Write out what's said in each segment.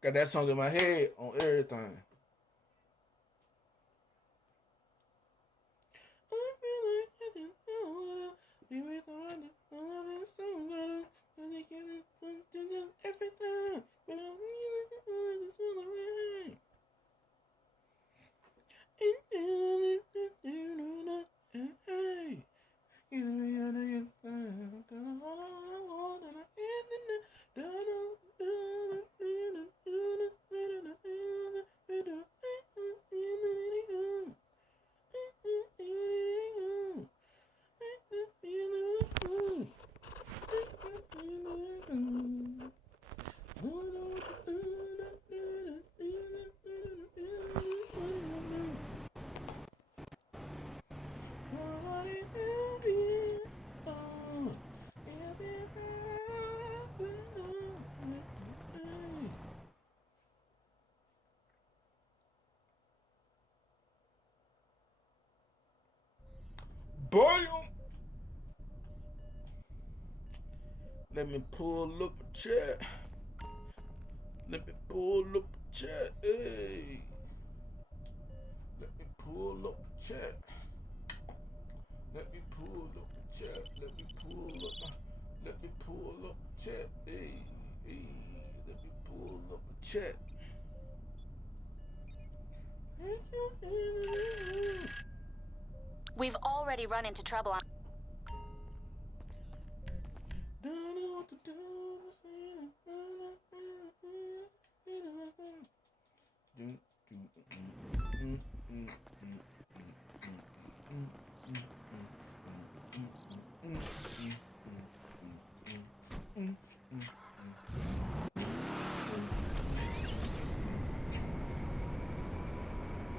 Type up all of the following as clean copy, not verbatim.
Got that song in my head on everything. Bam! Let me pull up a chair. Let me pull up a chair. Hey. Let me pull up a chair. Let me pull up a chair. Let me pull up. Let me pull up a chair. Hey, hey. Let me pull up a chair. We've already run into trouble on. Let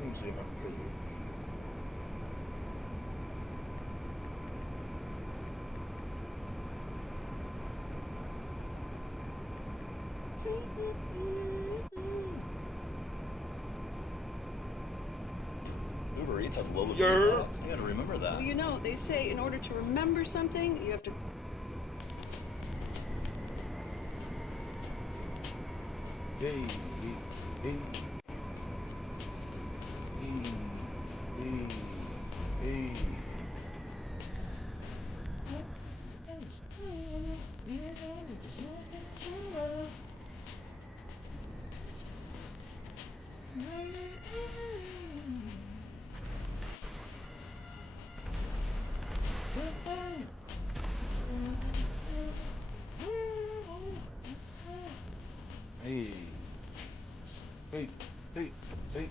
me see if I can play it. Uber Eats has low Yeah. You gotta remember that. Well, you know, they say in order to remember something, you have to... Hey, hey, hey. Hey, hey, hey. Hey, hey, hey, hey.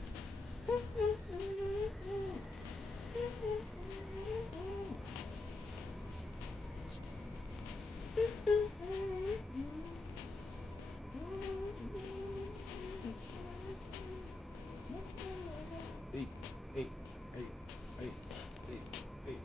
Hey, hey, hey, hey, hey, hey.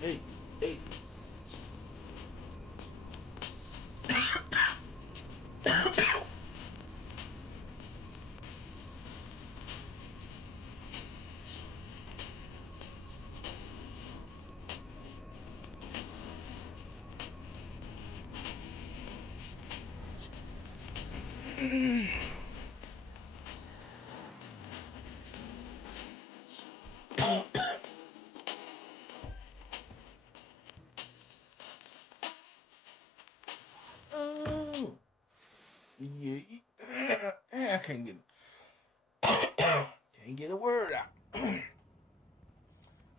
Hey, hey. Oh, yeah, I can't get a word out.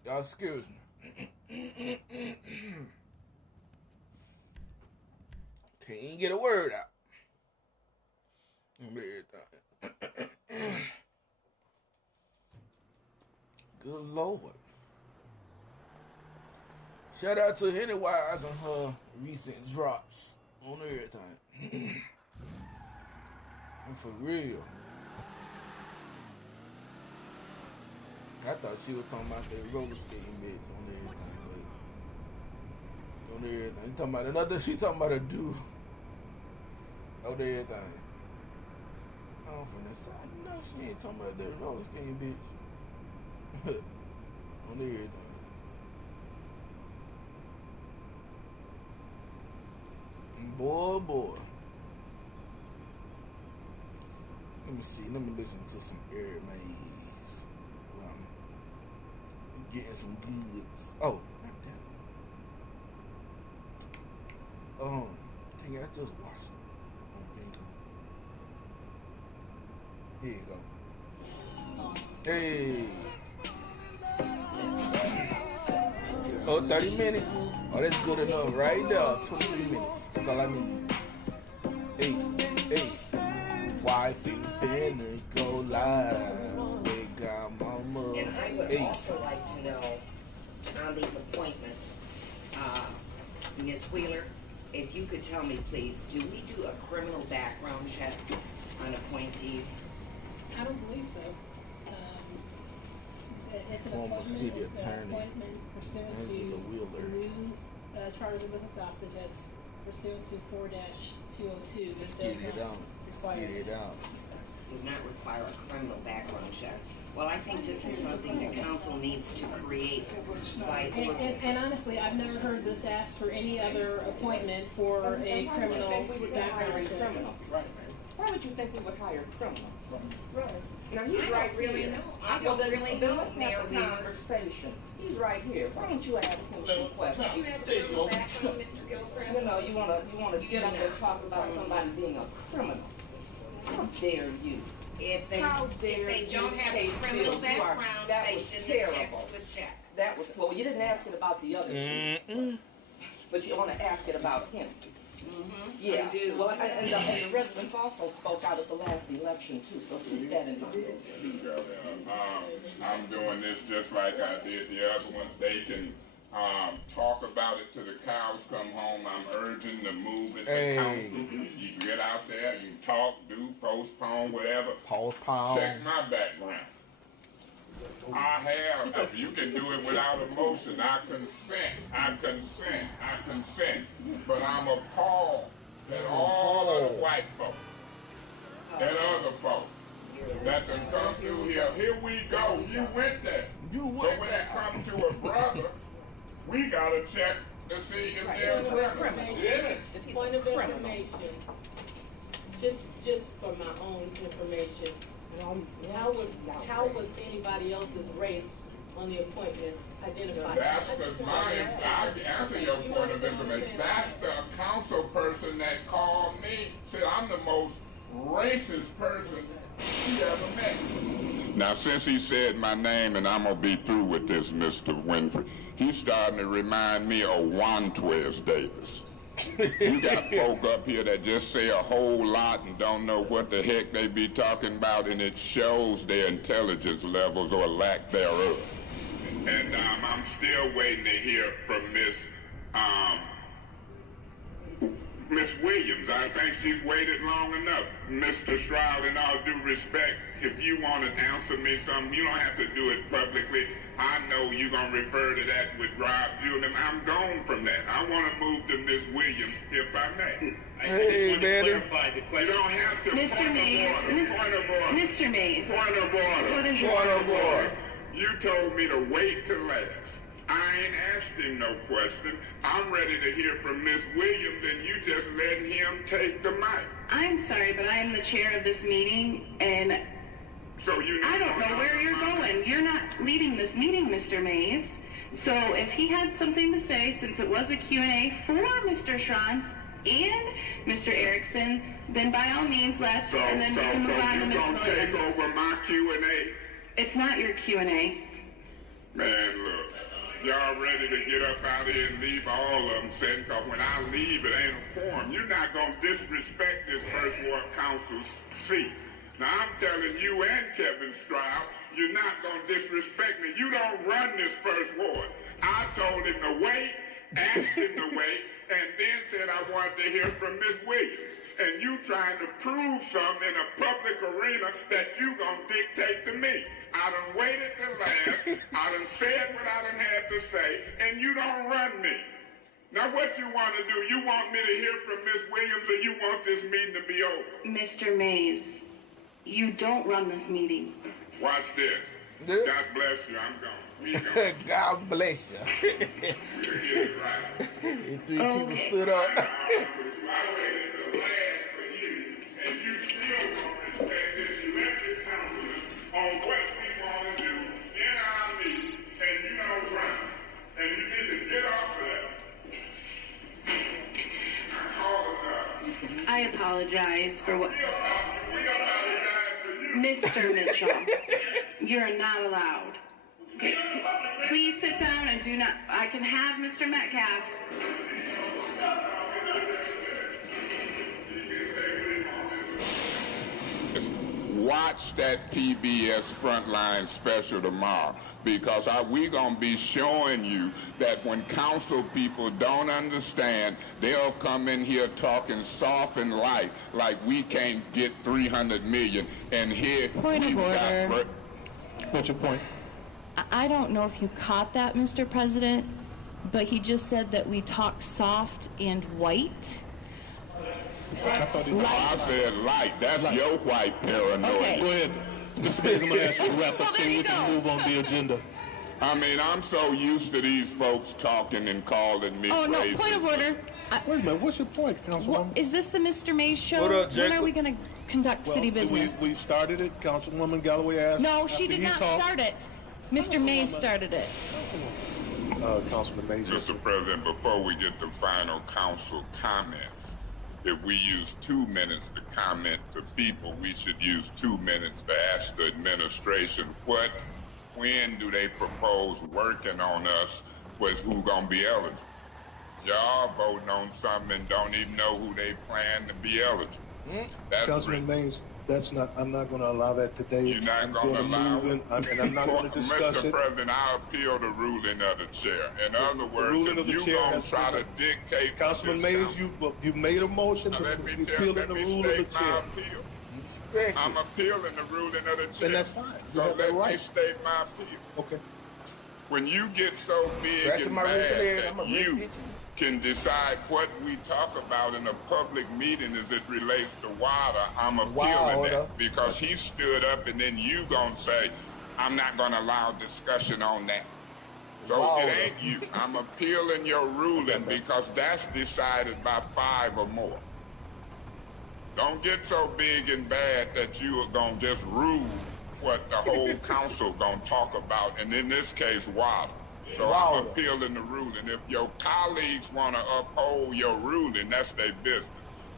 Y'all excuse me. Can't get a word out. Good Lord. Shout out to Hennywise on her recent drops on everything. And for real. I thought she was talking about that roller skating bit on everything. She talking about a dude on everything. Oh, from the side. No, she ain't talking about that roller skin, bitch. On everything. Boy. Let me see. Let me listen to some air maze. I'm getting some goods. Oh, not that one. Dang it, I just watched it on Bingo. Here you go. Hey. Oh, 30 minutes. Oh, that's good enough right there. 23 minutes. That's all I need. Hey. Why things finna go live? They got mama. And I would also like to know on these appointments, Ms. Wheeler, if you could tell me, please, do we do a criminal background check on appointees? I don't believe so. It's an Former appointment. city It's an attorney, appointment pursuant to Angela the Wheeler. new charter that was adopted. That's pursuant to 4-202. Let's That does get it not out. require Let's get it out. Does not require a criminal background check. Well, I think this is something that council needs to create by ordinance. And honestly, I've never heard this asked for any other appointment for a criminal background check. Why would you think we would hire criminals? Right. Now, he's I right don't really here. know. I don't really then know, let's Mayor have a Weaver. conversation. He's right here. Why don't you ask him some questions? Mr. Gilchrist. You know, you wanna get up and talk about somebody being a criminal. How dare you? If they How dare don't you have a pay criminal bills? You are- background, that they was shouldn't terrible. have checked with check. That was, well, you didn't ask it about the other two, but you wanna ask it about him. Yeah, I do. well, and the residents also spoke out at the last election too, so keep that in mind. I'm doing this just like I did the other ones. They can talk about it till the cows come home. I'm urging the move at the council. You can get out there, you can talk, do, postpone, whatever. Check my background. I have, if you can do it without emotion, I consent. But I'm appalled that all of the white folks and other folks that can come through here we go, you went there. But when it comes to a brother, we gotta check to see if there's a criminal in it. Point of information, just for my own information, how was anybody else's race on the appointments identified? That's because mine, I answer your point of information. That's the council person that called me, said I'm the most racist person he ever met. Now, since he said my name, and I'm going to be through with this, Mr. Winfrey, he's starting to remind me of Juantez Davis. You got folk up here that just say a whole lot and don't know what the heck they be talking about, and it shows their intelligence levels or lack thereof. And I'm still waiting to hear from Miss Williams. I think she's waited long enough. Mr. Stroud, in all due respect, if you want to answer me something, you don't have to do it publicly. I know you're going to refer to that with Rob Julian. I'm gone from that. I want to move to Miss Williams, if I may. Hey, man. You don't have to. Mr. Mays, Point of order. Mr. Mays. Point of order. What is your Point of order. You told me to wait till last. I ain't asking no question. I'm ready to hear from Miss Williams, and you just letting him take the mic. I'm sorry, but I am the chair of this meeting, and So you. I don't know where you're going. You're not leading this meeting, Mr. Mays. So if he had something to say, since it was a Q&A for Mr. Schrantz and Mr. Erickson, then by all means, let's, and then we can move on to Ms. So you gonna take Williams. over my Q&A? It's not your Q&A. Man, look. Y'all ready to get up out of here and leave all of them sitting? Because when I leave, it ain't a forum. You're not going to disrespect this First Ward Council's seat. Now, I'm telling you and Kevin Stroud, you're not going to disrespect me. You don't run this First Ward. I told him to wait, asked him to wait, and then said I wanted to hear from Miss Williams. And you trying to prove something in a public arena that you going to dictate to me. I done waited till last, I done said what I done had to say, and you don't run me. Now what you want to do? You want me to hear from Miss Williams, or you want this meeting to be over? Mr. Mays, you don't run this meeting. Watch this. Yeah. God bless you. I'm gone. We gone. God bless you. We'll get it right. And three people stood up. I waited to last for you, and you still don't respect this. You left the councilman on what we want to do in our meeting, and you don't run. And you need to get off of that. I call it up. I apologize for what... We apologize for you. Mr. Mitchell, you're not allowed. Okay, please sit down and do not... I can have Mr. Metcalf. Watch that PBS Frontline special tomorrow, because we're going to be showing you that when council people don't understand, they'll come in here talking soft and light like we can't get 300 million, and here Point of order. What's your point? I don't know if you caught that, Mr. President, but he just said that we talk soft and white. I said light. That's your white paranoia. Okay. Go ahead. Mr. Mays, I'm going to ask you to wrap up Well, so there we you can go. move on the agenda. I mean, I'm so used to these folks talking and calling me Oh, no, crazy. point of order. Wait a minute. What's your point, What, Councilwoman? is this the Mr. Mays show? What up, When Jacob? are we going to conduct city business? We started it. Councilwoman Galloway asked. No, she after did he not talked. start it. Mr. Mays started it. Councilman Mays. Mr. President, before we get to final council comments, if we use 2 minutes to comment to people, we should use 2 minutes to ask the administration when do they propose working on us with who gonna be eligible. Y'all voting on something and don't even know who they plan to be eligible. That's Councilman Mays, that's not. I'm not going to allow that today. You're not I'm going to allow move in, and I'm not going to discuss Mr. it. President, I appeal the ruling of the chair. In other words, ruling of if the you chair going to has try been- to dictate... Councilman Mays, you made a motion. Now, let me you tell appealed let the me rule of state the my chair. appeal. I'm appealing the ruling of the chair. And that's fine. You So have that let me right. state my appeal. Okay. When you get so big Scratching and my wrist bad there, that I'm a you rich can decide what we talk about in a public meeting as it relates to water, I'm appealing that. Because he stood up and then you gonna say, I'm not gonna allow discussion on that. So it ain't you. I'm appealing your ruling because that's decided by 5 or more. Don't get so big and bad that you are gonna just rule what the whole council gonna talk about, and in this case, water. So I'm appealing the ruling. If your colleagues want to uphold your ruling, that's their business.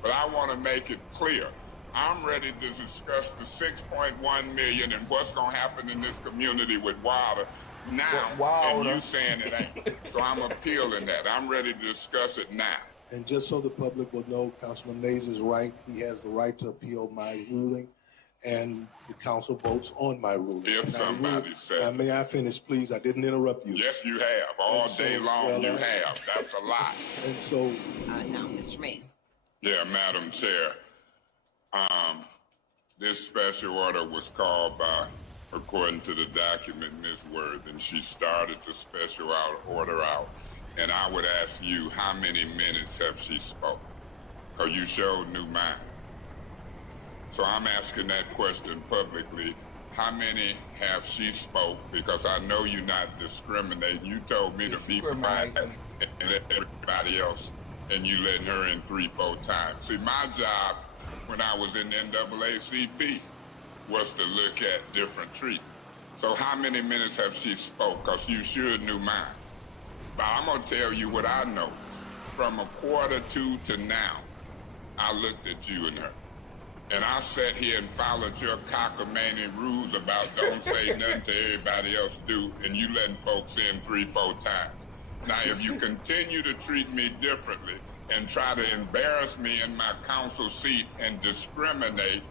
But I want to make it clear. I'm ready to discuss the 6.1 million and what's going to happen in this community with water now, and you saying it ain't. So I'm appealing that. I'm ready to discuss it now. And just so the public will know, Councilman Mays is right. He has the right to appeal my ruling, and the council votes on my ruling. If And somebody said... may I finish, please? I didn't interrupt you. Yes, you have. All And so, day long, well, you have. That's a lot. And so... Now, Mr. Mays. Yeah, Madam Chair. This special order was called by, according to the document, Ms. Worth, and she started the special order out. And I would ask you, how many minutes have she spoke? Because you showed new mind. So I'm asking that question publicly. How many have she spoke? Because I know you're not discriminating. You told me to be quiet and let everybody else, and you letting her in 3-4 times. See, my job when I was in NAACP was to look at different treatment. So how many minutes have she spoke? Because you should knew mine. But I'm going to tell you what I know. From 1:45 to now, I looked at you and her. And I sat here and followed your cockamamie rules about don't say nothing to everybody else do, and you letting folks in 3-4 times. Now, if you continue to treat me differently and try to embarrass me in my council seat and discriminate,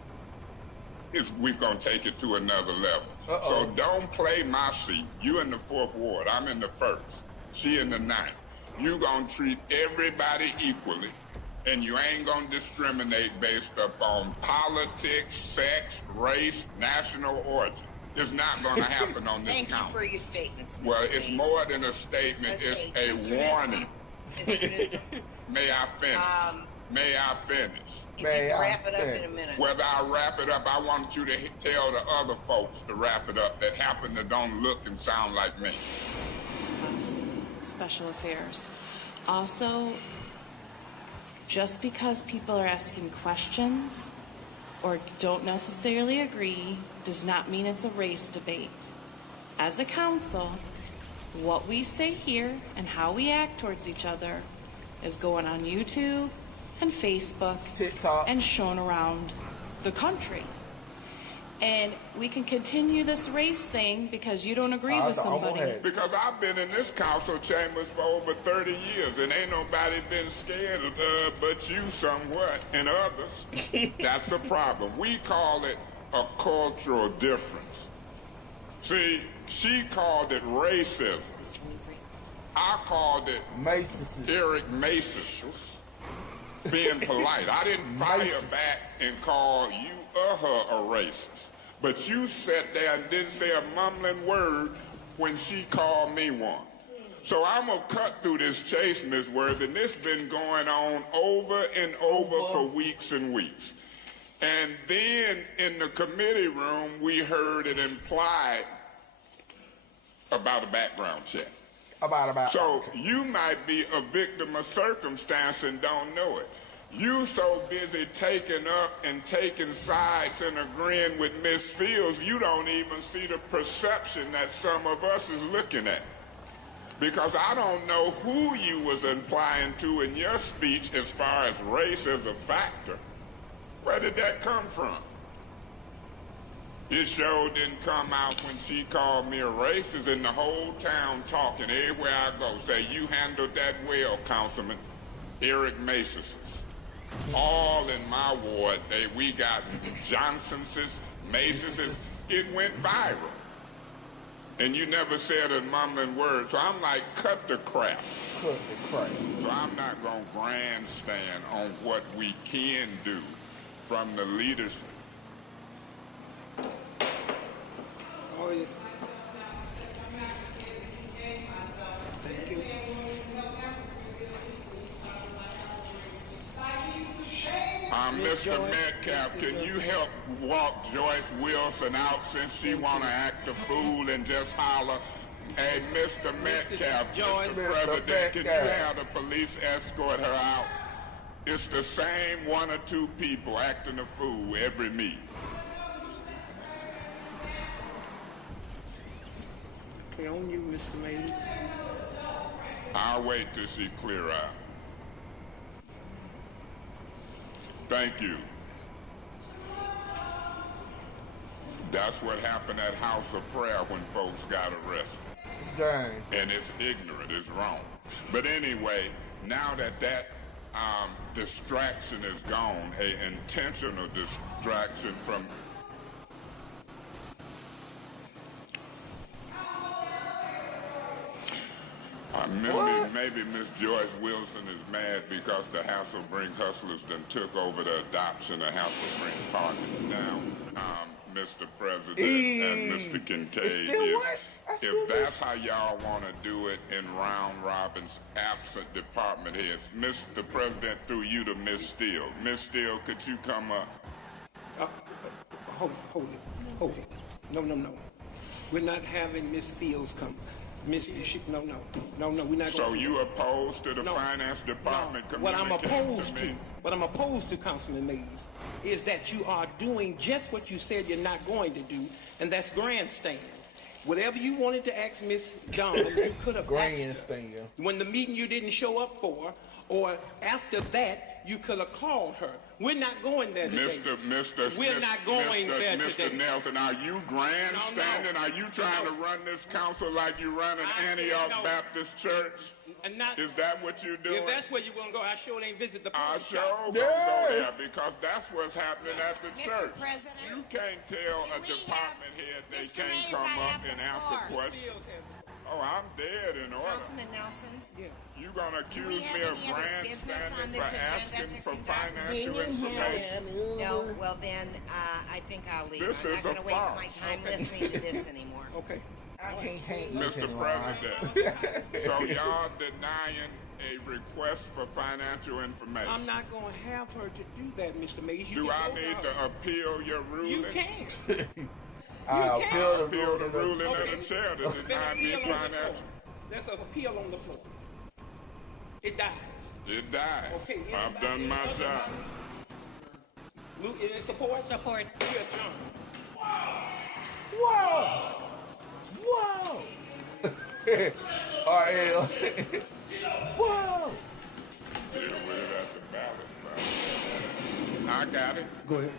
we're going to take it to another level. So don't play my seat. You in the 4th Ward. I'm in the 1st. She in the 9th. You going to treat everybody equally. And you ain't gonna discriminate based upon politics, sex, race, national origin. It's not gonna happen on this council. Thank you for your statements, Mr. Well, it's Mays. more than a statement, Okay, it's Mr. a warning. Mr. May I finish? May I finish? If you can wrap it up in a minute. Whether I wrap it up, I want you to tell the other folks to wrap it up that happen to don't look and sound like me. Special affairs. Also, just because people are asking questions or don't necessarily agree does not mean it's a race debate. As a council, what we say here and how we act towards each other is going on YouTube and Facebook, TikTok, and shown around the country. And we can continue this race thing because you don't agree with somebody. Because I've been in this council chambers for over 30 years, and ain't nobody been scared of but you somewhat and others. That's the problem. We call it a cultural difference. See, she called it racism. I called it Eric Mason. Being polite. I didn't fire back and call you or her a racist. But you sat there and didn't say a mumbling word when she called me one. So I'm going to cut through this chase, Ms. Worthy. This been going on over and over for weeks and weeks. And then in the committee room, we heard it implied about a background check. So you might be a victim of circumstance and don't know it. You so busy taking up and taking sides and agreeing with Miss Fields, you don't even see the perception that some of us is looking at. Because I don't know who you was implying to in your speech as far as race as a factor. Where did that come from? It sure didn't come out when she called me a racist, and the whole town talking everywhere I go. Say, you handled that well, Councilman Eric Mason. All in my ward, we got Johnson's, Mason's. It went viral. And you never said a mumbling word. So I'm like, cut the crap. Cut the crap. So I'm not going to grandstand on what we can do from the leadership. Oh, yes. Thank you. Mr. Metcalf, can you help walk Joyce Wilson out since she want to act a fool and just holler? Hey, Mr. Metcalf, Mr. President, can you have the police escort her out? It's the same one or two people acting a fool every meeting. Okay, on you, Mr. Mays. I'll wait till she clear out. Thank you. That's what happened at House of Prayer when folks got arrested. Dang. And it's ignorant, it's wrong. But anyway, now that distraction is gone, an intentional distraction from maybe Miss Joyce Wilson is mad because the House of Bring Hustlers done took over the adoption of House of Bring Parking. Now, Mr. President and Mr. Kincaid, if that's how y'all want to do it in round robins, absent department heads, Mr. President, through you to Miss Steele. Miss Steele, could you come up? Hold it. No. We're not having Miss Fields come. No, we're not. So you opposed to the finance department communicating What I'm opposed to, Councilman Mays, is that you are doing just what you said you're not going to do, and that's grandstand. Whatever you wanted to ask Miss Dawn, you could have asked her. When the meeting you didn't show up for, or after that, you could have called her. We're not going there today. Mr. Nelson, are you grandstanding? Are you trying to run this council like you run an Antioch Baptist Church? Is that what you're doing? If that's where you want to go, I sure ain't visit the I sure go there because that's what's happening at the church. President, you can't tell a department head they can't come up and answer questions. Oh, I'm dead in order. Councilman Nelson. You gonna accuse me of grandstanding for asking for financial information? No, well then, I think I'll leave. I'm not gonna waste my time listening to this anymore. Okay. I can't hang Mr. President, so y'all denying a request for financial information. I'm not going to have her to do that, Mr. Mays. Do I need to appeal your ruling? You can. I'll appeal the ruling of the chair to deny me financial. There's an appeal on the floor. It dies. It dies. Okay, I've done my job. Is it support? Support. Here, John. Whoa! Whoa! All right. Whoa! Deal with it at the ballot, I got it. Go ahead.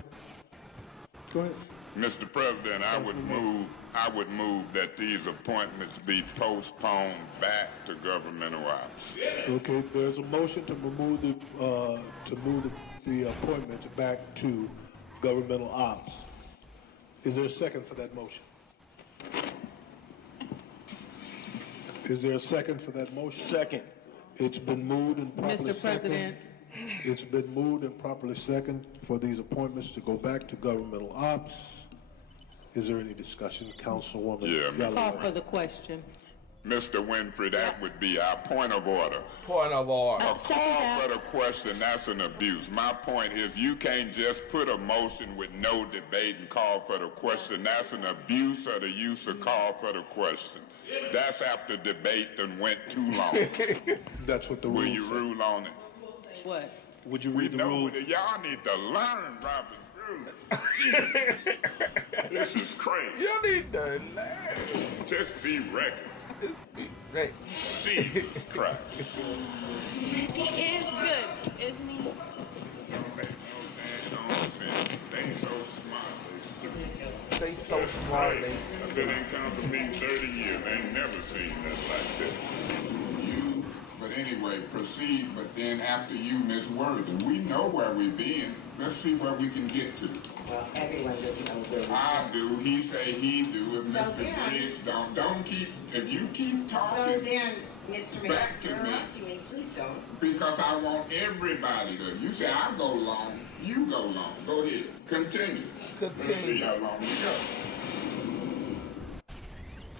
Go ahead. Mr. President, I would move that these appointments be postponed back to governmental ops. Okay, there's a motion to move the appointments back to governmental ops. Is there a second for that motion? Is there a second for that motion? Second. It's been moved and properly Mr. President. It's been moved and properly second for these appointments to go back to governmental ops. Is there any discussion, Councilwoman? Yeah, Call for the question. Mr. Winfrey, that would be our point of order. Point of order. A call for the question, that's an abuse. My point is you can't just put a motion with no debate and call for the question. That's an abuse of the use of call for the question. That's after debate and went too long. That's what the rules Will you rule on it? What? Would you read the rules? Y'all need to learn, Robert. This is crazy. You need to learn. Just be regular. Right. Jesus Christ. He is good, isn't he? Don't make no damn sense. They so smart, They so smart. I've been in council meeting 30 years. They ain't never seen this like this. But anyway, proceed, but then after you, Miss Worthing, we know where we been. Let's see where we can get to. Well, everyone doesn't know where we I do, he say he do, if So Mr. then- Briggs don't keep, if you keep talking. So then, Mr. Mayor, Back to me. interrupting me, please don't. Because I want everybody to, you say I go long, you go long. Go ahead, continue. Let's see how long you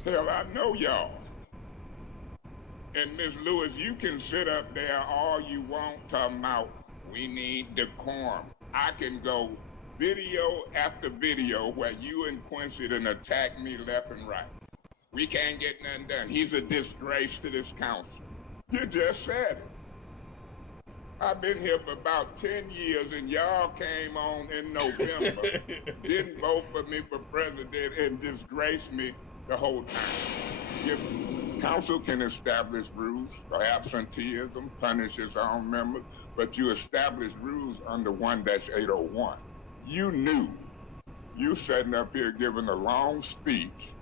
go. Hell, I know y'all. And Miss Lewis, you can sit up there all you want talking about we need decorum. I can go video after video where you and Quincy done attack me left and right. We can't get nothing done. He's a disgrace to this council. You just said it. I've been here for about 10 years and y'all came on in November, didn't vote for me for president and disgraced me the whole time. Council can establish rules for absenteeism, punish its own members, but you establish rules under 1-801. You knew. You sitting up here giving a long speech.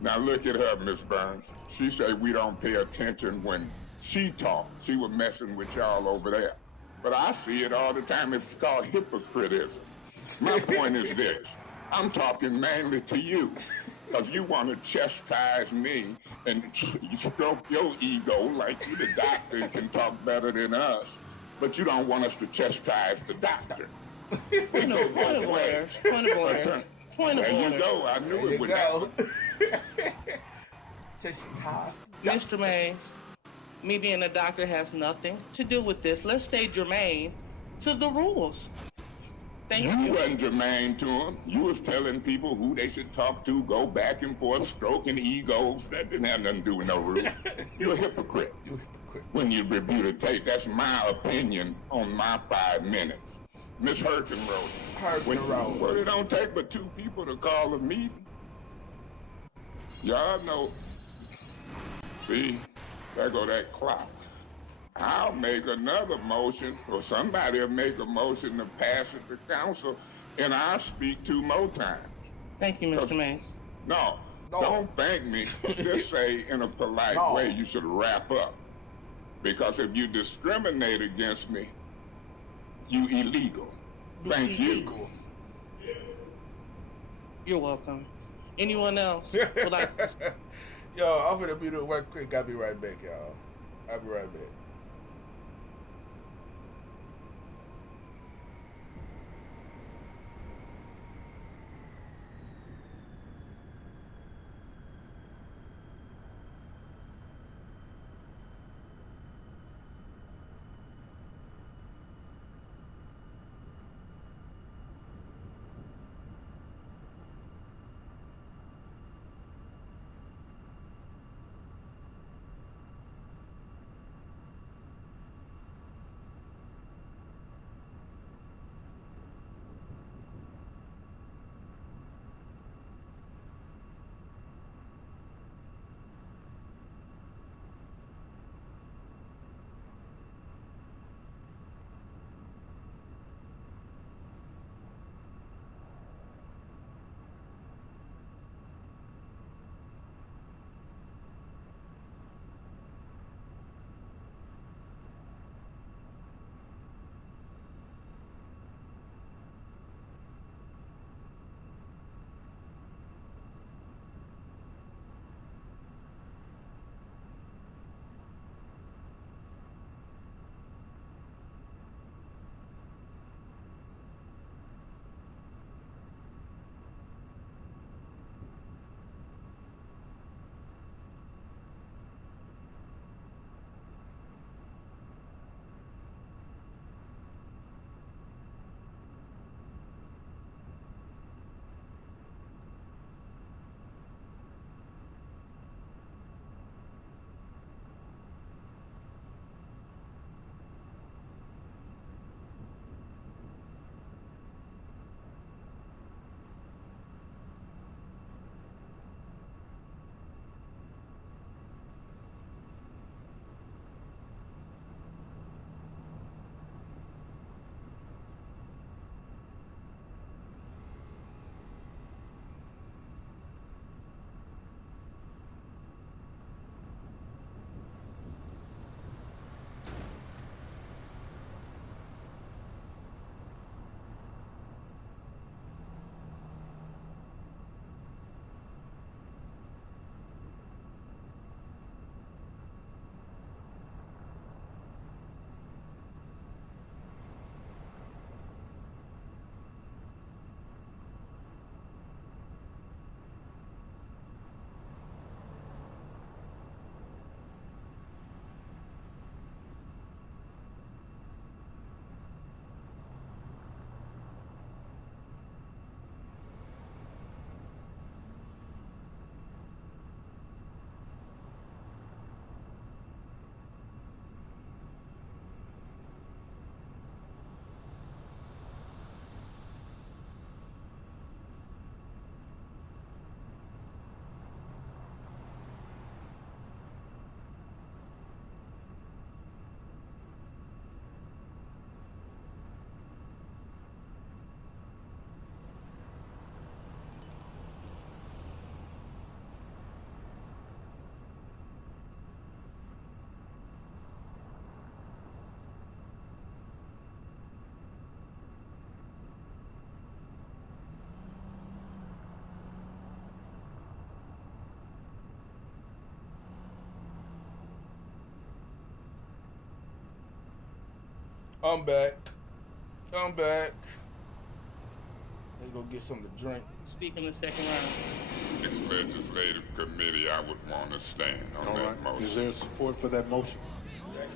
Now look at her, Miss Burns. She say we don't pay attention when she talked. She was messing with y'all over there. But I see it all the time. It's called hypocritism. My point is this. I'm talking mainly to you. Because you want to chastise me and you stroke your ego like you the doctor and can talk better than us. But you don't want us to chastise the doctor. Point of order. Point of order. Point of There order. you go. I knew it would happen. Mr. Mays, me being a doctor has nothing to do with this. Let's stay germane to the rules. Thank you. You wasn't germane to them. You was telling people who they should talk to, go back and forth, stroking egos. That didn't have nothing to do with no rule. You're a hypocrite. When you review the tape, that's my opinion on my 5 minutes. Miss Herkenroth. Well, it don't take but 2 people to call a meeting. Y'all know. See, there go that clock. I'll make another motion, or somebody will make a motion to pass it to council, and I'll speak 2 more times. Thank you, Mr. Mays. No, don't thank me. Just say in a polite way you should wrap up. Because if you discriminate against me, you illegal. Thank you. You're welcome. Anyone else would like to... Yo, I'm finna be doing work quick. I'll be right back, y'all. I'll be right back. I'm back. Let's go get something to drink. Speak in the second round. This legislative committee, I would want to stand on that motion. Is there support for that motion? Second.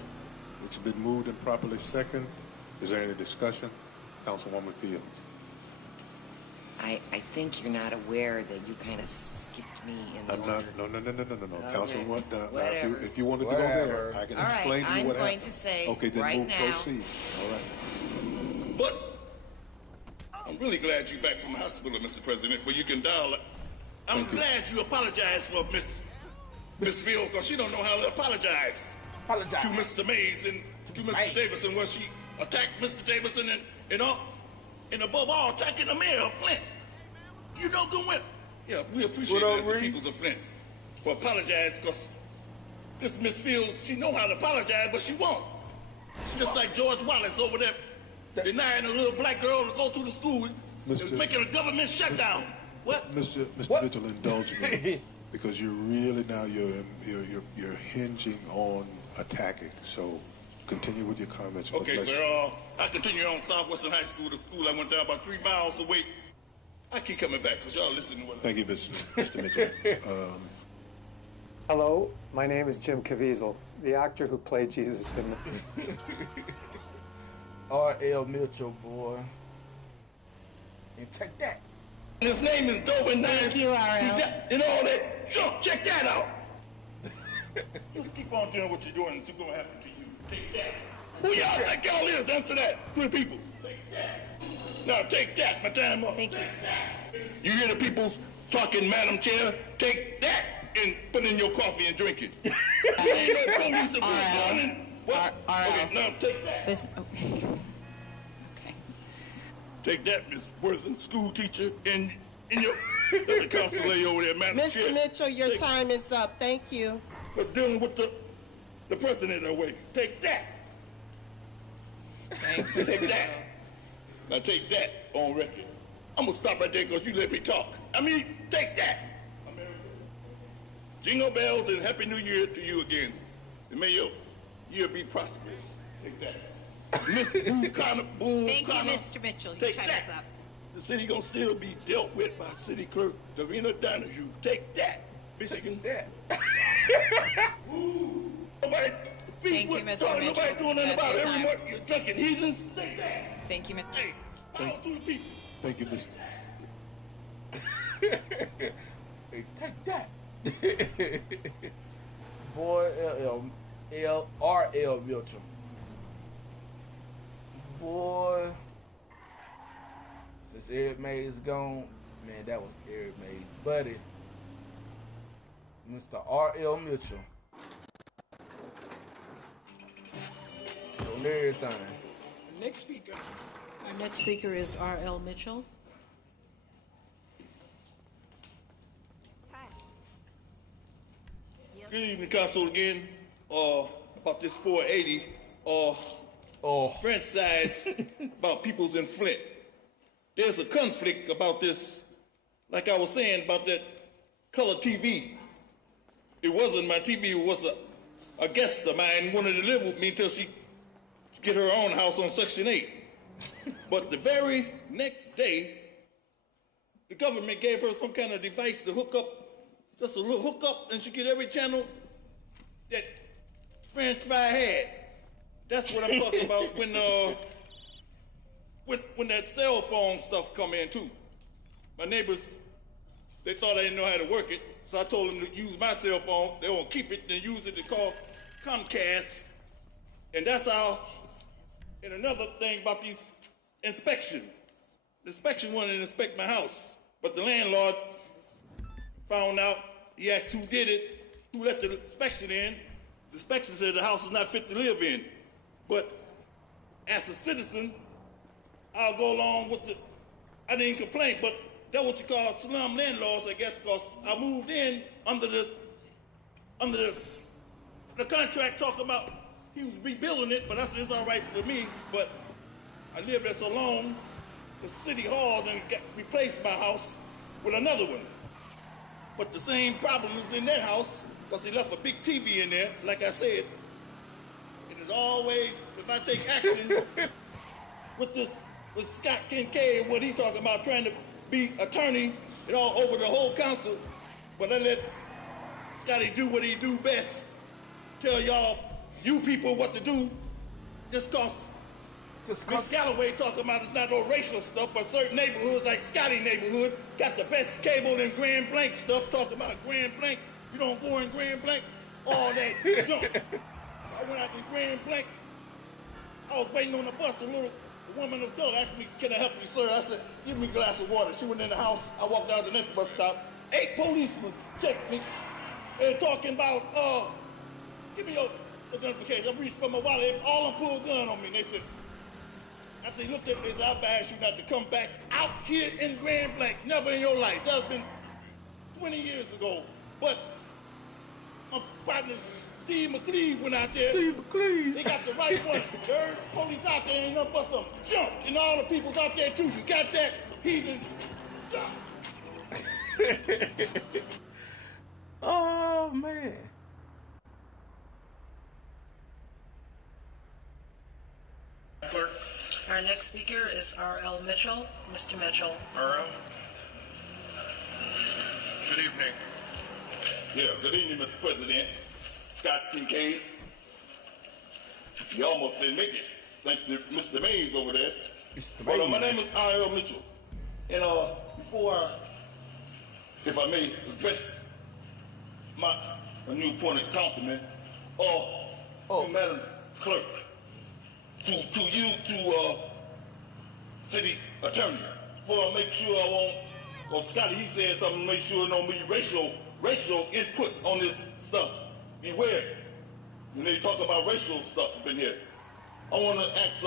It's been moved and properly second. Is there any discussion? Councilwoman Fields. I think you're not aware that you kind of skipped me in the order. No. Okay. Councilwoman, Whatever. if you want to go there, I can explain to you what happened. I'm going to say okay, then right move, now. proceed. All right. But I'm really glad you're back from the hospital, Mr. President, where you can dial. I'm glad you apologized for Miss Fields, because she don't know how to apologize. To Mr. Mays and to Mr. Davidson, where she attacked Mr. Davidson and above all, attacking the mayor of Flint. You know good well. Yeah, we appreciate it as the peoples of Flint for apologizing, because this Miss Fields, she know how to apologize, but she won't. She's just like George Wallace over there, denying a little black girl to go to the school and making a government shutdown. What? Mr. Mitchell, indulge me, because you're really now you're hinging on attacking. So continue with your comments. Okay, sir. I continue on Southwestern High School, the school I went down about 3 miles away. I keep coming back because y'all listening to what Thank you, Mr. Mitchell. Hello, my name is Jim Caviezel, the actor who played Jesus in the... R.L. Mitchell, boy. And take that. His name is Dobin. Thank you, R.L. And all that junk. Check that out. Just keep on doing what you're doing and see what's going to happen to you. Take that. Who y'all think y'all is? Answer that. 3 people. Take that. Now take that. My time up. Thank you. You hear the people talking, Madam Chair? Take that and put in your coffee and drink it. Ain't no police to what? Okay, now take that. Okay. Take that, Miss Worthing, school teacher, and your other council lady over there, Madam Chair. Mr. Mitchell, your time is up. Thank you. But dealing with the president away. Take that. Thanks, Mr. Take Mitchell. that. Now take that on record. I'm gonna stop right there because you let me talk. I mean, take that. America. Jingle bells and Happy New Year to you again. And may your year be prosperous. Take that. Miss Boo Connor, Thank you, Mr. Mitchell. Your Take time that. is up. The city gonna still be dealt with by City Clerk Davina Donahue. Take that, Michigan. That. Nobody. Thank you, Mr. Mitchell. Nobody doing nothing That's about your it. time. Everyone, you're drinking heathens. Take that. Thank you, Mr. Hey, power to the people. Thank you, Mr. Hey, take that. Boy, R.L. Mitchell. Boy, since Eric Mays gone, man, that was Eric Mays' buddy, Mr. R.L. Mitchell. On everything. Next speaker. Our next speaker is R.L. Mitchell. Good evening, Council, again. About this 480, franchise about peoples in Flint. There's a conflict about this, like I was saying, about that color TV. It wasn't my TV, it was a guest of mine wanted to live with me until she get her own house on Section 8. But the very next day, the government gave her some kind of device to hook up, just a little hookup, and she get every channel that French fry had. That's what I'm talking about when that cell phone stuff come in too. My neighbors, they thought I didn't know how to work it, so I told them to use my cell phone. They won't keep it and use it to call Comcast. And that's how, and another thing about these inspection. The inspection wanted to inspect my house, but the landlord found out, he asked who did it, who let the inspection in. The inspection said the house is not fit to live in. But as a citizen, I'll go along with I didn't complain, but that's what you call slum landlords, I guess, because I moved in under the contract talking about he was rebuilding it, but I said it's all right for me, but I lived there so long, the city hall then replaced my house with another one. But the same problem is in that house, because they left a big TV in there, like I said. And it's always, if I take action with Scott Kincaid, what he talking about, trying to be attorney and all over the whole council, but I let Scotty do what he do best, tell y'all, you people what to do, just cause Miss Galloway talking about it's not no racial stuff, but certain neighborhoods like Scotty neighborhood got the best cable and Grand Blanc stuff, talking about Grand Blanc, you don't go in Grand Blanc, all that junk. I went out in Grand Blanc, I was waiting on the bus, a woman of color asked me, can I help you, sir? I said, give me a glass of water. She went in the house, I walked out the next bus stop, 8 policemen checked me, and talking about, give me your identification. I reached for my wallet, all of them pulled a gun on me, and they said, after they looked at me, they said, I've asked you not to come back out here in Grand Blanc, never in your life. That's been 20 years ago, but my partner, Steve McCleve, went out there. Steve McCleve. They got the right one. Third police out there ain't nothing but some junk. And all the people's out there too. You got that? Heathen junk. Oh, man. Clerk. Our next speaker is R.L. Mitchell. Mr. Mitchell. R.L. Good evening. Yeah, good evening, Mr. President. Scott Kincaid. You almost didn't make it, thanks to Mr. Mays over there. But my name is R.L. Mitchell. And before I, if I may, address my new appointed councilman, Madam Clerk, to you, city attorney, before I make sure I won't, or Scotty, he said something, make sure there don't be racial input on this stuff. Beware. When they talk about racial stuff up in here, I want to ask,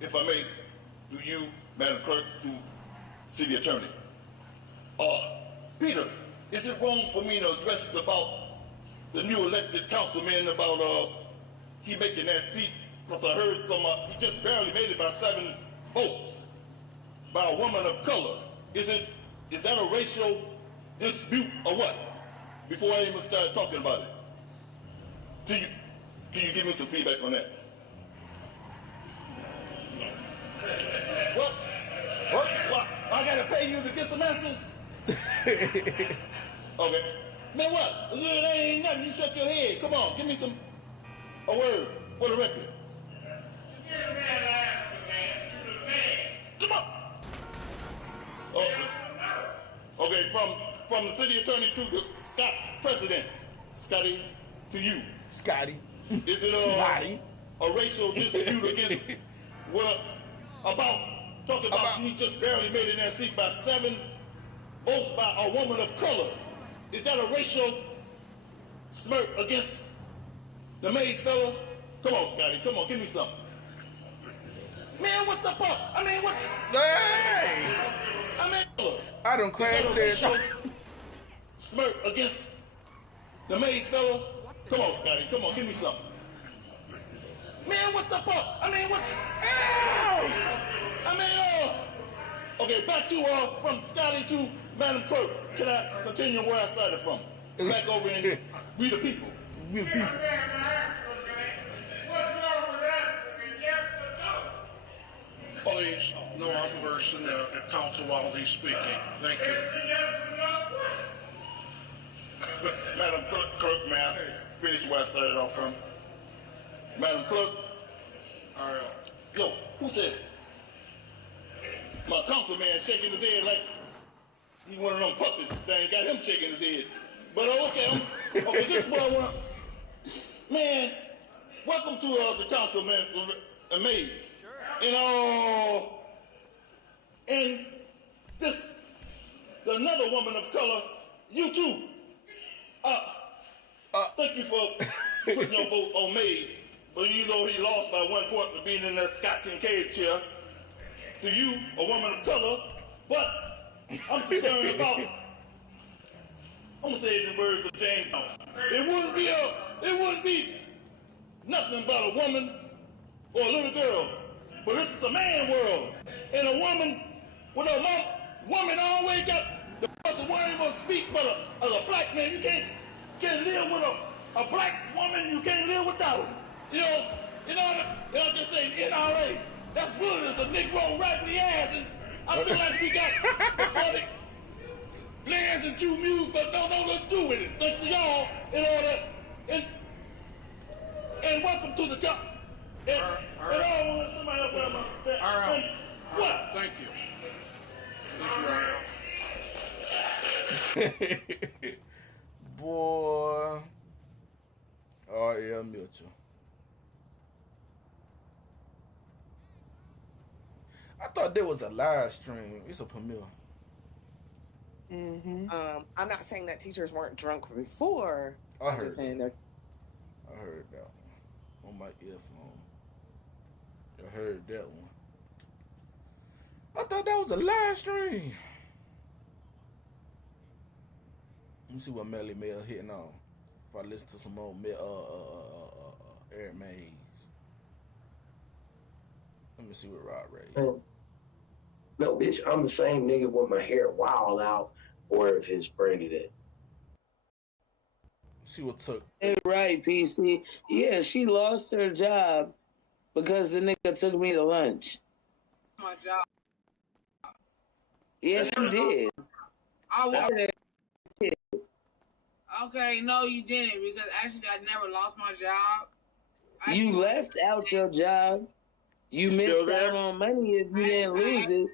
if I may, to you, Madam Clerk, to city attorney. Peter, is it wrong for me to address about the new elected councilman about he making that seat? Because I heard some, he just barely made it by 7 votes by a woman of color. Is that a racial dispute or what? Before I even start talking about it. Can you give me some feedback on that? What? I gotta pay you to get some answers? Okay. Man, what? That ain't nothing. You shut your head. Come on, give me a word for the record. Come on. Okay, from the city attorney to the Scott president. Scotty, to you. Scotty. Is it a racial dispute against talking about he just barely made it in that seat by 7 votes by a woman of color? Is that a racial smirk against the Mays fella? Come on, Scotty, come on, give me something. Man, what the fuck? I mean, what? Hey! I don't crash there. Smirk against the Mays fella? Come on, Scotty, come on, give me something. Man, what the fuck? I mean, what? Ow! I mean, okay, back to, from Scotty to Madam Clerk. Can I continue where I started from? Back over and we the people. We the people. Please, no outbursts in the council while he's speaking. Thank you. Madam Clerk, may I finish where I started off from? Madam Clerk? All right. Yo, who said? My councilman shaking his head like he one of them puppets thing, got him shaking his head. But okay, this is what I want. Man, welcome to the councilman, Mays. And this, another woman of color, you too. Thank you for putting your vote on Mays. But you know he lost by 1 point for being in that Scott Kincaid chair. To you, a woman of color, but I'm concerned about, I'm gonna say it in the words of James Brown. It wouldn't be nothing about a woman or a little girl, but this is a man world. And a woman, with a woman always got the person who ain't gonna speak, but as a black man, you can't live with a black woman, you can't live without her. You know, You know, they'll just say NRA. That's wilderness of Negro rifle ass, and I feel like we got pathetic lands and two mules, but no, nothing to do with it. Thanks to y'all, and all that, and welcome to the cup. And I don't want somebody else have my that. All right. What? Thank you. Thank you, Boy. R.L. Mitchell. I thought there was a live stream. It's a premiere. I'm not saying that teachers weren't drunk before. I I'm just saying that. I heard that one on my earphone. I heard that one. I thought that was a live stream. Let me see what Melly Mel hitting on. If I listen to some more Eric Mays. Let me see what Rod Ray. No, bitch, I'm the same nigga with my hair wild out, or if it's braided in. See what took. Hey, right, PC. Yeah, she lost her job because the nigga took me to lunch. My job. Yes, you did. I was. Okay, no, you didn't, because actually I never lost my job. You left out your job. You missed out on money if you didn't lose it.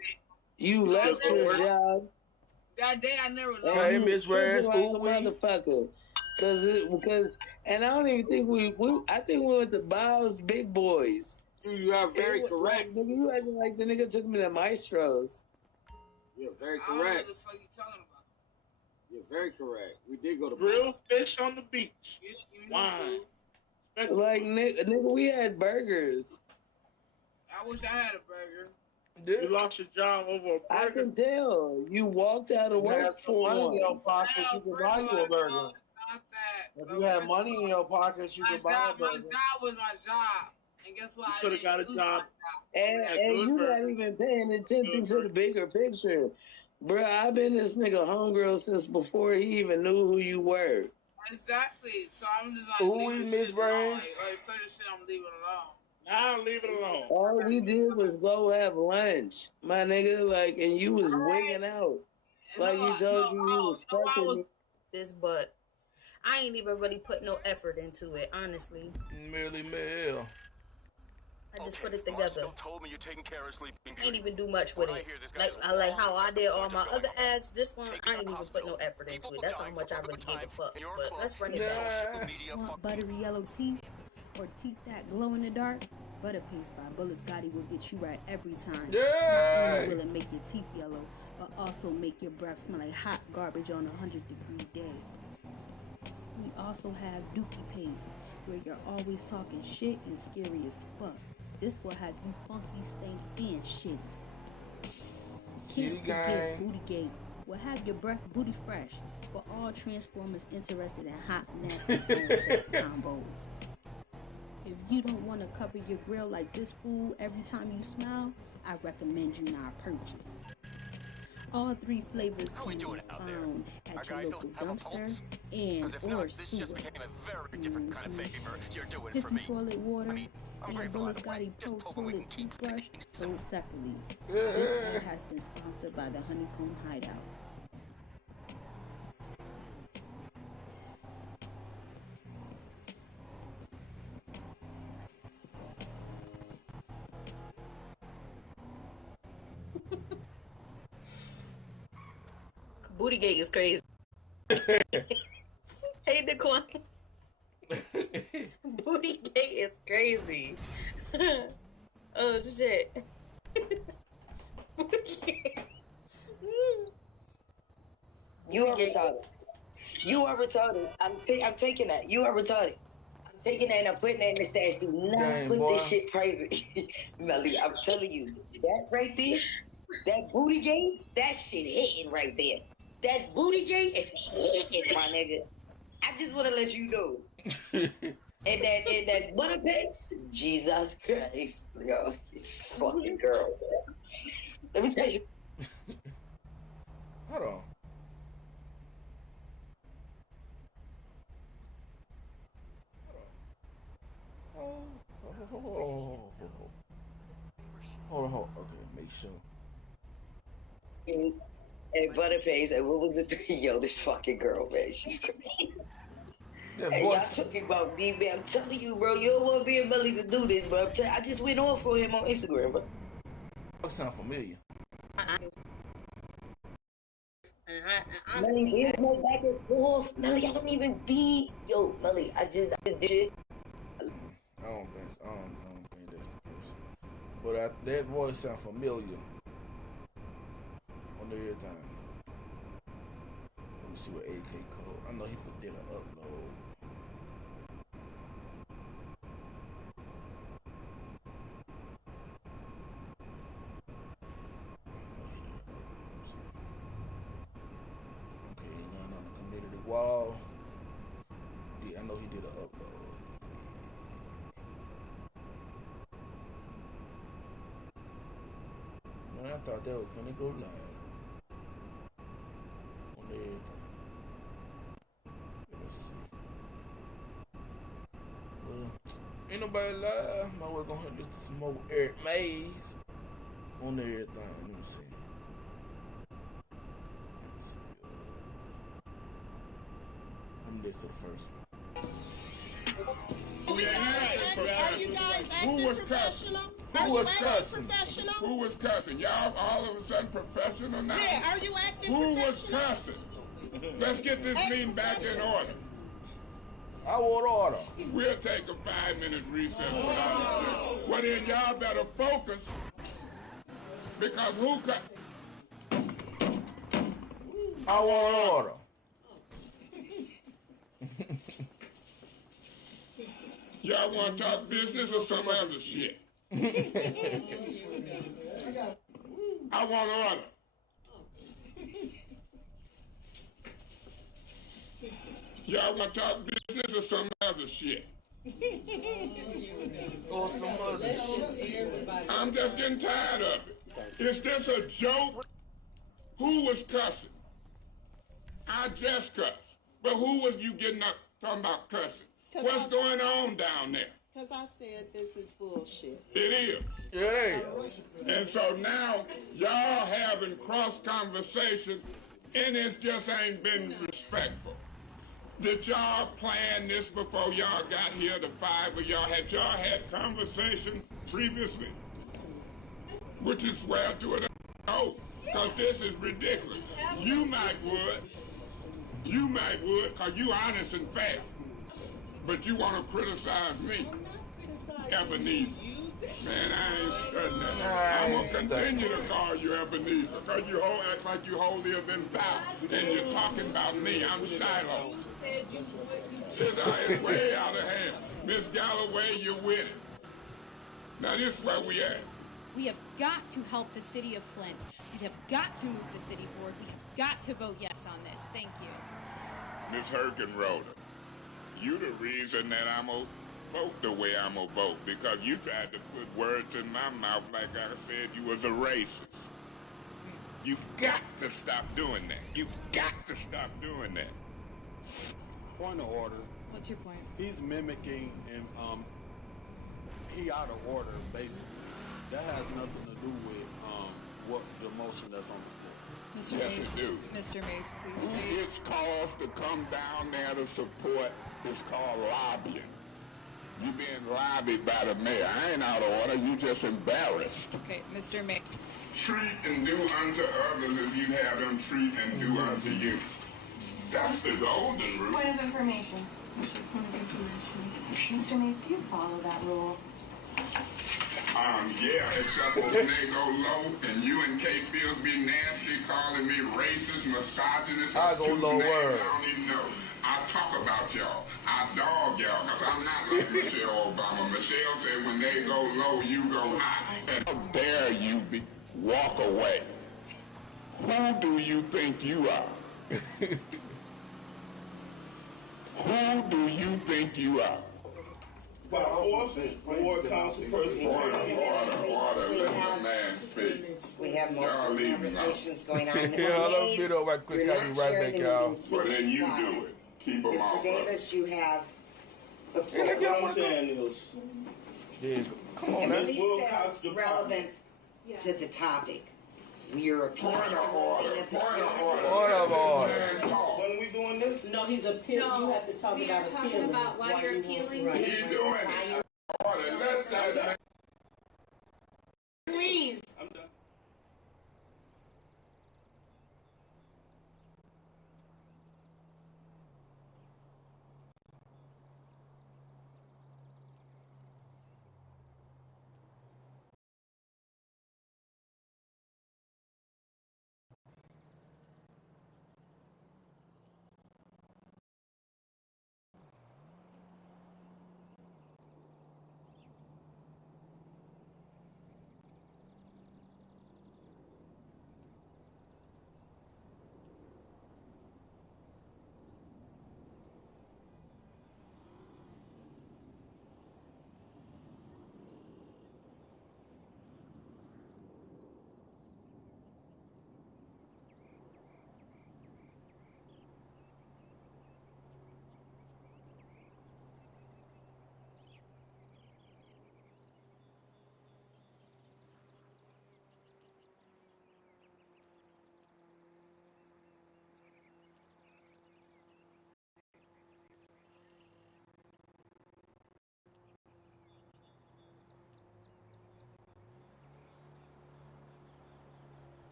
You left your job. That day I never lost. Hey, Miss Rare, motherfucker. Because, and I don't even think I think we went to Bob's Big Boys. You are very correct. Like, nigga, you acting like the nigga took me to Maestro's. You're very correct. I don't know what the fuck you talking about. You're very correct. We did go to Real fish on the beach. You Wine. Like, nigga, we had burgers. I wish I had a burger. You lost your job over a burger. I can tell. You walked out of work for money in one. your pockets, you could buy you a burger. If you had money in your pockets, you could buy a burger. My job was my job. And guess what? You could have got a job. And you not even paying attention to the bigger picture. Bruh, I've been this nigga homegirl since before he even knew who you were. Exactly. So I'm just like, Ooh, leaving Miss shit alone. Brains. Like certain shit I'm leaving alone. Now leave it alone. All we did was go have lunch, my nigga, like, and you was wigging out. Like you told you was fucking. This, but I ain't even really put no effort into it, honestly. Melly Mel. I just put it together. Told me you're taking care of Sleeping I ain't even do much with it. Like how I did all my other ads, this one, I ain't even put no effort into it. That's how much I really gave a fuck. But let's run it back. Want buttery yellow teeth or teeth that glow in the dark? Butter paste by Bullet Scotty will get you right every time. Yeah. Not only will it make your teeth yellow, but also make your breath smell like hot garbage on a 100-degree day. We also have Dookie Paste, where you're always talking shit and scary as fuck. This will have you funky, stank, and shit. Can't forget Booty Gate. Will have your breath booty fresh for all Transformers interested in hot, nasty bone sex combos. If you don't want to cover your grill like this fool every time you smile, I recommend you not purchase. All 3 flavors can be found at your local dumpster and or sewer. Pissy toilet water and Bullet Scotty Pro toilet toothbrush sold separately. This ad has been sponsored by the Honeycomb Hideout. Bootygate is crazy. Hey, Daquan. Bootygate is crazy. Oh, shit. You are retarded. You are retarded. I'm taking that. You are retarded. I'm taking that and I'm putting that in the stash. Do not put this shit private. Melly, I'm telling you, that right there, that booty game, that shit hitting right there. That booty game is hitting, my nigga. I just want to let you know. and that butter paste, Jesus Christ, yo, it's fucking girl. Let me tell you. Hold on. show. Hey, Butterface, what was it? Yo, this fucking girl, man, she's crazy. Hey, y'all talking about me, man. I'm telling you, bro, you don't want me and Melly to do this, bro. I just went off for him on Instagram, bro. That sound familiar. Melly, there's no back and forth. Melly, I don't even be. Yo, Melly, I just did it. I don't think so. I don't think that's the person. But that voice sound familiar on everything. Let me see what AK code. I know he did an upload. Okay, now I'm committed to wall. Yeah, I know he did an upload. Man, I thought that was finna go live. On everything. Let's see. Well, ain't nobody live. Might well gonna listen to some more Eric Mays on everything. Let me see. Let me listen to the first one. We ain't acting Are you guys acting professional? Who was cussing? Who was cussing? Y'all all of a sudden professional now? Yeah, are you acting Who professional? was cussing? Let's get this meeting back in order. I want order. We'll take a 5-minute recess without this. Well then y'all better focus because who cut? I want order. Y'all want to talk business or some other shit? I want order. Y'all want to talk business or some other shit? Or some other shit. I'm just getting tired of it. Is this a joke? Who was cussing? I just cussed. But who was you getting up talking about cussing? What's going on down there? Because I said this is bullshit. It is. It is. And so now y'all having cross conversation and it just ain't been respectful. Did y'all plan this before y'all got here, the 5 of y'all? Had y'all had conversation previously? Which is where to it. No, because this is ridiculous. You might would, because you honest and fast. But you want to criticize me, Ebenezer. Man, I ain't studying that. I'm going to continue to call you Ebenezer because you act like you holier than thou. And you're talking about me. I'm Shiloh. This is way out of hand. Miss Galloway, you're with it. Now this is where we at. We have got to help the city of Flint. We have got to move the city forward. We have got to vote yes on this. Thank you. Miss Herkenroder, you the reason that I'm going to vote the way I'm going to vote because you tried to put words in my mouth like I said you was a racist. You got to stop doing that. You got to stop doing that. Point of order. What's your point? He's mimicking and he out of order basically. That has nothing to do with what the motion that's on the floor. Mr. Yes, Mays, it do. Mr. Mays, Who please. gets calls to come down there to support is called lobbying. You being lobbied by the mayor. I ain't out of order. You just embarrassed. Okay, Mr. Mays. Treat and do unto others as you have them treat and do unto you. That's the golden rule. Point of information. Point of information. Mr. Mays, do you follow that rule? Yeah, except when they go low and you and Kate Fields be nasty, calling me racist, misogynist, I go low word. I don't even know. I talk about y'all. I dog y'all, because I'm not like Michelle Obama. Michelle said when they go low, you go high. And how dare you walk away? Who do you think you are? Who do you think you are? Order, let the man speak. We have multiple conversations going on. Yeah, let's get over right quick. I'll be right back, y'all. Well, then you do it. Keep them Mr. off Davis, you have the floor. Come on, Come on, at least relevant to the topic. We are appealing. Point of order. When we doing this? No, he's appealing. No, you have to talk we about are talking appealing. about why you're appealing. Right. He's doing it. Order. Let that. Please. I'm done.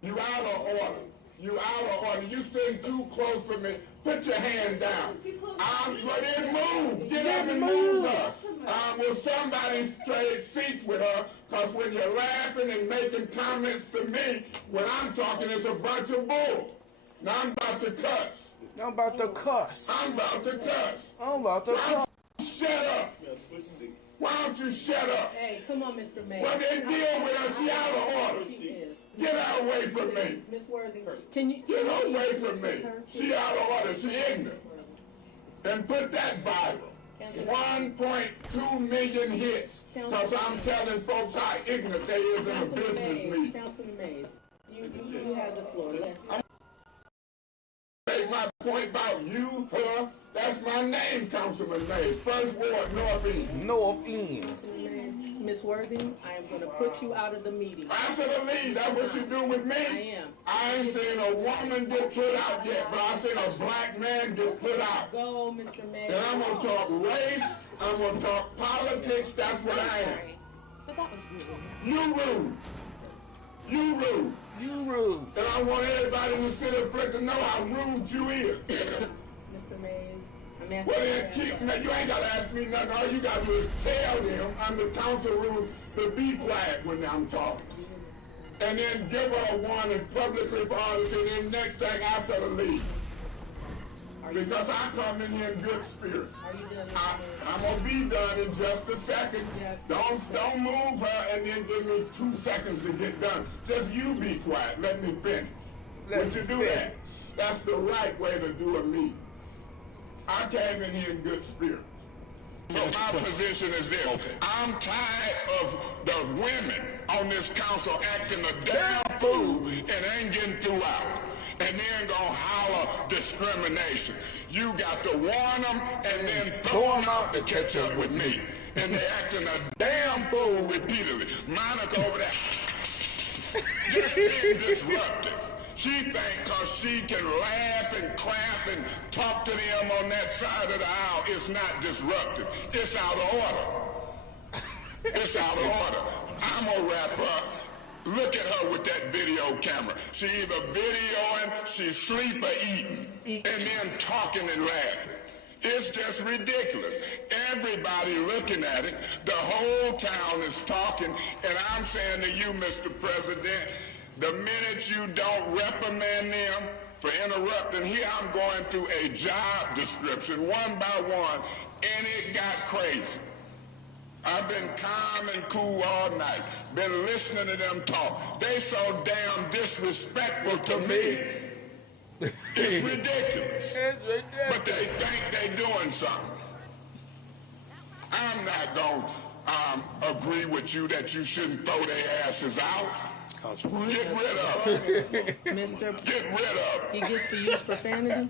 You out of order. You out of order. You sitting too close for me. Put your hand down. But then move. Get up and move her. Will somebody trade seats with her? Because when you're laughing and making comments to me, when I'm talking, it's a bunch of bull. Now I'm about to cuss. I'm about to cuss. I'm about to cuss. I'm about to cuss. Shut up. Why don't you shut up? Hey, come on, Mr. Mayor. Well, then deal with her. She out of order. Get out away from me. Miss Worthy, can you get away from me? She out of order. She ignorant. And put that Bible. 1.2 million hits. Because I'm telling folks how ignorant they is in a business meeting. Councilman Mays, you have the floor. Make my point about you, her. That's my name, Councilman Mays. First Ward, North End. North End. Miss Worthy, I am going to put you out of the meeting. I should have leave. That's what you do with me? I am. I ain't seen a woman get put out yet, but I seen a black man get put out. Go, Mr. Mayor. And I'm going to talk race. I'm going to talk politics. That's what I am. But that was rude. You rude. You rude. You rude. And I want everybody in the city of Flint to know how rude you is. Mr. Mays, I'm asking Well, then, now, you ain't got to ask me nothing. All you got to do is tell them under council rules to be quiet when I'm talking. And then give her a warning publicly for all this, and then next thing I said to leave. Because I come in here in good spirits. I'm going to be done in just a second. Don't move her and then give me 2 seconds to get done. Just you be quiet. Let me finish. Would you do that? That's the right way to do a meeting. I came in here in good spirits. So my position is this. I'm tired of the women on this council acting a damn fool and ain't getting through out. And then gonna holler discrimination. You got to warn them and then throw them out to catch up with me. And they acting a damn fool repeatedly. Monica over there just being disruptive. She think cause she can laugh and clap and talk to them on that side of the aisle, it's not disruptive. It's out of order. It's out of order. I'm gonna wrap up. Look at her with that video camera. She either videoing, she sleep or eating, and then talking and laughing. It's just ridiculous. Everybody looking at it, the whole town is talking, and I'm saying to you, Mr. President, the minute you don't reprimand them, for interrupting. Here I'm going through a job description one by one, and it got crazy. I've been calm and cool all night, been listening to them talk. They so damn disrespectful to me. It's ridiculous. But they think they doing something. I'm not going to agree with you that you shouldn't throw their asses out. Get rid of them. Mister, get rid of them. He gets to use profanity?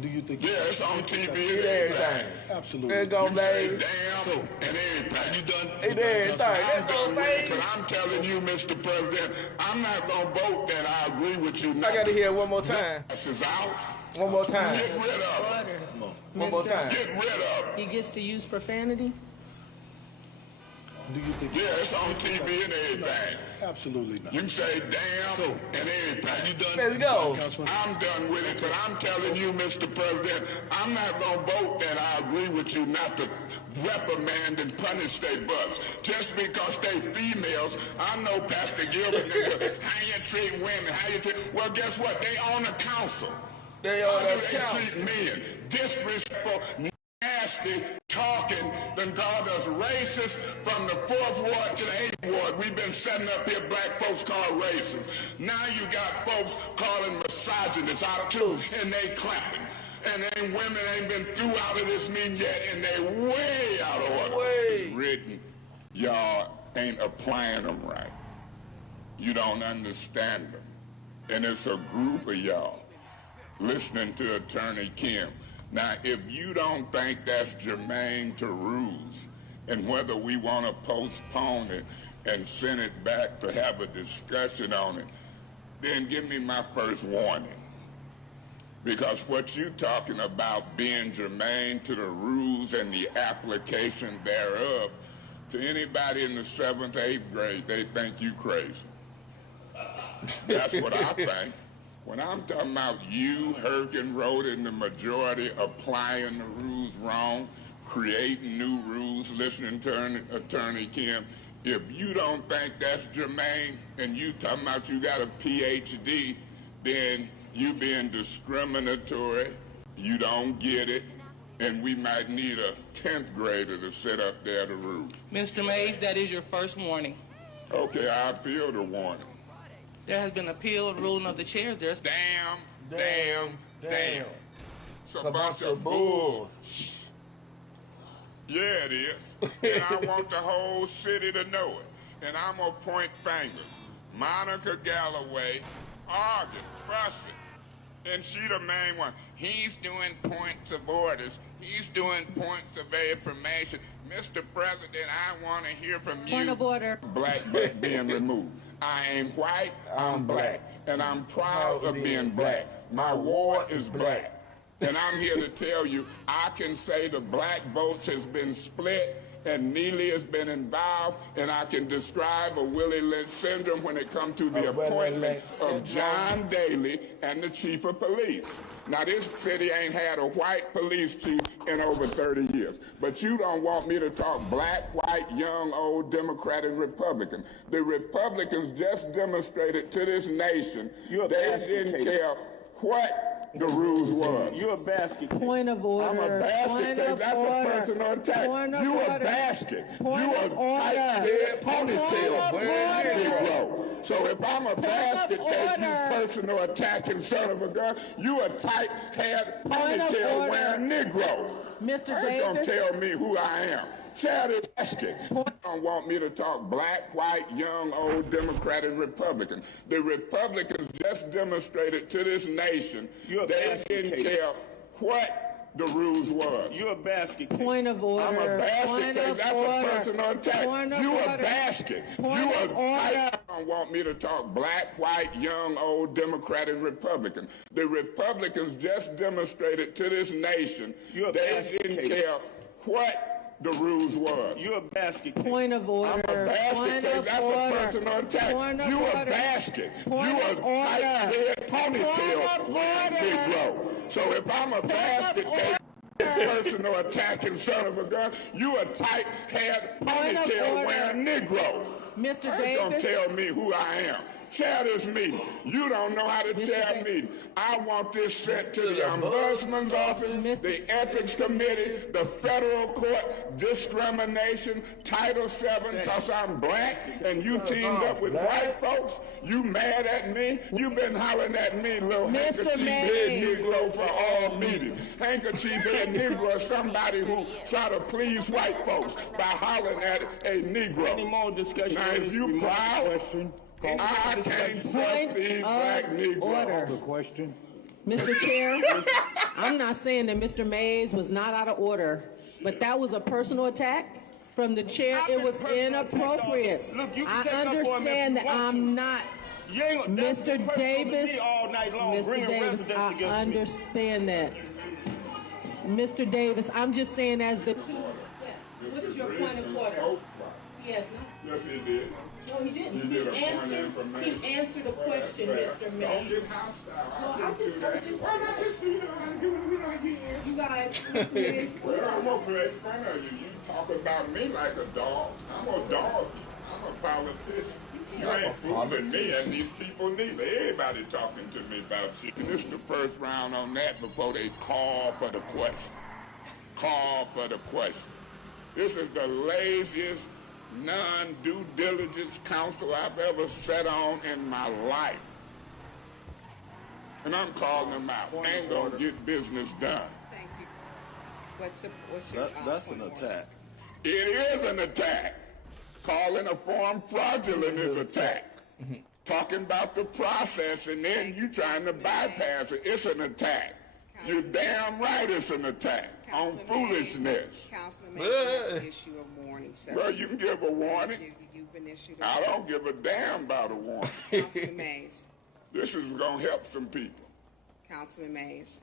Do you think? Yeah, it's on TV and everything. Absolutely. There go, you say babe. damn and everything. You done? Hey, there, everything. I'm done with it, 'cause I'm telling you, Mr. President, I'm not going to vote that I agree with you. I got to hear it one more time. Asses out. One more time. Get rid of them. One more time. Get rid of them. He gets to use profanity? Do you think? Yeah, it's on TV and everything. Absolutely not. You can say damn and everything. You done? Let's go. I'm done with it, because I'm telling you, Mr. President, I'm not going to vote that I agree with you not to reprimand and punish their butts. Just because they females, I know Pastor Gilbert, nigga, how you treat women, how you treat... Well, guess what? They own a council. They own a They council. treat men disrespectful, nasty, talking, then called us racist from the 4th Ward to the 8th Ward. We've been setting up here black folks called racist. Now you got folks calling misogynists out too, and they clapping. And then women ain't been through out of this meeting yet, and they way out of order. It's written. Y'all ain't applying them right. You don't understand them. And it's a group of y'all listening to Attorney Kim. Now, if you don't think that's germane to rules and whether we want to postpone it and send it back to have a discussion on it, then give me my first warning. Because what you're talking about being germane to the rules and the application thereof, to anybody in the 7th, 8th grade, they think you crazy. That's what I think. When I'm talking about you, Herkin, Road, and the majority applying the rules wrong, creating new rules, listening to Attorney Kim, if you don't think that's germane and you talking about you got a PhD, then you being discriminatory, you don't get it, and we might need a 10th grader to sit up there to rule. Mr. Mays, that is your first warning. Okay, I appeal the warning. There has been appeal and ruling of the chair. There's Damn. It's a bunch of bull. Yeah, it is. And I want the whole city to know it. And I'm going to point fingers. Monica Galloway arguing, fussing. And she the main one. He's doing points of orders. He's doing points of information. Mr. President, I want to hear from you. Point of order. Black butt being removed. I ain't white, I'm black. And I'm proud of being black. My ward is black. And I'm here to tell you, I can say the black votes has been split and Neely has been involved, and I can describe a Willie Lynch syndrome when it comes to the appointment of John Daly and the chief of police. Now, this city ain't had a white police chief in over 30 years. But you don't want me to talk black, white, young, old, Democrat, and Republican. The Republicans just demonstrated to this nation they didn't care what the rules was. You're a basket case. Point of order. I'm a basket Point case. of That's order. a personal attack. Point of You a order. basket. Point You of a order. tight-head Point ponytail. of Negro. So if I'm a basket case, you order. personal attacking son of a gun, you a tight-head Point of ponytail order. wearing Negro. Mr. Ain't gonna Davis. tell me who I am. Charity basket. You don't want me to talk black, white, young, old, Democrat, and Republican. The Republicans just demonstrated to this nation they didn't care what the rules was. You're a basket case. Point of order. I'm a basket Point case. of That's order. a personal attack. Point of You a order. basket. Point You a of order. tight. You don't want me to talk black, white, young, old, Democrat, and Republican. The Republicans just demonstrated to this nation they didn't care what the rules was. You're a basket case. Point of order. I'm a basket Point case. of That's order. a personal attack. Point of You a order. basket. Point You a of order. tight-head ponytail. Point of order. Negro. So if I'm a basket case, personal attacking son of a gun, you a tight-head Point of ponytail order. wearing Negro. Mr. Ain't gonna Davis. tell me who I am. chair this meeting. You don't know how to chair a meeting. I want this sent to the Ombudsman's office, the Ethics Committee, the federal court, discrimination, Title VII, because I'm black, and you teamed up with white folks. You mad at me? You been hollering at me, little handkerchief head Negro for all meetings. Handkerchief head Negro is somebody who try to please white folks by hollering at a Negro. Any more discussion? Now, if you proud, I can't trust these black Negroes. The question. Mr. Chair, I'm not saying that Mr. Mays was not out of order, but that was a personal attack from the chair. It was inappropriate. I understand that I'm not. Mr. Davis, Mr. Davis, I understand that. Mr. Davis, I'm just saying as the... What is your point of order? Yes, he did. No, he didn't. He answered a question, Mr. Mayor. Don't get hostile. No, you guys, please. Well, I'm gonna play in front of you. You talk about me like a dog. I'm a dog. I'm a politician. You ain't fooling me and these people neither. Everybody talking to me about you. This is the first round on that before they call for the question. Call for the question. This is the laziest non-due diligence council I've ever sat on in my life. And I'm calling them out. Ain't gonna get business done. Thank you. What's your That's an attack. It is an attack. Calling a form fraudulent is attack. Talking about the process and then you trying to bypass it. It's an attack. You're damn right it's an attack on foolishness. Councilman Mays, you have to issue a warning, sir. Well, you can give a warning. You've been issued a I don't give a damn about a warning. Councilman Mays. This is going to help some people. Councilman Mays.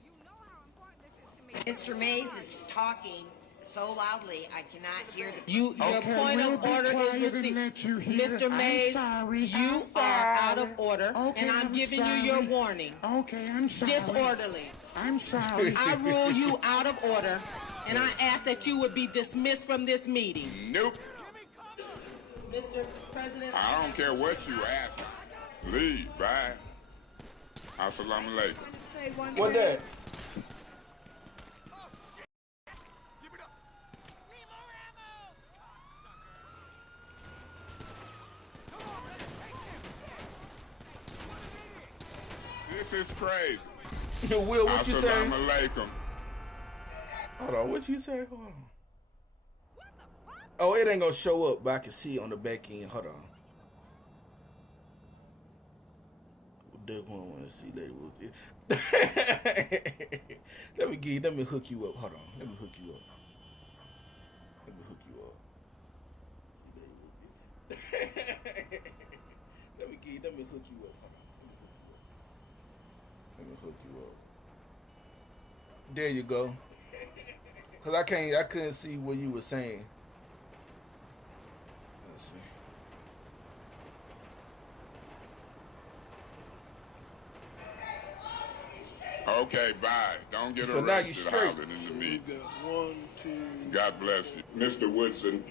Mr. Mays is talking so loudly I cannot hear the... Your point of order is received. Mr. Mays, you are out of order, and I'm giving you your warning. Okay, I'm sorry. Disorderly. I'm sorry. I rule you out of order, and I ask that you would be dismissed from this meeting. Nope. Mr. President. I don't care what you ask. Leave. Bye. Assalamu alaikum. What that? This is crazy. Will, what you say? Assalamu alaikum. Hold on, what you say? Hold on. Oh, it ain't gonna show up, but I can see it on the back end. Hold on. Daquan want to see Lady Wolf. Let me hook you up. Hold on. Let me hook you up. Let me hook you up. Hold on. Let me hook you up. There you go. Cause I couldn't see what you were saying. Let's see. Okay, bye. Don't get So now you arrested straight. hollering in the meeting. God bless you. Mr. Woodson,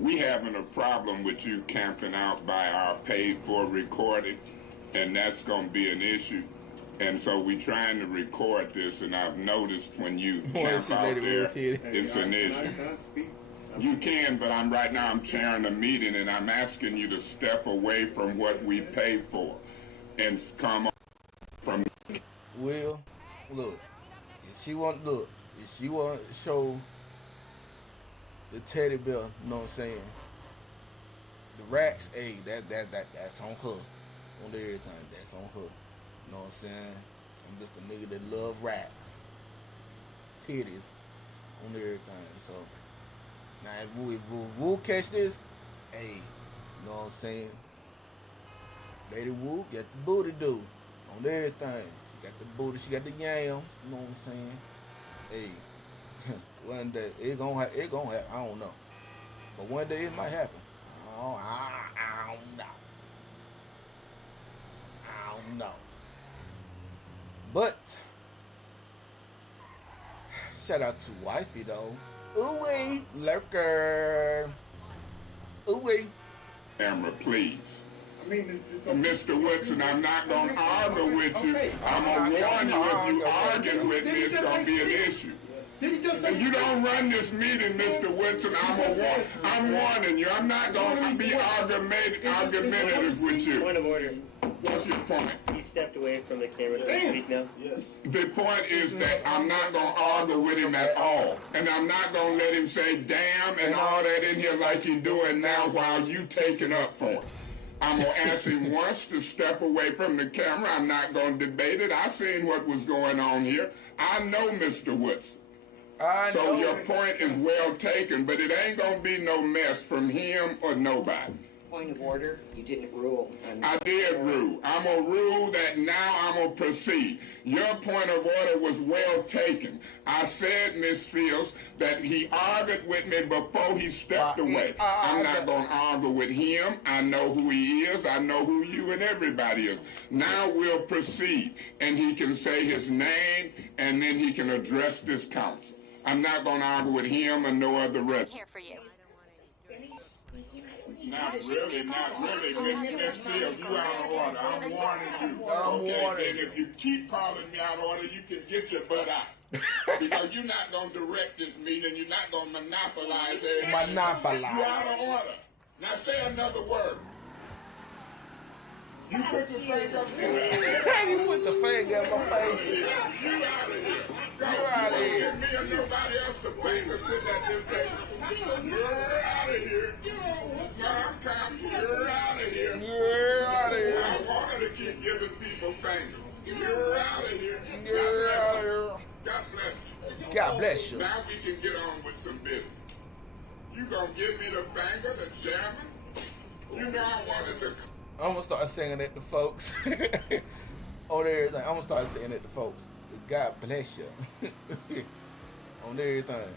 we having a problem with you camping out by our paid-for recording, and that's going to be an issue. And so we trying to record this, and I've noticed when you camp out there, it's an issue. You can, but right now I'm chairing a meeting, and I'm asking you to step away from what we pay for and come on from... Will, look, if she want to show the teddy bear, you know what I'm saying? The racks, hey, that's on her. On everything, that's on her. You know what I'm saying? I'm just a nigga that love racks, titties, on everything. So now if Woo catch this, hey, you know what I'm saying? Lady Woo got the booty do on everything. She got the booty, she got the yams, you know what I'm saying? Hey, one day it gonna happen, I don't know. But one day it might happen. I don't know. But shout out to wifey though. Ooh-wee, lurker. Ooh-wee. Camera, please. Mr. Woodson, I'm not going to argue with you. I'm going to warn you, if you arguing with me, it's going to be an issue. If you don't run this meeting, Mr. Woodson, I'm warning you. I'm not going to be argumentative with you. Point of order. What's your point? He stepped away from the camera to speak now. Yes. The point is that I'm not going to argue with him at all. And I'm not going to let him say damn and all that in here like he's doing now while you taking up for him. I'm going to ask him once to step away from the camera. I'm not going to debate it. I seen what was going on here. I know Mr. Woodson. So your point is well taken, but it ain't going to be no mess from him or nobody. Point of order, you didn't rule. I did rule. I'm going to rule that now I'm going to proceed. Your point of order was well taken. I said, Ms. Fields, that he argued with me before he stepped away. I'm not going to argue with him. I know who he is. I know who you and everybody is. Now we'll proceed, and he can say his name, and then he can address this council. I'm not going to argue with him or no other rest. Here for you. Not really, Miss Fields, you out of order. I'm warning you. Okay, then if you keep calling me out of order, you can get your butt out. Because you're not going to direct this meeting. You're not going to monopolize it. Monopolize. You're out of order. Now say another word. You put your finger up there. You put your finger in my face. You out of here. You out of here. Me and nobody else to finger sit at this table. You're out of here. You're out of here. You're out of here. I wanted to keep giving people fingers. You're out of here. You're out of here. God bless you. God bless you. Now we can get on with some business. You gonna give me the finger, the chairman? You know I wanted to. I'm gonna start saying it to folks. On everything. I'm gonna start saying it to folks. God bless you. On everything.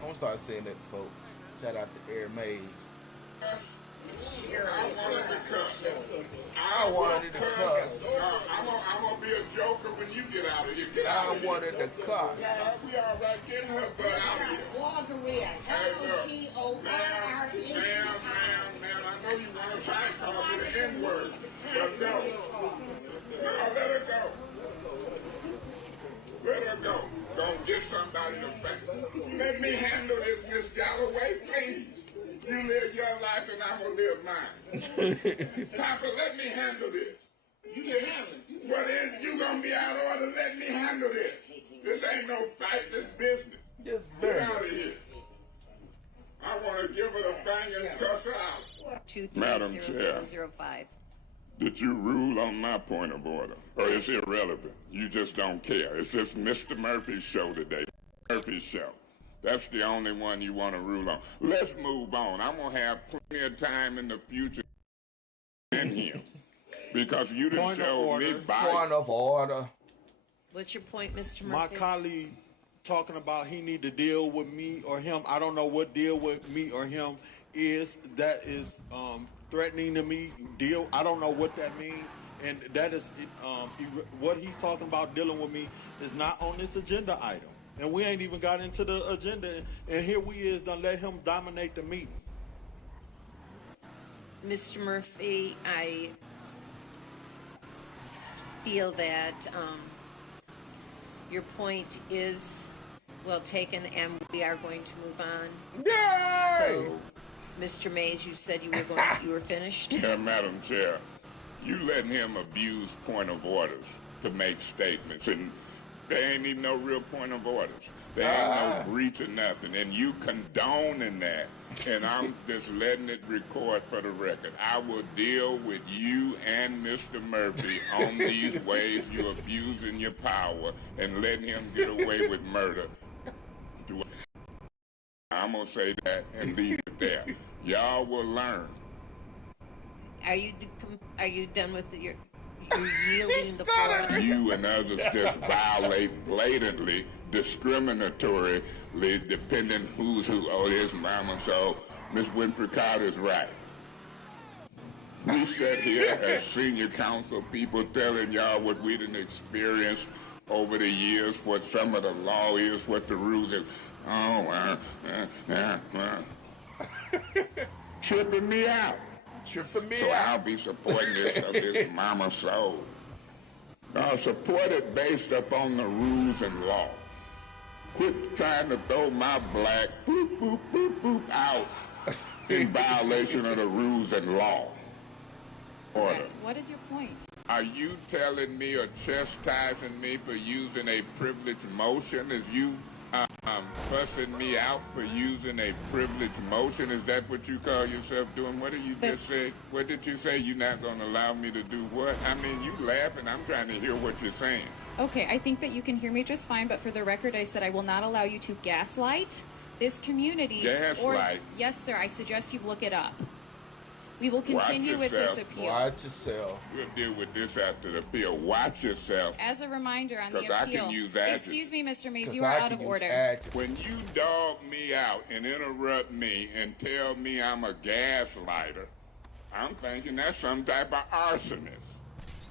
I'm gonna start saying it to folks. Shout out to Air Maze. I wanted to cuss. I wanted to cuss. I'm gonna be a joker when you get out of here. Get out of here. I wanted to cuss. We all right. Get her butt out of here. Hey, look. Ma'am, I know you want to try and call me the N-word. But no. No, let her go. Let her go. Don't get somebody to face. Let me handle this, Miss Galloway, please. You live your life and I'm going to live mine. Papa, let me handle this. You can handle it. Well, then you going to be out of order. Let me handle this. This ain't no fight. This business. Just get out of here. I want to give her the finger and cuss her out. Madam Chair, 230005. did you rule on my point of order? Or it's irrelevant? You just don't care. It's just Mr. Murphy's show today. Murphy's show. That's the only one you want to rule on. Let's move on. I'm going to have plenty of time in the future in here. Because you didn't show me by. Point of order. What's your point, Mr. Murphy? My colleague talking about he need to deal with me or him. I don't know what deal with me or him is. That is threatening to me. Deal. I don't know what that means. And that is what he's talking about dealing with me is not on this agenda item. And we ain't even got into the agenda. And here we is done let him dominate the meeting. Mr. Murphy, I feel that your point is well taken, and we are going to move on. Yay! So, Mr. Mays, you said you were finished. Yeah, Madam Chair, you letting him abuse point of orders to make statements, and there ain't even no real point of orders. There ain't no breach or nothing, and you condoning that, and I'm just letting it record for the record. I will deal with you and Mr. Murphy on these ways you're abusing your power and letting him get away with murder. I'm going to say that and leave it there. Y'all will learn. Are you done with your yielding the floor? You and others just violate blatantly, discriminatorily, depending who's who. Oh, there's mama. So Ms. Winfrey Carter is right. We sit here as senior council people telling y'all what we done experienced over the years, what some of the law is, what the rules is. Oh, tripping me out. Tripping me So out. I'll be supporting this mama soul. Support it based upon the rules and law. Quit trying to throw my black boop, boop, boop, boop out in violation of the rules and law. Order. What is your point? Are you telling me or chastising me for using a privileged motion? Is you fussing me out for using a privileged motion? Is that what you call yourself doing? What did you just say? What did you say? You're not going to allow me to do what? I mean, you laughing. I'm trying to hear what you're saying. Okay, I think that you can hear me just fine, but for the record, I said I will not allow you to gaslight this community. Gaslight? Yes, sir. I suggest you look it up. We will continue with this appeal. Watch yourself. We'll deal with this after the appeal. Watch yourself. As a reminder on the appeal. I can use adjectives. Excuse me, Mr. Mays, you are out of order. When you dog me out and interrupt me and tell me I'm a gaslighter, I'm thinking that's some type of arsonist.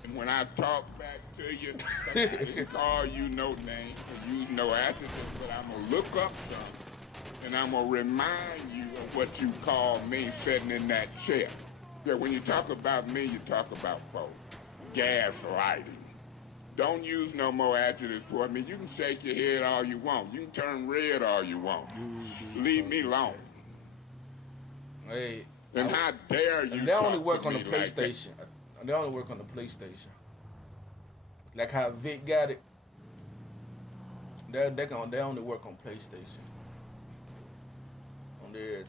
And when I talk back to you, I didn't call you no name or use no adjectives, but I'm going to look up something. And I'm going to remind you of what you call me sitting in that chair. Yeah, when you talk about me, you talk about folks. Gaslighting. Don't use no more adjectives for me. You can shake your head all you want. You can turn red all you want. Leave me alone. Hey. And how dare you They only talk work to on the me like that? PlayStation. They only work on the PlayStation. Like how Vic got it. They only work on PlayStation. On everything.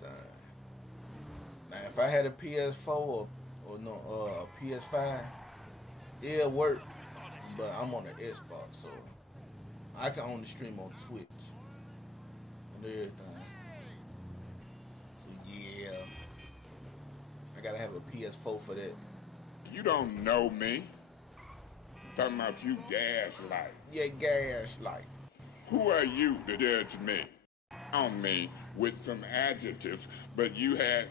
Now, if I had a PS4 or a PS5, it'll work. But I'm on the Xbox, so I can only stream on Twitch. On everything. So yeah, I gotta have a PS4 for that. You don't know me. Talking about you gaslight. Yeah, gaslight. Who are you to judge me? On me with some adjectives, but you had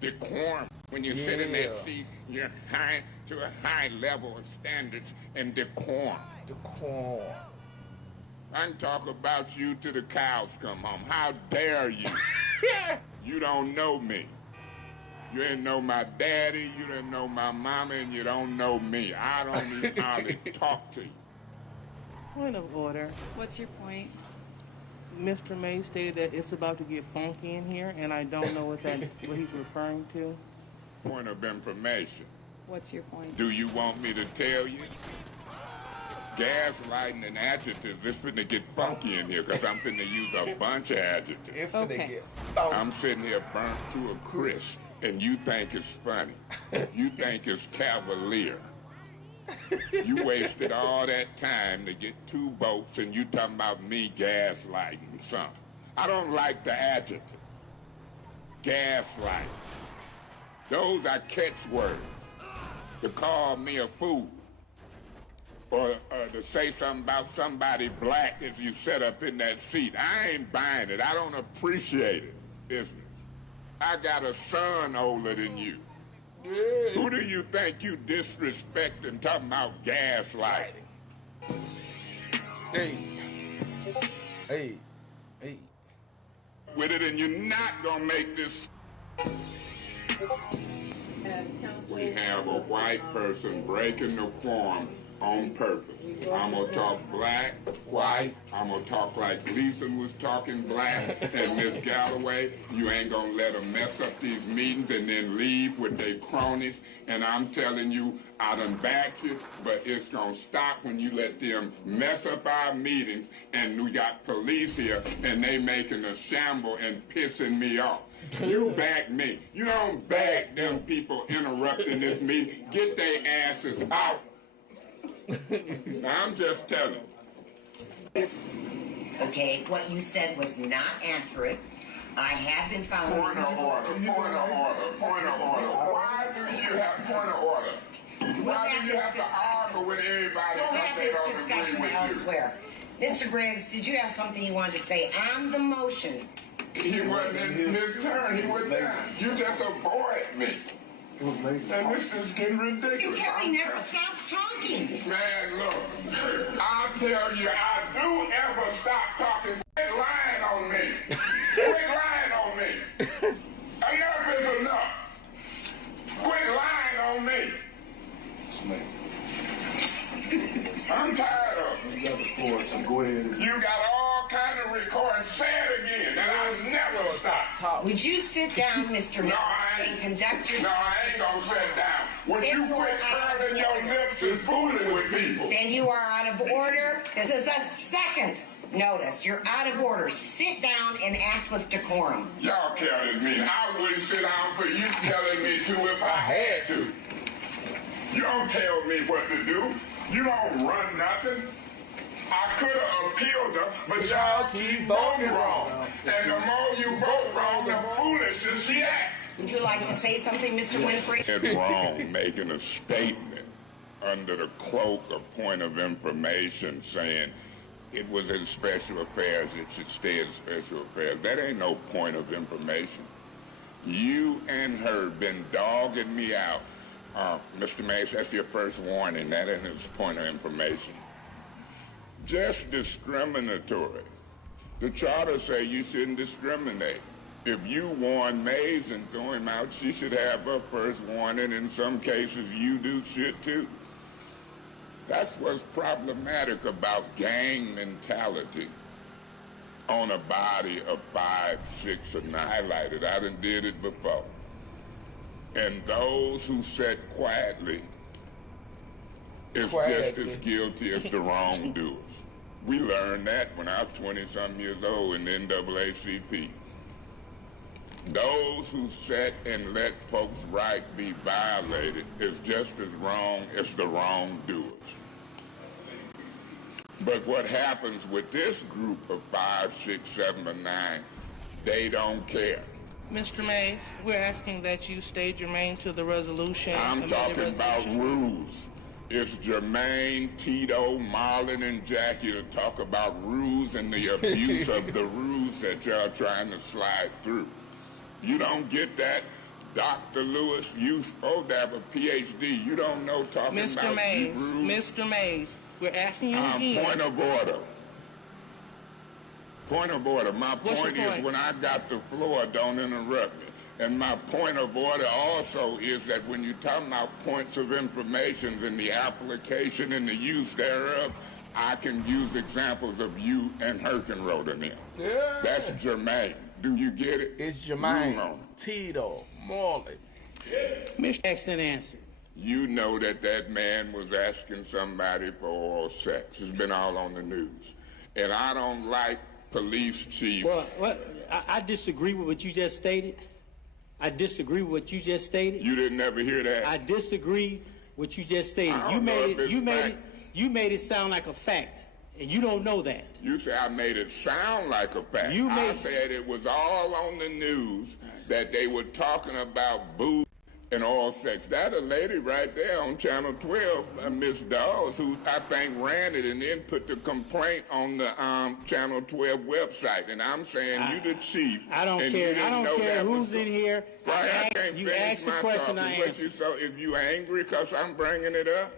decorum. When you sit in that seat, you're high to a high level of standards and decorum. Decorum. I can talk about you till the cows come home. How dare you? You don't know me. You didn't know my daddy, you didn't know my mama, and you don't know me. I don't even hardly talk to you. Point of order. What's your point? Mr. May stated that it's about to get funky in here, and I don't know what he's referring to. Point of information. What's your point? Do you want me to tell you? Gaslighting and adjectives, it's finna get funky in here, because I'm finna use a bunch of adjectives. Okay. I'm sitting here burnt to a crisp, and you think it's funny. You think it's cavalier. You wasted all that time to get 2 votes, and you talking about me gaslighting something. I don't like the adjective. Gaslight. Those are catchwords. To call me a fool. Or to say something about somebody black if you sit up in that seat. I ain't buying it. I don't appreciate it. Business. I got a son older than you. Yeah. Who do you think you disrespecting talking about gaslighting? Hey. With it, and you're not gonna make this. We have a white person breaking the quorum on purpose. I'm gonna talk black, white. I'm gonna talk like Leeson was talking black, and Miss Galloway. You ain't gonna let them mess up these meetings and then leave with their cronies. And I'm telling you, I done backed you, but it's gonna stop when you let them mess up our meetings. And we got police here, and they making a shamble and pissing me off. You back me. You don't back them people interrupting this meeting. Get their asses out. I'm just telling. Okay, what you said was not accurate. I have been following. Point of order. Why do you have point of order? Why do you have to argue with everybody? We'll have this discussion elsewhere. Mr. Briggs, did you have something you wanted to say on the motion? He wasn't in his turn. He was there. You just avoided me. And this is getting ridiculous. You tell me never stops talking. Man, look, I'll tell you, I do ever stop talking. Quit lying on me. Quit lying on me. Enough is enough. on me. I'm tired of it. You got the floor, so go ahead. You got all kind of recording. Say it again, and I'll never stop. Would you sit down, Mr. No, I and conduct No, yourself? I ain't gonna sit down. Would you quit curling your lips and fooling with people? Then you are out of order. This is a second notice. You're out of order. Sit down and act with decorum. Y'all careless me. I wouldn't sit down for you telling me to if I had to. You don't tell me what to do. You don't run nothing. I could have appealed her, but y'all keep voting wrong. And the more you vote wrong, the foolisher she act. Would you like to say something, Mr. Winfrey? It's wrong making a statement under the cloak of point of information saying it was in special affairs, it should stay in special affairs. That ain't no point of information. You and her been dogging me out. Mr. Mays, that's your first warning. That ain't his point of information. Just discriminatory. The charter say you shouldn't discriminate. If you warn Mays and throw him out, she should have her first warning. In some cases, you should too. That's what's problematic about gang mentality on a body of 5, 6, and highlighted. I done did it before. And those who sat quietly is just as guilty as the wrongdoers. We learned that when I was 20-something years old in the NAACP. Those who sat and let folks' rights be violated is just as wrong as the wrongdoers. But what happens with this group of 5, 6, 7, or 9, they don't care. Mr. Mays, we're asking that you stay germane to the resolution. I'm talking about rules. It's Jermaine, Tito, Marlon, and Jackie to talk about rules and the abuse of the rules that y'all trying to slide through. You don't get that? Dr. Lewis, you supposed to have a PhD. You don't know talking Mr. about Mays, rules. Mr. Mays, we're asking you again. Point of order. Point of order. My What's point your is point? when I got the floor, don't interrupt me. And my point of order also is that when you're talking about points of information and the application and the use thereof, I can use examples of you and Herkenroth in there. Yeah. That's germane. Do you get it? It's Jermaine, Tito, Marley. Mr. Excellent answer. You know that man was asking somebody for oral sex. It's been all on the news. And I don't like police chiefs. Well, I disagree with what you just stated. I disagree with what you just stated. You didn't ever hear that? I disagree with what you just stated. I don't know if it's You made it sound like a fact, and you don't know that. You say I made it sound like a fact. I said it was all on the news that they were talking about booze and oral sex. That a lady right there on Channel 12, Miss Dawes, who I think ran it and then put the complaint on the Channel 12 website. And I'm saying you the chief. I don't and care. You didn't I don't know care that who's was in here. Right, I can't you finish asked the my question, talking. I What answered. so if you angry because I'm bringing it up?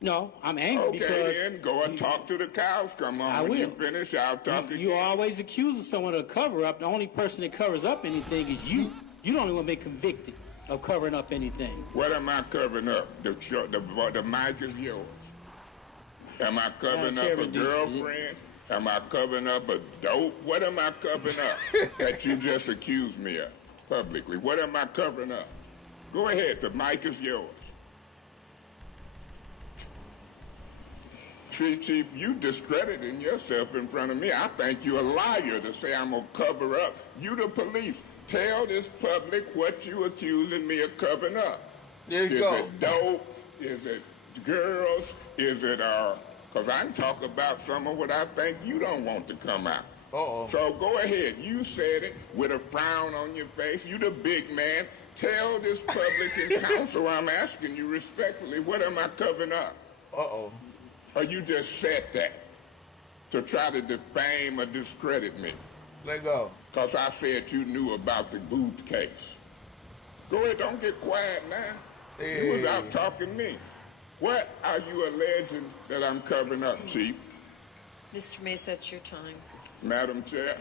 No, I'm angry because... Okay, then go and talk to the cows come on. I When you will. finish, I'll talk You always accuse of someone of cover up. The only person that covers up anything is you. You don't even want to be convicted of covering up anything. What am I covering up? The mic is yours. Am I covering up a girlfriend? Am I covering up a dope? What am I covering up that you just accused me of publicly? What am I covering up? Go ahead, the mic is yours. See, Chief, you discrediting yourself in front of me. I think you're a liar to say I'm going to cover up. You the police. Tell this public what you accusing me of covering up. There you go. Is it dope? Is it girls? Is it, because I can talk about some of what I think you don't want to come out. Uh-oh. So go ahead. You said it with a frown on your face. You the big man. Tell this public and council, I'm asking you respectfully, what am I covering up? Uh-oh. Or you just said that to try to defame or discredit me? Let go. Because I said you knew about the Booth case. Go ahead, don't get quiet now. You was out talking me. What are you alleging that I'm covering up, Chief? Mr. Mays, that's your time. Madam Chair,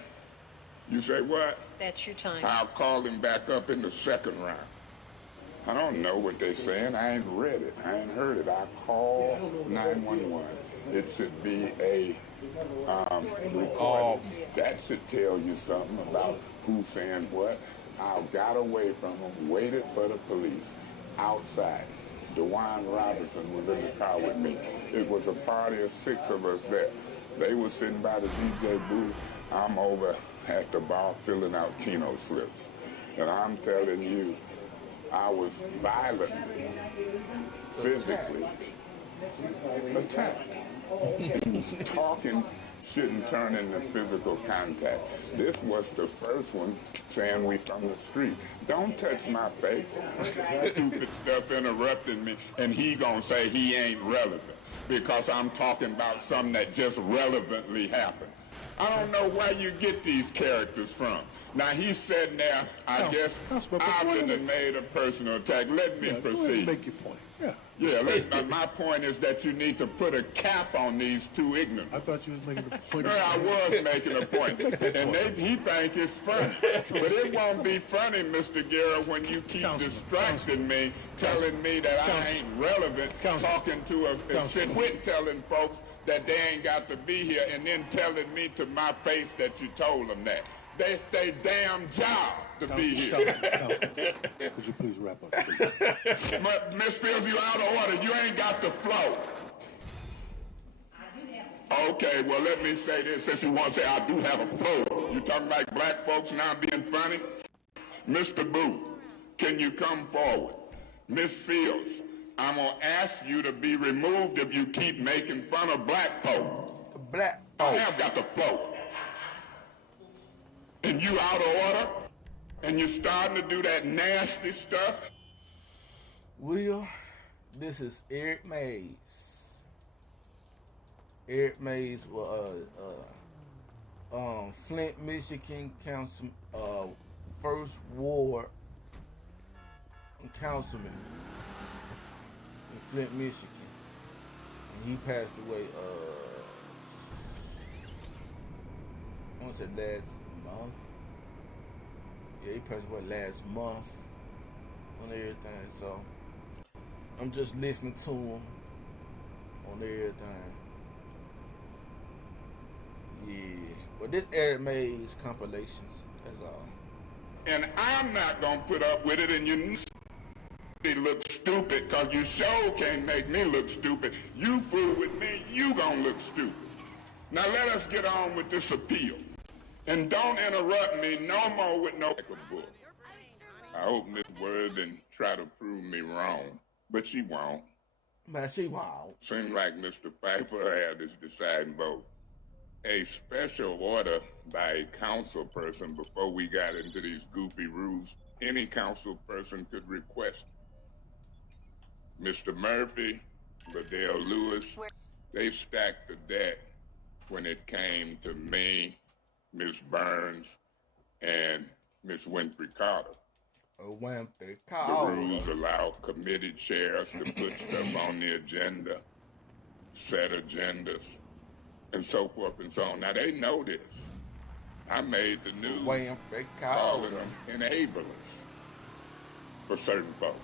you say what? That's your time. I'll call him back up in the second round. I don't know what they're saying. I ain't read it. I ain't heard it. I called 911. It should be a recording. That should tell you something about who's saying what. I got away from them, waited for the police outside. DeJuan Robinson was in the car with me. It was a party of 6 of us there. They were sitting by the DJ booth. I'm over at the bar filling out Keno slips. And I'm telling you, I was violently, physically attacked. Talking shouldn't turn into physical contact. This was the first one saying we from the street. Don't touch my face. Stupid stuff interrupting me, and he gonna say he ain't relevant because I'm talking about something that just relevantly happened. I don't know where you get these characters from. Now he's sitting there, I guess I've been made a personal attack. Let me proceed. Make your point. My point is that you need to put a cap on these two ignorants. I thought you was making a point. I was making a point. And he think it's funny. But it won't be funny, Mr. Guerra, when you keep distracting me, telling me that I ain't relevant, talking to a quit telling folks that they ain't got to be here, and then telling me to my face that you told them that. That's their damn job to be here. Could you please wrap up, please? Miss Fields, you out of order. You ain't got the flow. Okay, well, let me say this. Since you want to say I do have a flow, you talking about black folks now being funny? Mr. Booth, can you come forward? Miss Fields, I'm going to ask you to be removed if you keep making fun of black folk. Black folk. I have got the flow. And you out of order, and you're starting to do that nasty stuff. Will, this is Eric Mays. Eric Mays was Flint, Michigan council, first ward councilman in Flint, Michigan. And he passed away, I want to say last month. Yeah, he passed away last month on everything, so I'm just listening to him on everything. Yeah, but this Eric Mays compilations, that's all. And I'm not gonna put up with it, and you look stupid, cause you sure can't make me look stupid. You fool with me, you gonna look stupid. Now let us get on with this appeal. And don't interrupt me no more with no book. I hope Miss Worthing try to prove me wrong, but she won't. But she won't. Seems like Mr. Piper had his deciding vote. A special order by a council person before we got into these goofy rules, any council person could request. Mr. Murphy, Liddell Lewis, they stacked the deck when it came to me, Miss Burns, and Miss Winfrey Carter. Winfrey Carter. The rules allow committee chairs to put stuff on the agenda, set agendas, and so forth and so on. Now, they know this. I made the news calling them enablers for certain folks.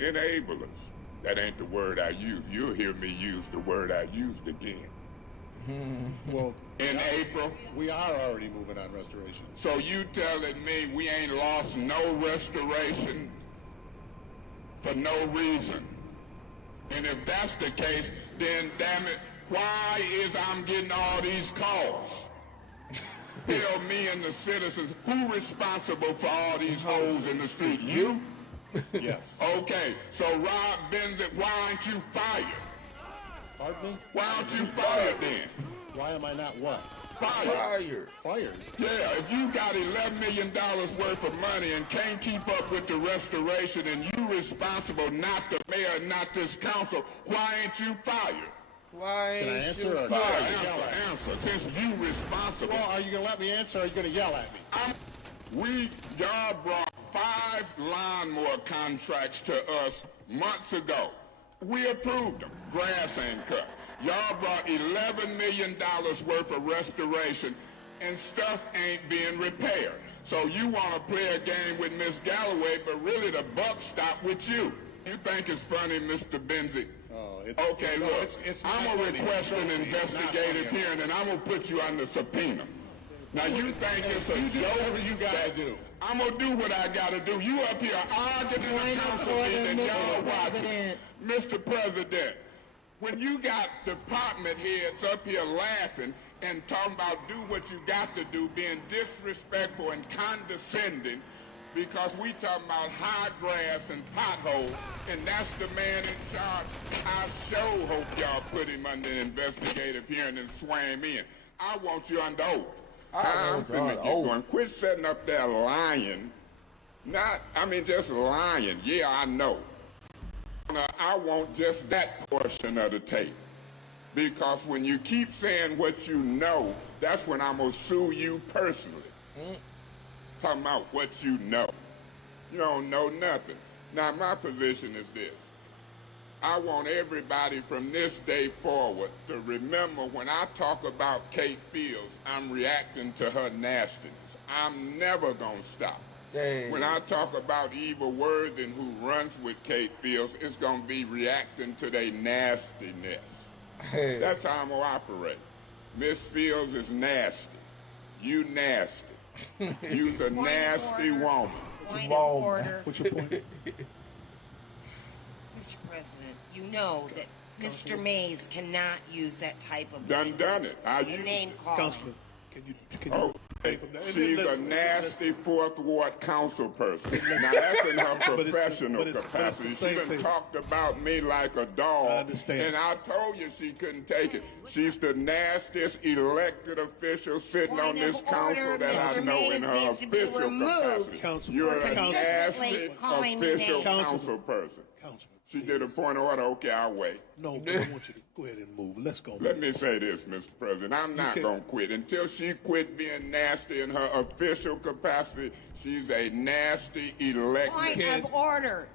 Enablers. That ain't the word I use. You'll hear me use the word I used again. Well, in April, we are already moving on restoration. So you telling me we ain't lost no restoration for no reason? And if that's the case, then damn it, why is I'm getting all these calls? Tell me and the citizens, who responsible for all these holes in the street? You? Yes. Okay, so Rob Benzit, why aren't you fired? Pardon me? Why aren't you fired then? Why am I not what? Fired. Fired? Yeah, if you got $11 million worth of money and can't keep up with the restoration and you responsible, not the mayor, not this council, why ain't you fired? Why Can I ain't answer you or fired? Answer. Since you responsible. Well, are you going to let me answer or are you going to yell at me? Y'all brought 5 lawnmower contracts to us months ago. We approved them. Grass ain't cut. Y'all brought $11 million worth of restoration and stuff ain't being repaired. So you want to play a game with Miss Galloway, but really the buck stopped with you. You think it's funny, Mr. Benzie? Okay, look, I'm going to request an investigative hearing, and I'm going to put you under subpoena. Now, you think it's a joke? You got to do. I'm going to do what I got to do. You up here arguing in the council meeting and y'all watching. Mr. President, when you got department heads up here laughing and talking about do what you got to do, being disrespectful and condescending, because we talking about high grass and potholes, and that's the man in charge. I sure hope y'all put him under investigative hearing and swear him in. I want you under oath. I'm finna get going. Quit setting up there lying. Just lying. Yeah, I know. I want just that portion of the tape. Because when you keep saying what you know, that's when I'm going to sue you personally. Talking about what you know. You don't know nothing. Now, my position is this. I want everybody from this day forward to remember when I talk about Kate Fields, I'm reacting to her nastiness. I'm never going to stop. Hey. When I talk about Eva Worthing, who runs with Kate Fields, it's going to be reacting to their nastiness. Hey. That's how I'm going to operate. Miss Fields is nasty. You nasty. You's a nasty woman. Point of order. What's your point? Mr. President, you know that Mr. Mays cannot use that type of done it. name calling. Councilman, can you she's a nasty fourth ward council person. Now that's in her professional capacity. She done talked about me like a dog. I understand. And I told you she couldn't take it. She's the nastiest elected official sitting on this council that I know in her official capacity. You're a nasty official council person. She did a point of order. Okay, I'll wait. No, but I want you to go ahead and move. Let's go. Let me say this, Mr. President. I'm not going to quit. Until she quit being nasty in her official capacity, she's a nasty elected... Point of order.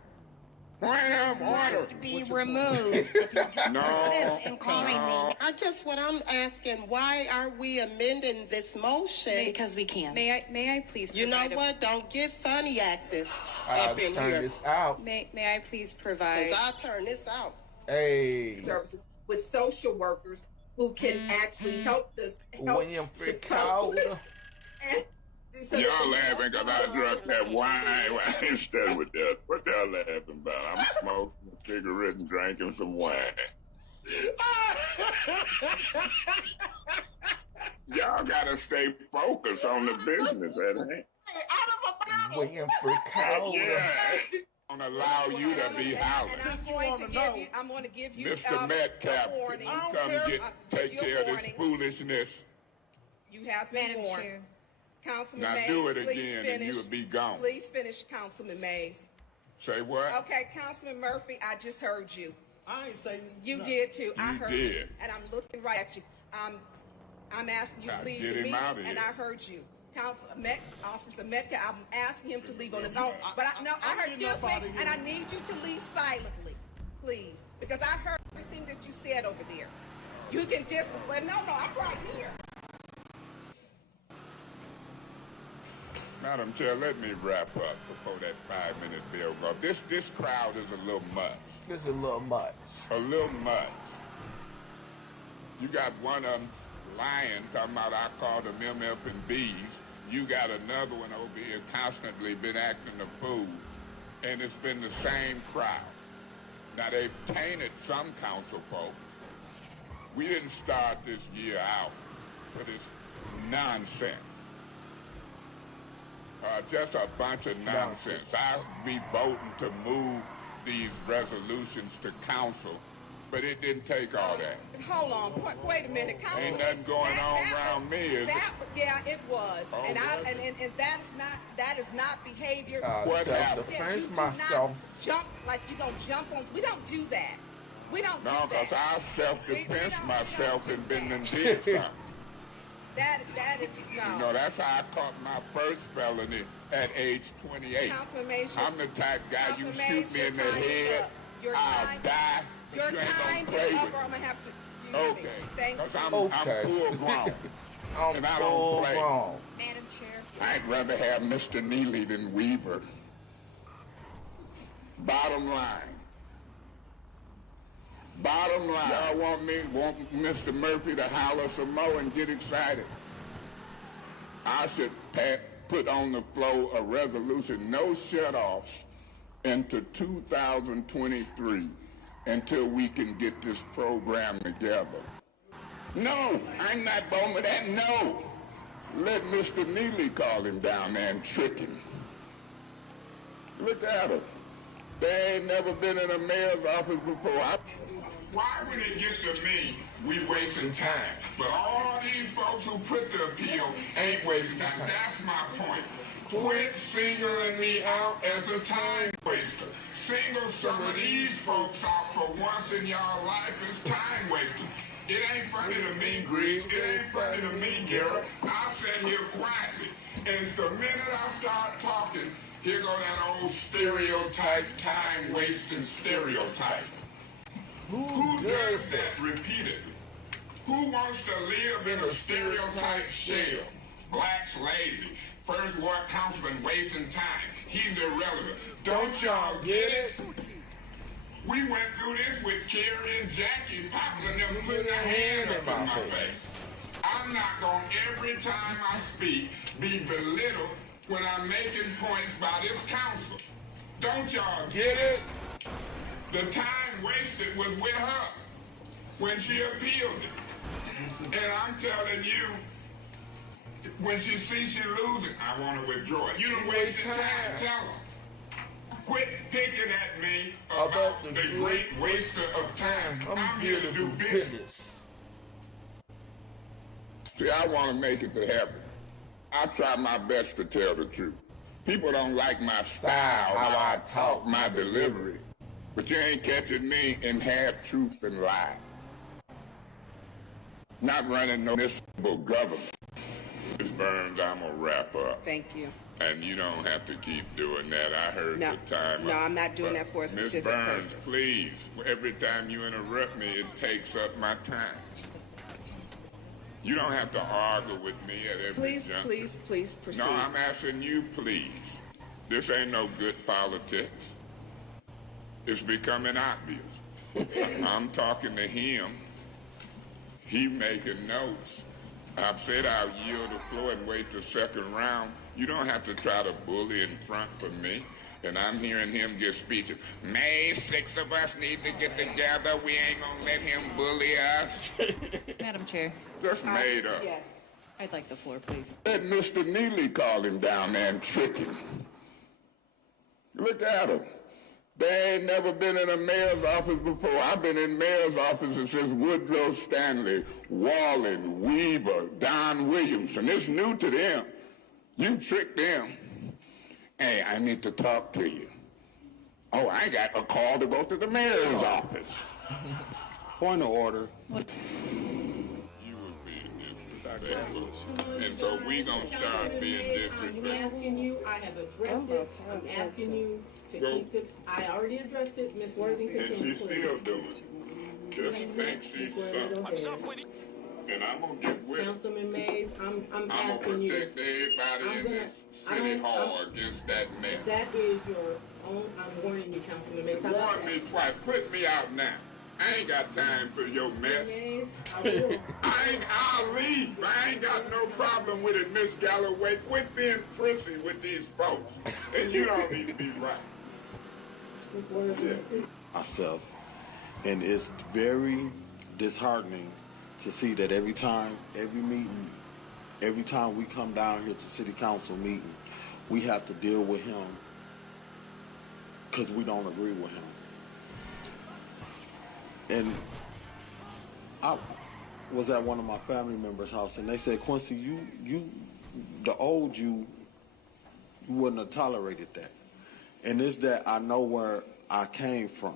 Point of order. Must be removed if you persist in calling me. What I'm asking, why are we amending this motion? Because we can. May I please provide... You know what? Don't get funny acting up in turn here. This out. May I please provide... Because I'll turn this out. Hey. Services with social workers who can actually help this. William Fricalda. Y'all laughing because I drunk that wine instead with that. What y'all laughing about? I'm smoking a cigarette and drinking some wine. Y'all gotta stay focused on the business, man. William Fricalda. Yeah. I'm gonna allow you to be howling. I'm going to give you Mr. Metcalf, can you come take care of this foolishness? You have been warned. Councilman now Mays, do it again and you'll be gone. Please finish, Councilman Mays. Say what? Okay, Councilman Murphy, I just heard you. I ain't saying you did too. I heard did. you, and I'm looking right at you. I'm asking you to leave the meeting, and I heard you. Officer Metcalf, I'm asking him to leave on his own. But I heard, excuse me, and I need you to leave silently, please, because I heard everything that you said over there. You can just, well, no, I'm right here. Madam Chair, let me wrap up before that 5-minute bill goes. This crowd is a little much. This is a little much. A little much. You got one of them lying, talking about I called them MF and B's. You got another one over here constantly been acting a fool, and it's been the same crowd. Now, they've tainted some council folks. We didn't start this year out for this nonsense. Just a bunch of nonsense. I'll be voting to move these resolutions to council, but it didn't take all that. Hold on, wait a minute, Council. Ain't nothing going on around me, is it? Yeah, it was, oh, and that is not behavior. What happened? Defend myself. Jump like you gonna jump on. We don't do that. We don't do that. No, because I self-defense myself and been and did something. That is no. You know, that's how I caught my first felony at age 28. I'm the type guy you shoot me in the head, I'll die. Your time is up, or I'm gonna have to excuse me. Okay. Because I'm full grown. And I don't play. Madam Chair. I'd rather have Mr. Neely than Weaver. Bottom line. Y'all want Mr. Murphy to holler some more and get excited. I should put on the floor a resolution, no shut-offs into 2023 until we can get this program together. No, I'm not going with that, no. Let Mr. Neely call him down there and trick him. Look at him. They ain't never been in a mayor's office before. Why when it gets to me, we wasting time? But all these folks who put the appeal ain't wasting time. That's my point. Quit singling me out as a time waster. Single some of these folks out for once in y'all life as time wasters. It ain't funny to me, Grease. It ain't funny to me, Garrett. I'll sit here quietly. And the minute I start talking, here go that old stereotype, time-wasting stereotype. Who does that repeatedly? Who wants to live in a stereotype shell? Blacks lazy. First ward councilman wasting time. He's irrelevant. Don't y'all get it? We went through this with Kerry and Jackie popping and them putting their hand up in my face. I'm not going to, every time I speak, be belittled when I'm making points by this council. Don't y'all get it? The time wasted was with her when she appealed it. And I'm telling you, when she sees she losing, I want to withdraw it. You done wasted time, tell her. Quit picking at me about the great waster of time. I'm here to do business. See, I want to make it to heaven. I try my best to tell the truth. People don't like my style, how I talk, my delivery. But you ain't catching me in half-truth and lie. Not running no municipal government. Ms. Burns, I'm going to wrap up. Thank you. And you don't have to keep doing that. I heard the time. No, I'm not doing that for a specific Ms. Burns, purpose. please, every time you interrupt me, it takes up my time. You don't have to argue with me at every juncture. Please proceed. No, I'm asking you, please. This ain't no good politics. It's becoming obvious. I'm talking to him. He making notes. I've said I'll yield the floor and wait the second round. You don't have to try to bully in front for me. And I'm hearing him give speeches. May, 6 of us need to get together. We ain't gonna let him bully us. Madam Chair. Just made up. Yes. I'd like the floor, please. Let Mr. Neely call him down there and trick him. Look at him. They ain't never been in a mayor's office before. I've been in mayor's offices since Woodrow Stanley, Wallen, Weaver, Don Williamson. It's new to them. You tricked them. Hey, I need to talk to you. Oh, I got a call to go to the mayor's office. Point of order. You were being disrespectful. And so we gonna start being disrespectful. I'm asking you, I have addressed it. I'm asking you to keep it. I already addressed it, Ms. Worthington. And she's still doing it. Just think she's something. And I'm gonna get with it. Councilman Mays, I'm I'm asking gonna you. protect everybody in this city hall against that mess. That is your own, I'm warning you, Councilman Mays. Warn me twice. Put me out now. I ain't got time for your mess. I'll leave. I ain't got no problem with it, Miss Galloway. Quit being prissy with these folks. And you don't need to be right. Myself. And it's very disheartening to see that every time, every meeting, every time we come down here to city council meeting, we have to deal with him because we don't agree with him. And I was at one of my family members' house, and they said, Quincy, the old you wouldn't have tolerated that. And it's that I know where I came from.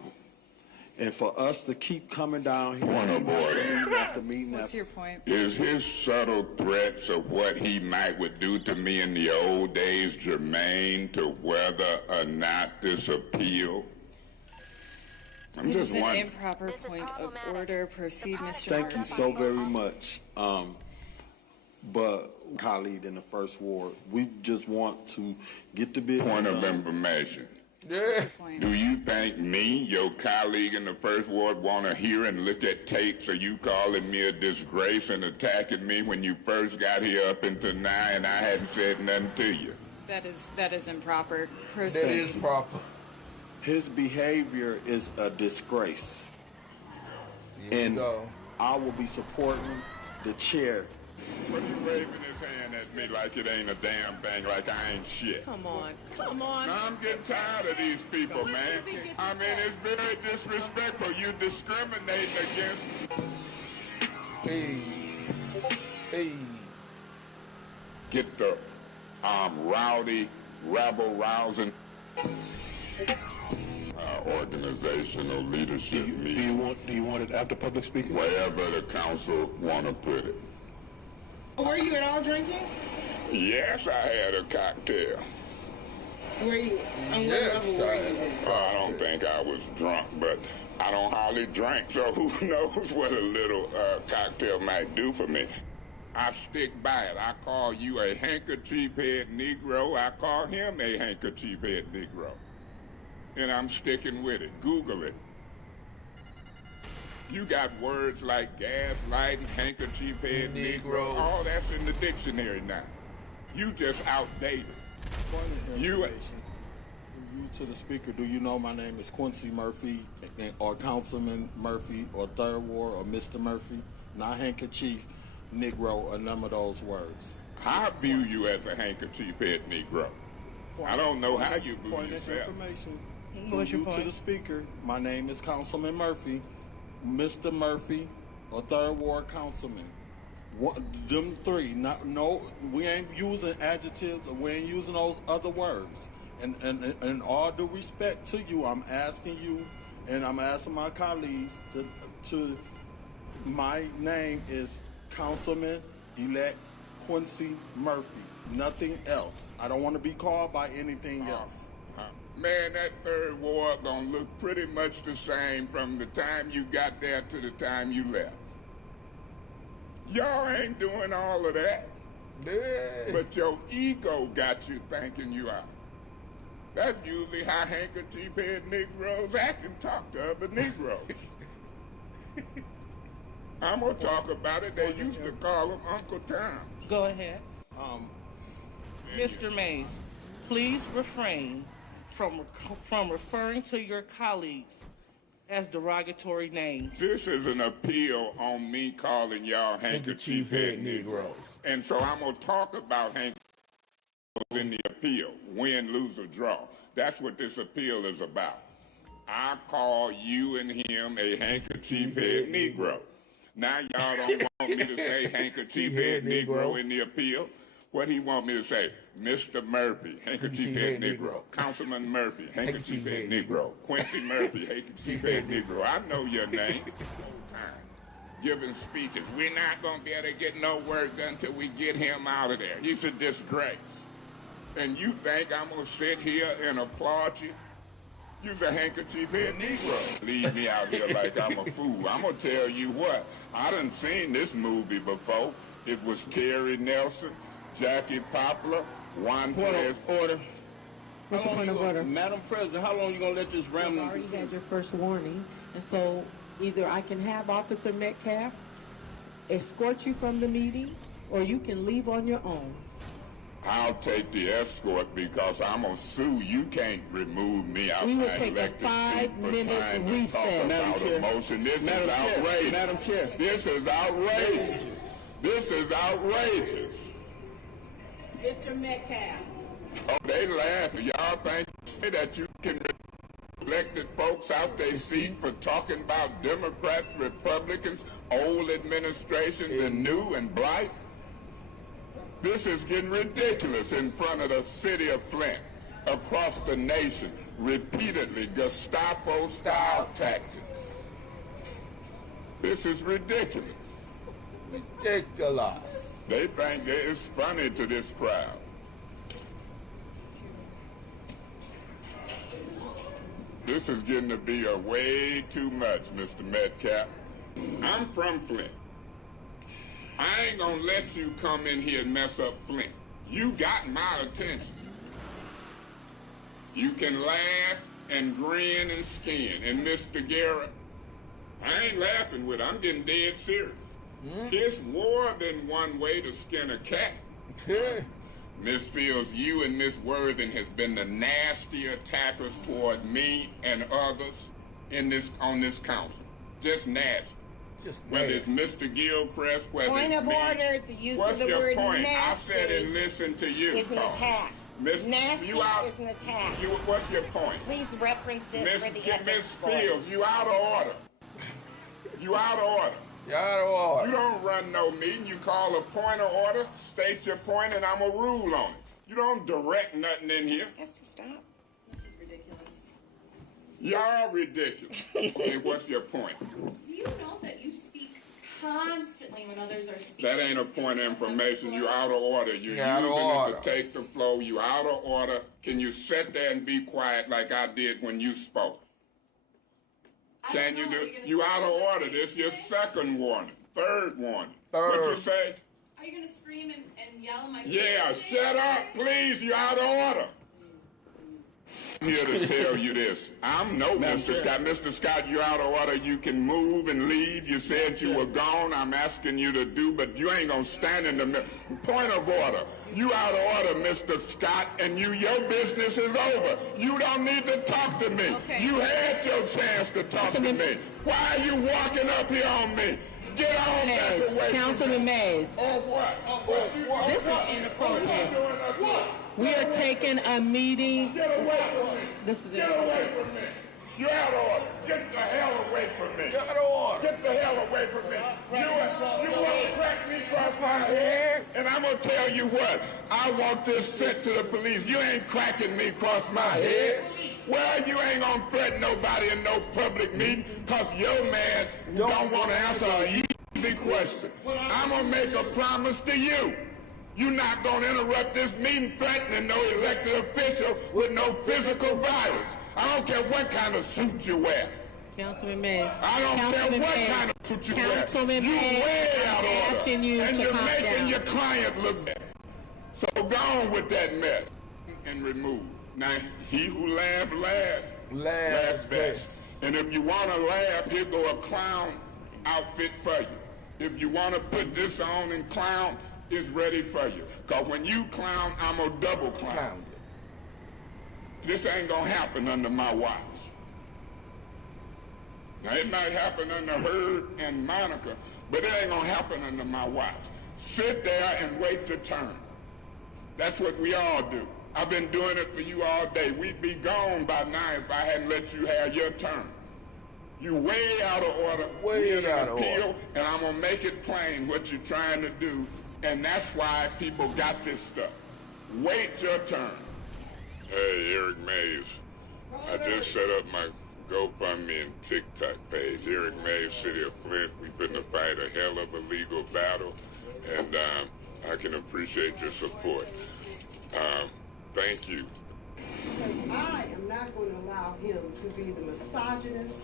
And for us to keep coming down here after meeting What's your point? Is his subtle threats of what he would do to me in the old days germane to whether or not this appeal? This is an improper point of order. Proceed, Mr. Thank you so very much. but colleague in the first ward, we just want to get the business Point of done. information. Yeah. Do you think me, your colleague in the first ward, want to hear and look at tapes of you calling me a disgrace and attacking me when you first got here up until now and I hadn't said nothing to you? That is improper. That is proper. His behavior is a disgrace. And I will be supporting the chair. What are you waving his hand at me like it ain't a damn thing, like I ain't shit? Come on. Come on. Now, I'm getting tired of these people, man. I mean, it's very disrespectful. You discriminating against... Hey. Hey. Get the rowdy, rabble-rousing organizational leadership meeting. Do you want it after public speaking? Wherever the council want to put it. Were you at all drinking? Yes, I had a cocktail. Were you? On what level were you? I don't think I was drunk, but I don't hardly drink, so who knows what a little cocktail might do for me. I stick by it. I call you a handkerchief-head Negro. I call him a handkerchief-head Negro. And I'm sticking with it. Google it. You got words like gaslighting, handkerchief-head Negro. All that's in the dictionary now. You just outdated. You to the speaker, do you know my name is Quincy Murphy, or Councilman Murphy, or Third Ward, or Mr. Murphy? Not handkerchief Negro, or none of those words. I view you as a handkerchief-head Negro. I don't know how you view Point yourself. of information. To the speaker, my name is Councilman Murphy, Mr. Murphy, or Third Ward Councilman. Them three. We ain't using adjectives, or we ain't using those other words. And all due respect to you, I'm asking you, and I'm asking my colleagues to my name is Councilman-elect Quincy Murphy. Nothing else. I don't want to be called by anything else. Man, that Third Ward gonna look pretty much the same from the time you got there to the time you left. Y'all ain't doing all of that. Yeah. But your ego got you thinking you are. That's usually how handkerchief-head Negroes act and talk to other Negroes. I'm gonna talk about it. They used to call him Uncle Tom. Go ahead. Mr. Mays, please refrain from referring to your colleagues as derogatory names. This is an appeal on me calling y'all handkerchief-head Negroes. And so I'm going to talk about handkerchief in the appeal, win, lose, or draw. That's what this appeal is about. I call you and him a handkerchief-head Negro. Now y'all don't want me to say handkerchief-head Negro in the appeal. What do you want me to say? Mr. Murphy, handkerchief-head Negro. Councilman Murphy, handkerchief-head Negro. Quincy Murphy, handkerchief-head Negro. I know your name. Giving speeches. We're not going to be able to get no work done until we get him out of there. He's a disgrace. And you think I'm going to sit here and applaud you? You're a handkerchief-head Negro. Leave me out here like I'm a fool. I'm going to tell you what. I done seen this movie before. It was Kerry Nelson, Jackie Poplar, Juan Perez. Order. What's your point of order? Madam President, how long are you going to let this rambling You've already continue? had your first warning, and so either I can have Officer Metcalf escort you from the meeting, or you can leave on your own. I'll take the escort because I'm going to sue. You can't remove me out We will my take a elected seat for 5-minute trying to recess. talk about a motion. This is outrageous. Madam Chair. This is outrageous. This is outrageous. Mr. Metcalf. Oh, they laugh. Y'all think that you can elected folks out their seat for talking about Democrats, Republicans, old administrations, and new and blight? This is getting ridiculous in front of the city of Flint, across the nation, repeatedly Gestapo-style tactics. This is ridiculous. Ridiculous. They think it's funny to this crowd. This is getting to be a way too much, Mr. Metcalf. I'm from Flint. I ain't gonna let you come in here and mess up Flint. You got my attention. You can laugh and grin and skin. And Mr. Garrett, I ain't laughing with it. I'm getting dead serious. It's more than one way to skin a cat. Miss Fields, you and Miss Worthing has been the nasty attackers toward me and others on this council. Just nasty. Whether it's Mr. Gilchrist, whether Point it's of me. order, the use What's of the your word point? nasty I said and listen to you. is an attack. Nasty you out, is an attack. What's your point? Please reference this for the ethics Miss board. Fields, you out of order. You out of order. You're out of order. You don't run no meeting. You call a point of order, state your point, and I'm going to rule on it. You don't direct nothing in here. Has to stop. This is ridiculous. Y'all ridiculous. Okay, what's your point? Do you know that you speak constantly when others are speaking? That ain't a point of information. You out of order. You're out of using order. it to take the flow. You out of order. Can you sit there and be quiet like I did when you spoke? Can you do? You out of order. This your second warning. Third warning. What you say? Are you going to scream and yell in my face? Yeah, shut up, please. You out of order. I'm here to tell you this. I'm no Mr. Scott. Mr. Scott, you're out of order. You can move and leave. You said you were gone. I'm asking you to do, but you ain't going to stand in the middle. Point of order. You out of order, Mr. Scott, and your business is over. You don't need to talk to me. Okay. You had your chance to talk to me. Why are you walking up here on me? Get on back away. Councilman Mays. Oh, what? This is inappropriate. We are taking a meeting. Get away from me. This is Get away from me. You're out of order. Get the hell away from me. You're out of order. Get the hell away from me. You want to crack me across my head? And I'm going to tell you what. I want this sent to the police. You ain't cracking me across my head. Well, you ain't going to threaten nobody in no public meeting because your man don't want to answer an easy question. I'm going to make a promise to you. You're not going to interrupt this meeting threatening no elected official with no physical violence. I don't care what kind of suit you wear. Councilman Mays. I don't care what kind of suit you wear. Councilman You Mays, way out of order. asking you and to you're calm making down. your client look bad. So go on with that mess and remove. Now, he who laughs, laughs best. And if you want to laugh, here go a clown outfit for you. If you want to put this on and clown, it's ready for you. Because when you clown, I'm going to double clown. This ain't going to happen under my watch. Now, it might happen under Herb and Monica, but it ain't going to happen under my watch. Sit there and wait your turn. That's what we all do. I've been doing it for you all day. We'd be gone by now if I hadn't let you have your turn. You way out of order. Way out of appeal, order. And I'm going to make it plain what you're trying to do, and that's why people got this stuff. Wait your turn. Hey, Eric Mays. I just set up my GoFundMe and TikTok page. Eric Mays, City of Flint. We've been to fight a hell of a legal battle, and I can appreciate your support. Thank you. Because I am not going to allow him to be the misogynist,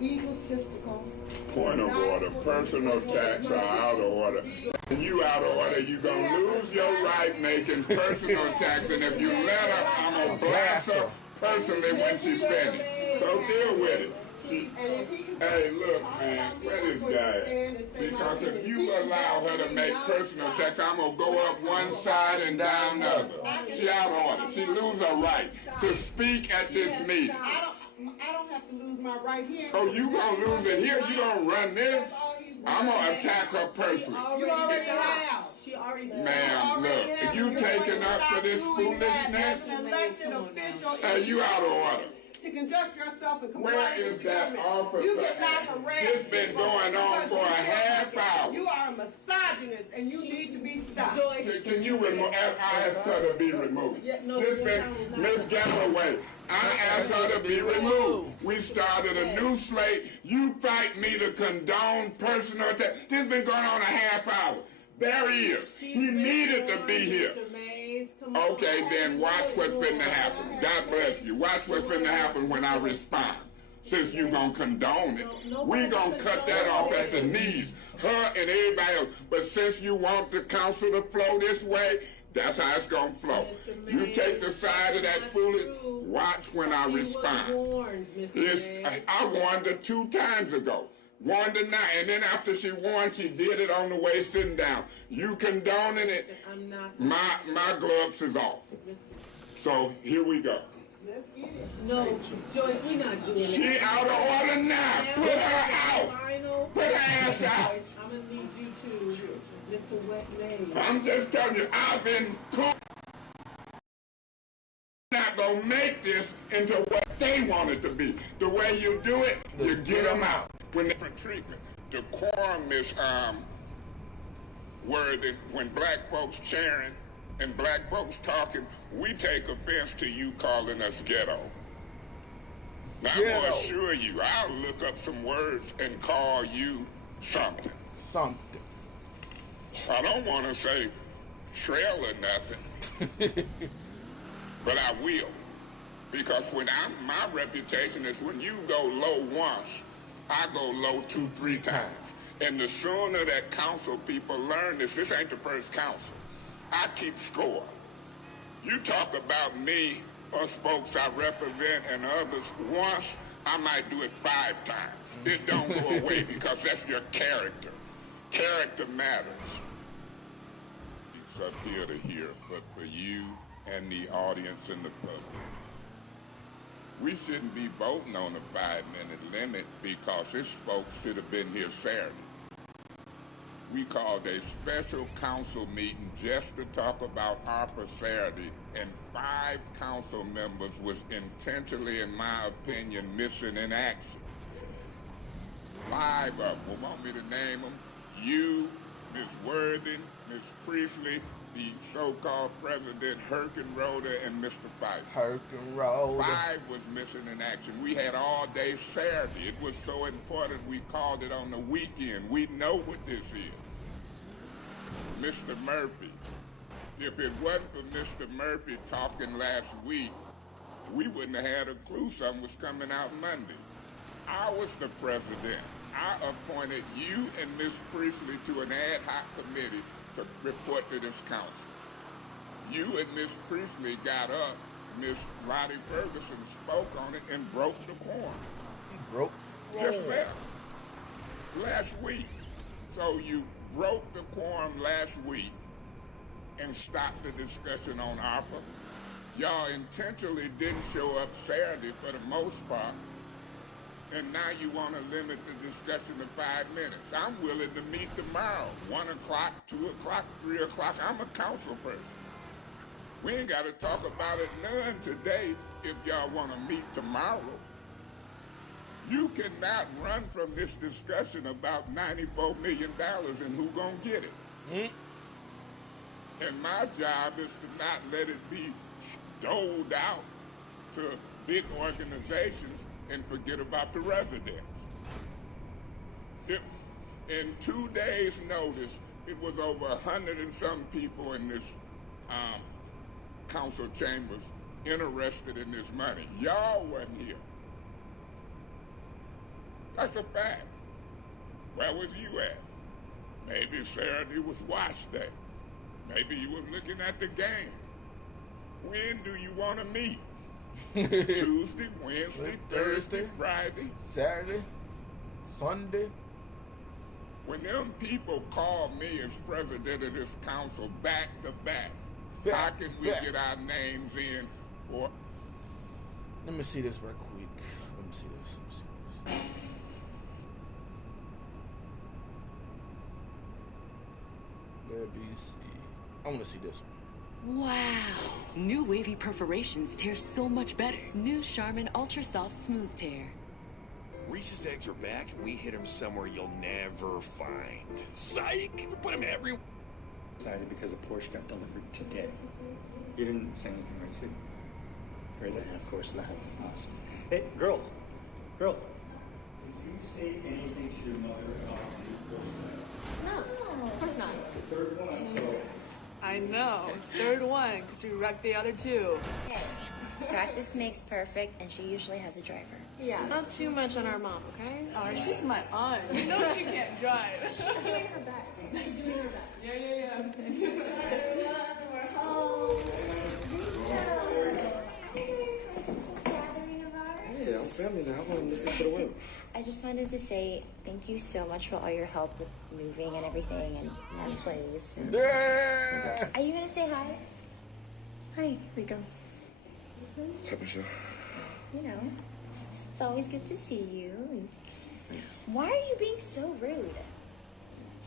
egotistical. Point of order. Personal attacks are out of order. And you out of order, you're going to lose your right making personal attacks. And if you let her, I'm going to blast her personally when she's finished. So deal with it. Hey, look, man, where this guy at? Because if you allow her to make personal attacks, I'm going to go up one side and down the other. She out of order. She lose her right to speak at this meeting. I don't have to lose my right here. Oh, you going to lose it here? You don't run this? I'm going to attack her personally. You already have. She already said. Ma'am, look, if you taking up for this foolishness, hey, you out of order. To conduct yourself in Where compliance is with that the officer? You cannot harass It's been going on for a half hour. You are a misogynist and you need to be stopped. Can you remove? I asked her to be removed. Miss Galloway, I asked her to be removed. We started a new slate. You fight me to condone personal attack. This has been going on a half hour. There he is. He needed to be here. Okay, then watch what's finna happen. God bless you. Watch what's finna happen when I respond. since you gonna condone it. We gonna cut that off at the knees, her and everybody else. But since you want the council to flow this way, that's how it's gonna flow. You take the side of that foolish, watch when I respond. I warned her 2 times ago. Warned her now, and then after she warned, she did it on the way sitting down. You condoning it, my gloves is off. So here we go. No, Joyce, we're not doing it. She out of order now. Put her out. Put her ass out. I'm going to need you to, Mr. Wet Mays. I'm just telling you, I've been cool. Not going to make this into what they want it to be. The way you do it, you get them out. When different treatment, decorum is worthy. When black folks cheering and black folks talking, we take offense to you calling us ghetto. Now, I'm going to assure you, I'll look up some words and call you something. Something. I don't want to say trail or nothing, but I will. Because when my reputation is when you go low once, I go low 2, 3 times. And the sooner that council people learn this ain't the first council. I keep score. You talk about me, us folks I represent, and others once, I might do it 5 times. It don't go away because that's your character. Character matters. It's up here to hear, but for you and the audience and the public, we shouldn't be voting on a 5-minute limit because this folks should have been here Saturday. We called a special council meeting just to talk about ARPA Saturday, and 5 council members was intentionally, in my opinion, missing in action. 5 of them. Want me to name them? You, Ms. Worthing, Ms. Priestley, the so-called President Herkenroder, and Mr. Fife. Herkenroder. 5 was missing in action. We had all day Saturday. It was so important we called it on the weekend. We know what this is. Mr. Murphy. If it wasn't for Mr. Murphy talking last week, we wouldn't have had a clue something was coming out Monday. I was the president. I appointed you and Ms. Priestley to an ad hoc committee to report to this council. You and Ms. Priestley got up, Ms. Lottie Ferguson spoke on it and broke the quorum. Broke? Just last week. So you broke the quorum last week and stopped the discussion on ARPA. Y'all intentionally didn't show up Saturday for the most part, and now you want to limit the discussion to 5 minutes. I'm willing to meet tomorrow, 1 o'clock, 2 o'clock, 3 o'clock. I'm a council person. We ain't got to talk about it none today if y'all want to meet tomorrow. You cannot run from this discussion about $94 million and who gonna get it. And my job is to not let it be doled out to big organizations and forget about the residents. In 2 days' notice, it was over 100 and some people in this council chambers interested in this money. Y'all wasn't here. That's a fact. Where was you at? Maybe Saturday was wash day. Maybe you were looking at the game. When do you want to meet? Tuesday, Wednesday, Thursday, Friday, Saturday, Sunday. When them people call me as president of this council back to back, how can we get our names in? Or let me see this real quick. Let me see this. Let me see. I want to see this one. Wow. New wavy perforations tear so much better. New Charmin Ultra Soft Smooth Tear. Reese's eggs are back, and we hit them somewhere you'll never find. Psych! We put them everywhere. Excited because a Porsche got delivered today. You didn't say anything, right, Sid? Really? Of course not. Awesome. Hey, girls. Did you say anything to your mother about the No, of course not. The third one, so... I know. It's third one, because we wrecked the other 2. Hey, Practice makes perfect, and she usually has a driver. Yeah, not too much on our mom, okay? Oh, she's my aunt. You know she can't drive. She's doing her best. She's doing her best. Yeah. We're home. Yeah, I'm family now. I'm gonna miss this for the win. I just wanted to say thank you so much for all your help with moving and everything and our place. And... Yeah. Are you gonna say hi? Hi, Rico. What's up, Michelle? You know, it's always good to see you. Yes. Why are you being so rude?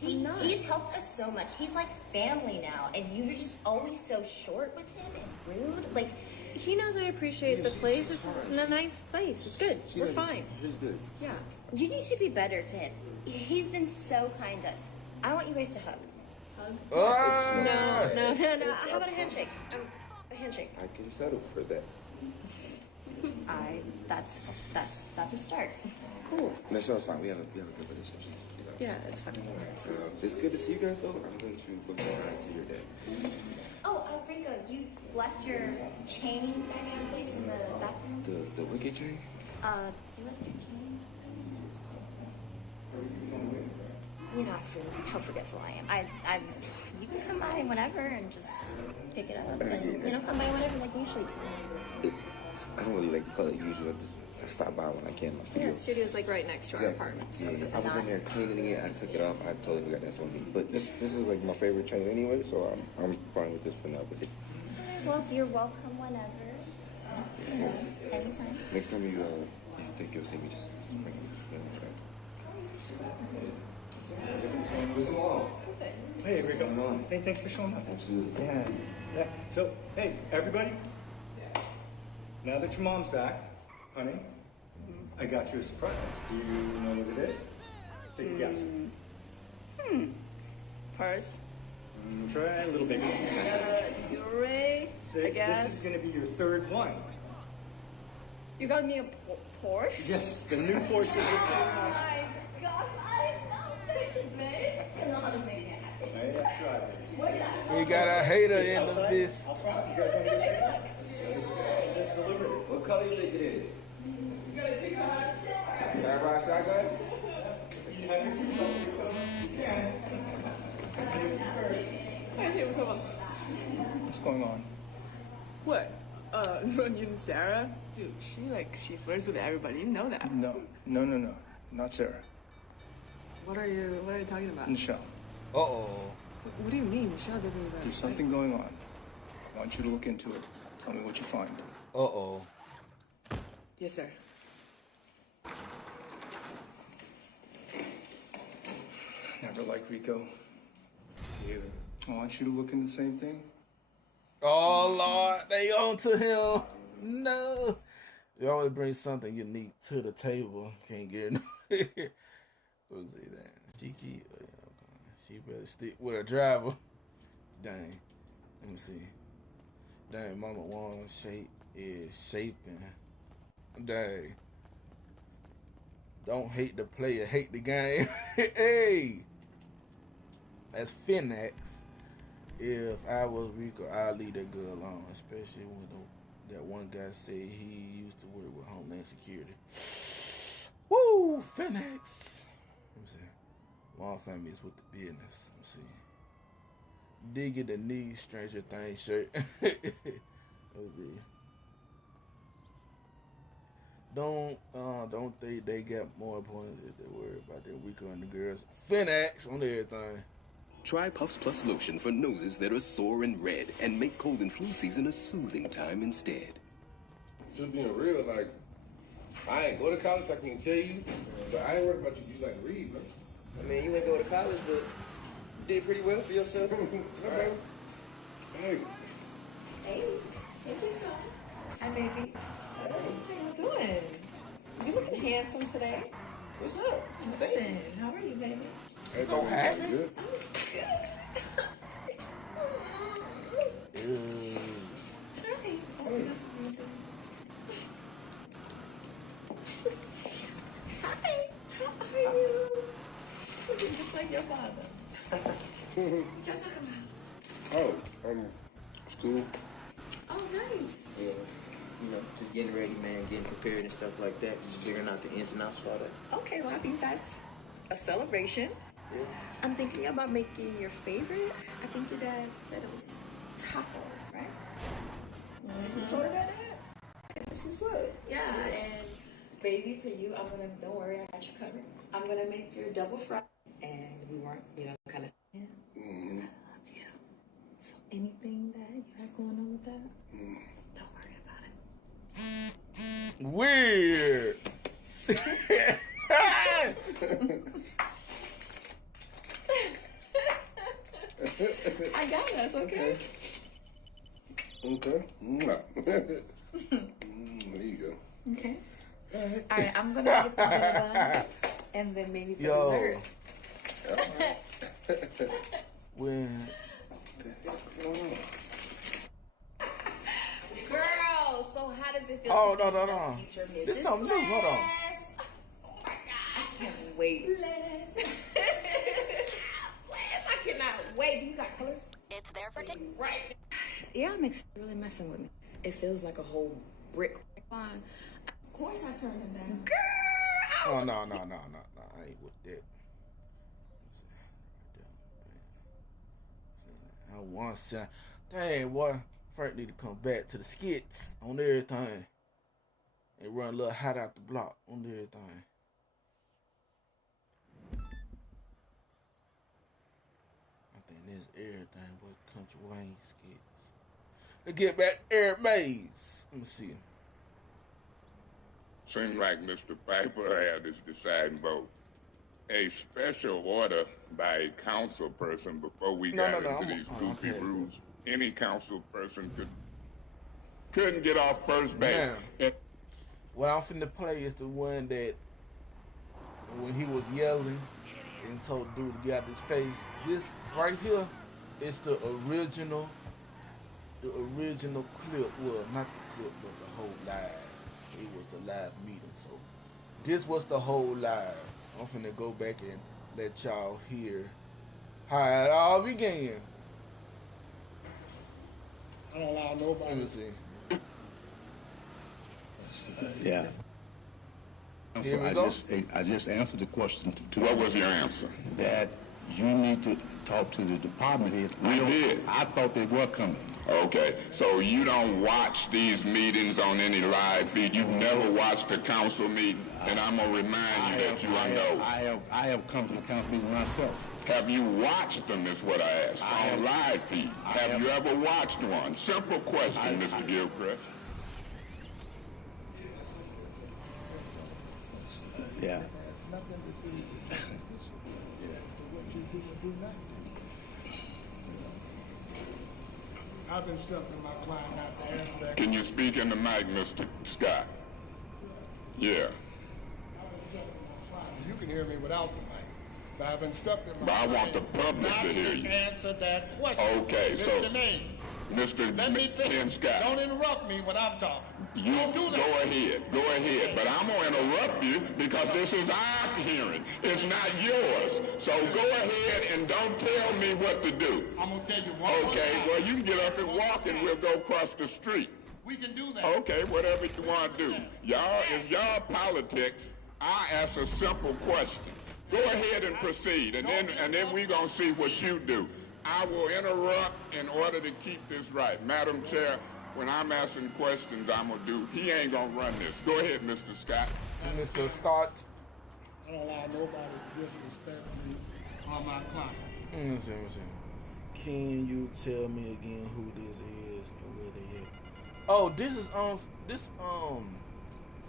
He's helped us so much. He's like family now, and you're just always so short with him and rude. Like, he knows I appreciate the place. It's a nice place. It's good. We're fine. She's good. Yeah. you need to be better to him. He's been so kind to us. I want you guys to hug. Ah! No. How about a handshake? A handshake. I can settle for that. That's a start. Cool. Michelle's fine. We have a good relationship. She's, you know. Yeah, it's fine. It's good to see you guys though. I'm going to go say hi to your dad. Oh, Rico, you left your chain back in our place in the bathroom? The wicked chain? You left your chain? You know how forgetful I am. You can come by whenever and just pick it up and, come by whenever like we usually do. I don't really like to call it usual. I stop by when I can. My studio. Yeah, the studio's like right next to our apartment. So I was in there cleaning it. I took it off. I totally forgot that's on me. But this is like my favorite chain anyway, so I'm fine with this for now. But well, you're welcome whenever. Anytime. Next time you think you'll see me, just bring it. Hey, Rico. Hey, thanks for showing up. Absolutely. Yeah. So, hey, everybody. Now that your mom's back, honey, I got you a surprise. Do you know what it is? Take a guess. Purse. Try a little bigger. Jewelry. I guess. This is going to be your third one. You got me a Porsche? Yes, the new Porsche that just came out. Oh my gosh, I love it, babe. I know how to make it happen. Hey, that's right. We got a hater in the mist. You guys want to get it? Just deliver it. What color do you think it is? Can I ride shotgun? You have your seatbelt. You can. What's going on? What? You and Sarah? Dude, she flirts with everybody. You know that. No. Not Sarah. What are you talking about? Michelle. Uh-oh. What do you mean? Michelle doesn't even... There's something going on. I want you to look into it. Tell me what you find. Uh-oh. Yes, sir. Never liked Rico. Either. I want you to look into the same thing. Oh, Lord. They on to him. No. You always bring something unique to the table. Can't get it. Who's that? Cheeky. She better stick with her driver. Dang. Let me see. Dang, Mama Wong's shape is shaping. Dang. Don't hate the player, hate the game. Hey! That's Finax. If I was Rico, I'd leave that girl alone, especially when that one guy said he used to work with Homeland Security. Woo! Finax. Let me see. Long family is with the business. Let me see. Digging the knee, Stranger Things shirt. Let me see. Don't think they got more important if they worry about their Rico and the girls. Finax on everything. Try Puffs Plus lotion for noses that are sore and red, and make cold and flu season a soothing time instead. Just being real, like, I ain't go to college, I can tell you, but I ain't worried about you. You like to read, bro. I mean, you ain't go to college, but you did pretty well for yourself. Right. Hey. Hey, Jason. Hi, baby. Hey, how you doing? You looking handsome today. What's up? Nothing. How are you, baby? Hey, so happy. Good. Hi. How are you? Looking just like your father. Just talking about. Oh, school. Oh, nice. Yeah. getting ready, man, getting prepared and stuff like that. Just figuring out the ins and outs for all that. Okay, well, I think that's a celebration. Yeah. I'm thinking about making your favorite. I think your dad said it was tacos, right? You told her that? That's what's up. Yeah, and baby, for you, don't worry, I got you covered. I'm gonna make your double fry, and we weren't, kind of. Yeah. Mm-hmm. Yeah. So anything that you have going on with that, don't worry about it. Weird. I got us, okay? Okay. There you go. Okay. All right, I'm gonna get the bun, and then maybe for dessert. When Girl, so how does it feel? Oh, no. This is something new. Hold on. I can't wait. I cannot wait. You got colors? It's there for taking. Right. Yeah, really messing with me. It feels like a whole brick line. Of course I turned him down. Girl! Oh, no. I ain't with that. I want to. Dang, boy. Frank need to come back to the skits on everything. And run a little hot out the block on everything. I think there's everything but Country Wayne skits. Let's get back to Eric Mays. Let me see. Seems like Mr. Piper had his deciding vote. A special order by a council person before we got into these goofy rules. Any council person couldn't get off first base. What I'm finna play is the one that when he was yelling and told the dude to get out his face. This right here is the original clip. Well, not the clip, but the whole live. It was a live meeting. So this was the whole live. I'm finna go back and let y'all hear how it all began. I don't allow nobody. Let me see. Yeah. Here we So go. I just answered the question. What was your answer? That you need to talk to the department heads. We did. I thought they were coming. Okay, so you don't watch these meetings on any live feed. You've never watched a council meeting, and I'm gonna remind you that you know. I have come to the council meeting myself. Have you watched them? Is what I asked on live feed. Have you ever watched one? Simple question, Mr. Gilchrist. Yeah. I've instructed my client not to answer that. Can you speak in the mic, Mr. Scott? Yeah. You can hear me without the mic. But I've instructed my But I client want the public not to hear you. answer that question. Okay, so Mr. Maine, Mr. let me Ken finish. Scott. Don't interrupt me when I'm talking. You go ahead. But I'm going to interrupt you because this is our hearing. It's not yours. So go ahead and don't tell me what to do. I'm going to tell you one more Okay, time. well, you can get up and walk and we'll go across the street. We can do that. Okay, whatever you want to do. It's y'all politics. I ask a simple question. Go ahead and proceed, and then we're going to see what you do. I will interrupt in order to keep this right. Madam Chair, when I'm asking questions, I'm going to do. He ain't going to run this. Go ahead, Mr. Scott. Mr. Scott. I don't allow nobody to disrespect me or my client. Let me see. Can you tell me again who this is and where they at? Oh, this is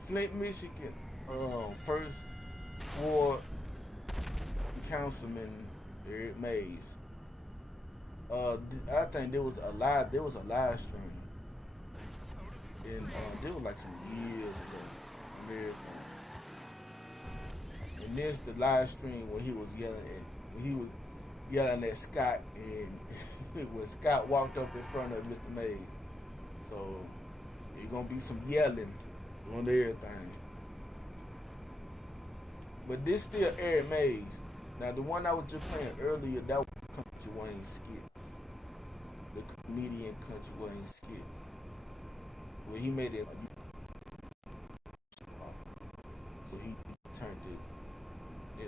Flint, Michigan, first ward councilman Eric Mays. I think there was a live stream, and there was like some years ago. And this the live stream when he was yelling at Scott, and when Scott walked up in front of Mr. Mays. So there's gonna be some yelling on everything. But this still Eric Mays. Now the one I was just playing earlier, that was Country Wayne skits. The comedian Country Wayne skits. Where he made it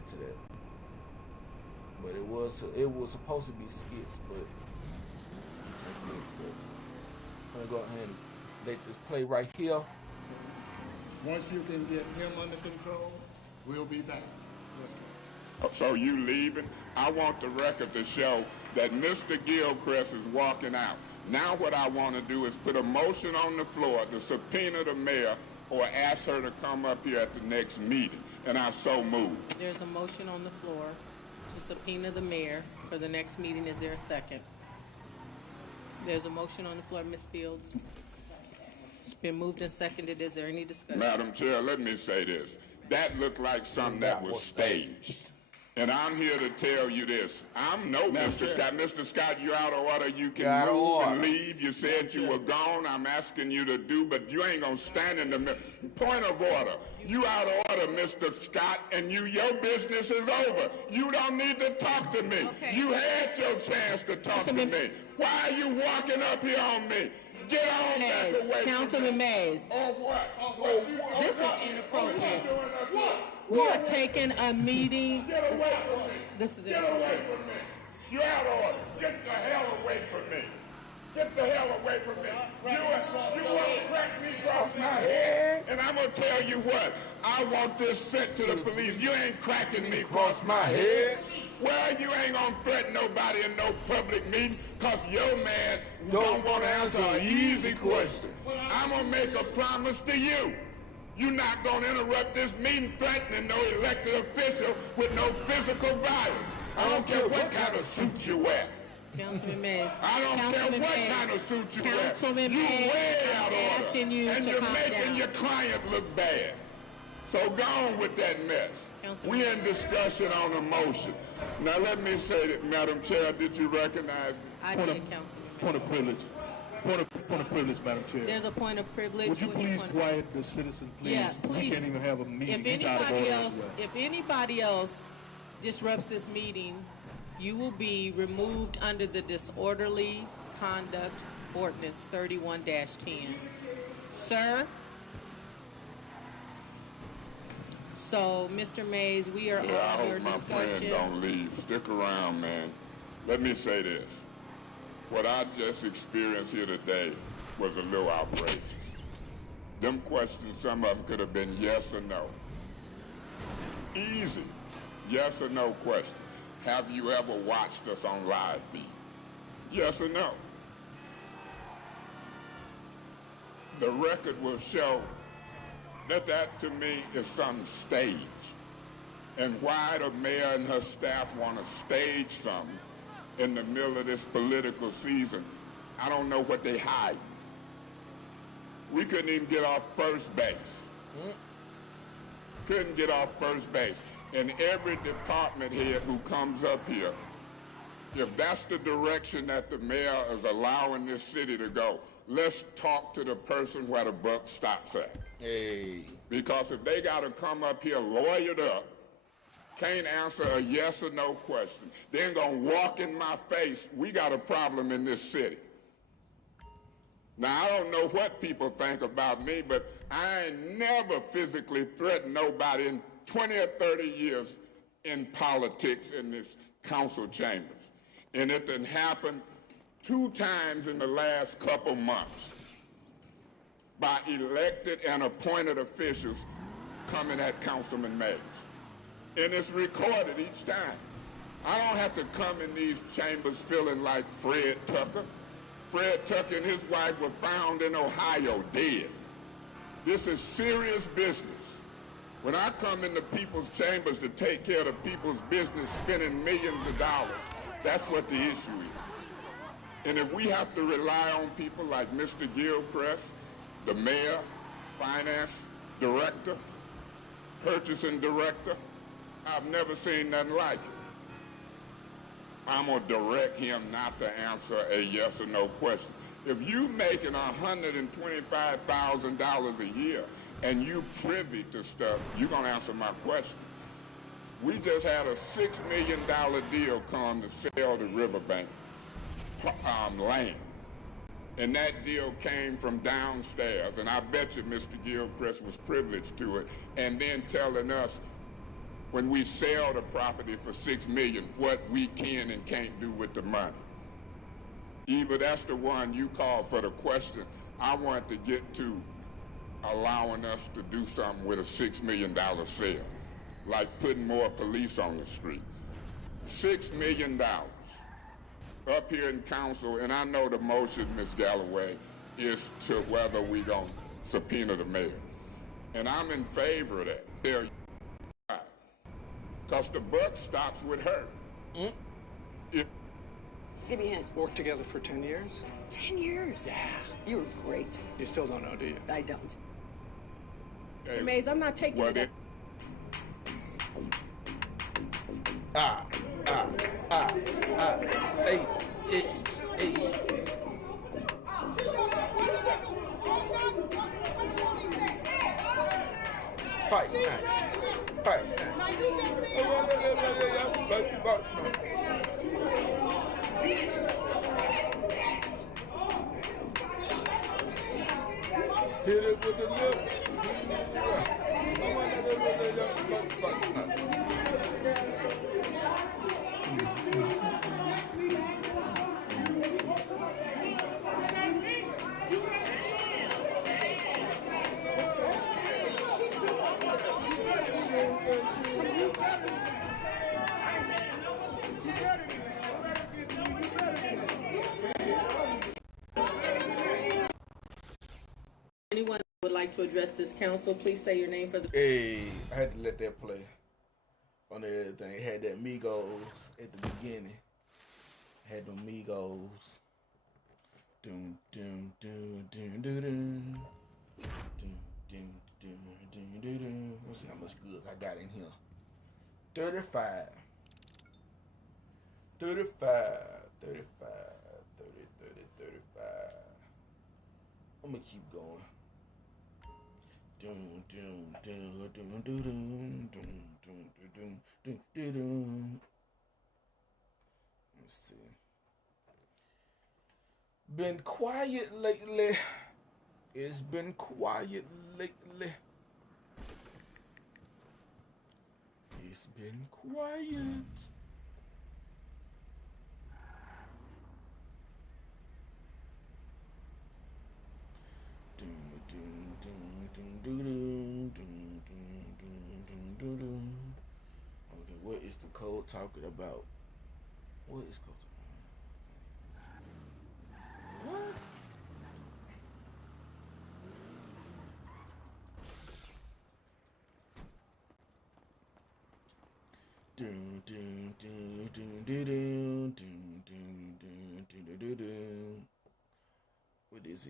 into that. But it was supposed to be skits, but I'm gonna go ahead and let this play right here. Once you can get him under control, we'll be back. Let's go. So you leaving? I want the record to show that Mr. Gilchrist is walking out. Now what I want to do is put a motion on the floor to subpoena the mayor or ask her to come up here at the next meeting. And I so move. There's a motion on the floor to subpoena the mayor for the next meeting. Is there a second? There's a motion on the floor, Ms. Fields. It's been moved and seconded. Is there any discussion? Madam Chair, let me say this. That looked like something that was staged. And I'm here to tell you this. I'm no Mr. Scott. Mr. Scott, you're out of order. You can move and leave. You said you were gone. I'm asking you to do, but you ain't going to stand in the middle. Point of order. You out of order, Mr. Scott, and your business is over. You don't need to talk to me. Okay. You had your chance to talk to me. Why are you walking up here on me? Get on back away. Councilman Mays. Oh, what? This is inappropriate. We are taking a meeting. Get away from me. This is Get away from me. You're out of order. Get the hell away from me. Get the hell away from me. You want to crack me across my head? And I'm going to tell you what. I want this sent to the police. You ain't cracking me across my head. Well, you ain't going to threaten nobody in no public meeting because your man don't want to answer an easy question. I'm going to make a promise to you. You're not going to interrupt this meeting threatening no elected official with no physical violence. I don't care what kind of suit you wear. Councilman Mays. I don't care what kind of suit you wear. Councilman You Mays, way out of order. asking you and to you're calm making down. your client look bad. So go on with that mess. Councilman We in discussion on a motion. Now let me say that, Madam Chair, did you recognize me? I did, Councilman Mays. Point of privilege. Point of privilege, Madam Chair. There's a point of privilege. Would you please quiet the citizen, please? Yeah, please. We can't even have a meeting. If anybody else disrupts this meeting, you will be removed under the disorderly conduct ordinance 31-10. Sir? So, Mr. Mays, we are on your I hope my friend discussion. don't leave. Stick around, man. Let me say this. What I just experienced here today was a little outrageous. Them questions, some of them could have been yes or no. Easy. Yes or no question. Have you ever watched us on live feed? Yes or no? The record will show that to me is something staged. And why the mayor and her staff want to stage something in the middle of this political season, I don't know what they hide. We couldn't even get off first base. Couldn't get off first base. And every department head who comes up here, if that's the direction that the mayor is allowing this city to go, let's talk to the person where the buck stops at. Hey. Because if they got to come up here lawyered up, can't answer a yes or no question, then gonna walk in my face, we got a problem in this city. Now, I don't know what people think about me, but I ain't never physically threatened nobody in 20 or 30 years in politics in this council chambers. And it done happened 2 times in the last couple months by elected and appointed officials coming at Councilman Mays. And it's recorded each time. I don't have to come in these chambers feeling like Fred Tucker. Fred Tucker and his wife were found in Ohio dead. This is serious business. When I come into people's chambers to take care of the people's business, spending millions of dollars, that's what the issue is. And if we have to rely on people like Mr. Gilchrist, the mayor, finance director, purchasing director, I've never seen nothing like it. I'm going to direct him not to answer a yes or no question. If you making $125,000 a year and you privy to stuff, you're going to answer my question. We just had a $6 million deal come to sell the riverbank land. And that deal came from downstairs, and I bet you Mr. Gilchrist was privileged to it, and then telling us when we sell the property for $6 million, what we can and can't do with the money. Eva, that's the one you called for the question. I wanted to get to allowing us to do something with a $6 million sale, like putting more police on the street. $6 million up here in council, and I know the motion, Ms. Galloway, is to whether we gonna subpoena the mayor. And I'm in favor of that. Because the buck stops with her. Give me a hint. Worked together for 10 years? 10 years? Yeah. You were great. You still don't know, do you? I don't. Hey, Maze, I'm not taking it. Hey. Fight. Hit it with the lip. Anyone would like to address this council, please say your name for the... Hey, I had to let that play on everything. It had that Migos at the beginning. Had them Migos. Doom, doom, doom, doom, doom, doom. Doom, doom, doom, doom, doom, doom. Let's see how much goods I got in here. 35. 35. I'm gonna keep going. Doom, doom, doom, doom, doom, doom, doom, doom, doom, doom, doom. Let's see. Been quiet lately. It's been quiet lately. It's been quiet. Okay, what is the code talking about? What is code talking about? What? What this is?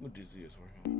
What this is right here?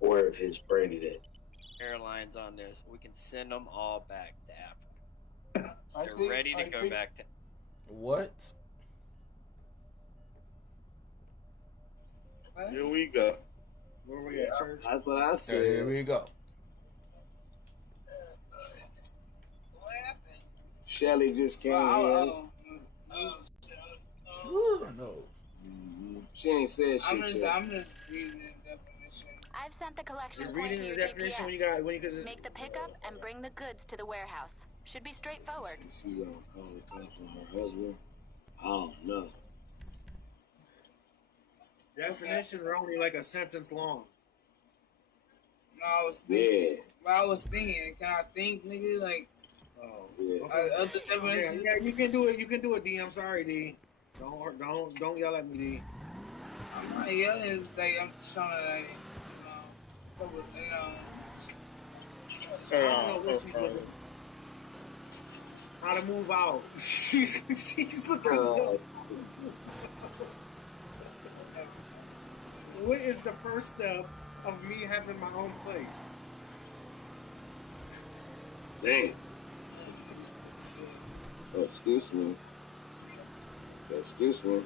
Or if it's Brady that airlines on this, we can send them all back to Africa. They're ready to go back to. What? Here we go. Where we at, church? That's what I said. Here we go. What happened? Shelly just came in. Ooh, no. She ain't said shit. I'm just reading the definition. I've sent the collection You're point reading to your the definition GPS. when you cause Make the pickup and bring the goods to the warehouse. Should be straightforward. She gonna call the cops on her husband. I don't know. Definitions are only like a sentence long. No, I was thinking. Yeah. Well, I was thinking. Can I think, nigga? Like, Oh. Yeah. Okay. Yeah, you can do it. You can do it, D. I'm sorry, D. Don't yell at me, D. I'm not yelling. It's like I'm just trying to, like, I don't know what she's looking. How to move out? she's looking. What is the first step of me having my own place? Dang. Oh, excuse me. So, excuse me.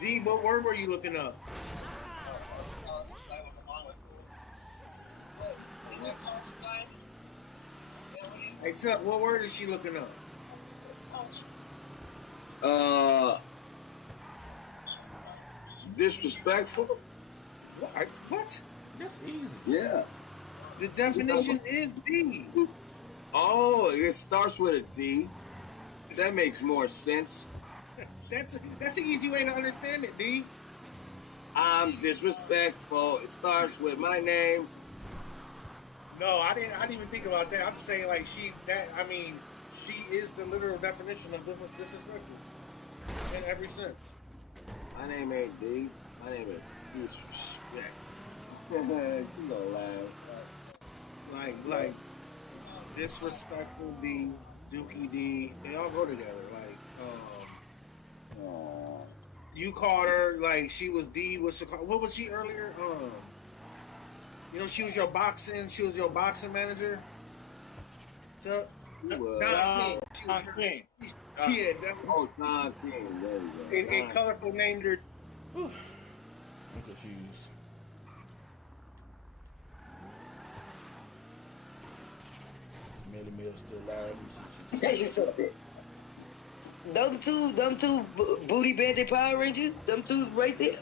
D, what word were you looking up? Hey, Tuck, what word is she looking up? Disrespectful? What? That's easy. Yeah. The definition is D. Oh, it starts with a D. That makes more sense. That's an easy way to understand it, D. I'm disrespectful. It starts with my name. No, I didn't even think about that. I'm just saying, like, she is the literal definition of disrespectful in every sense. My name ain't D. My name is disrespect. She gonna laugh. Like disrespectful D, Dookie D, they all go together. Like, you called her like she was D. What was she earlier? She was your boxing. She was your boxing manager. Don King. Yeah, oh, Don King. There you go. And colorful named her. I'm confused. Melly Mill still alive. Tell you something. Them two booty bandit Power Rangers. Them two right there.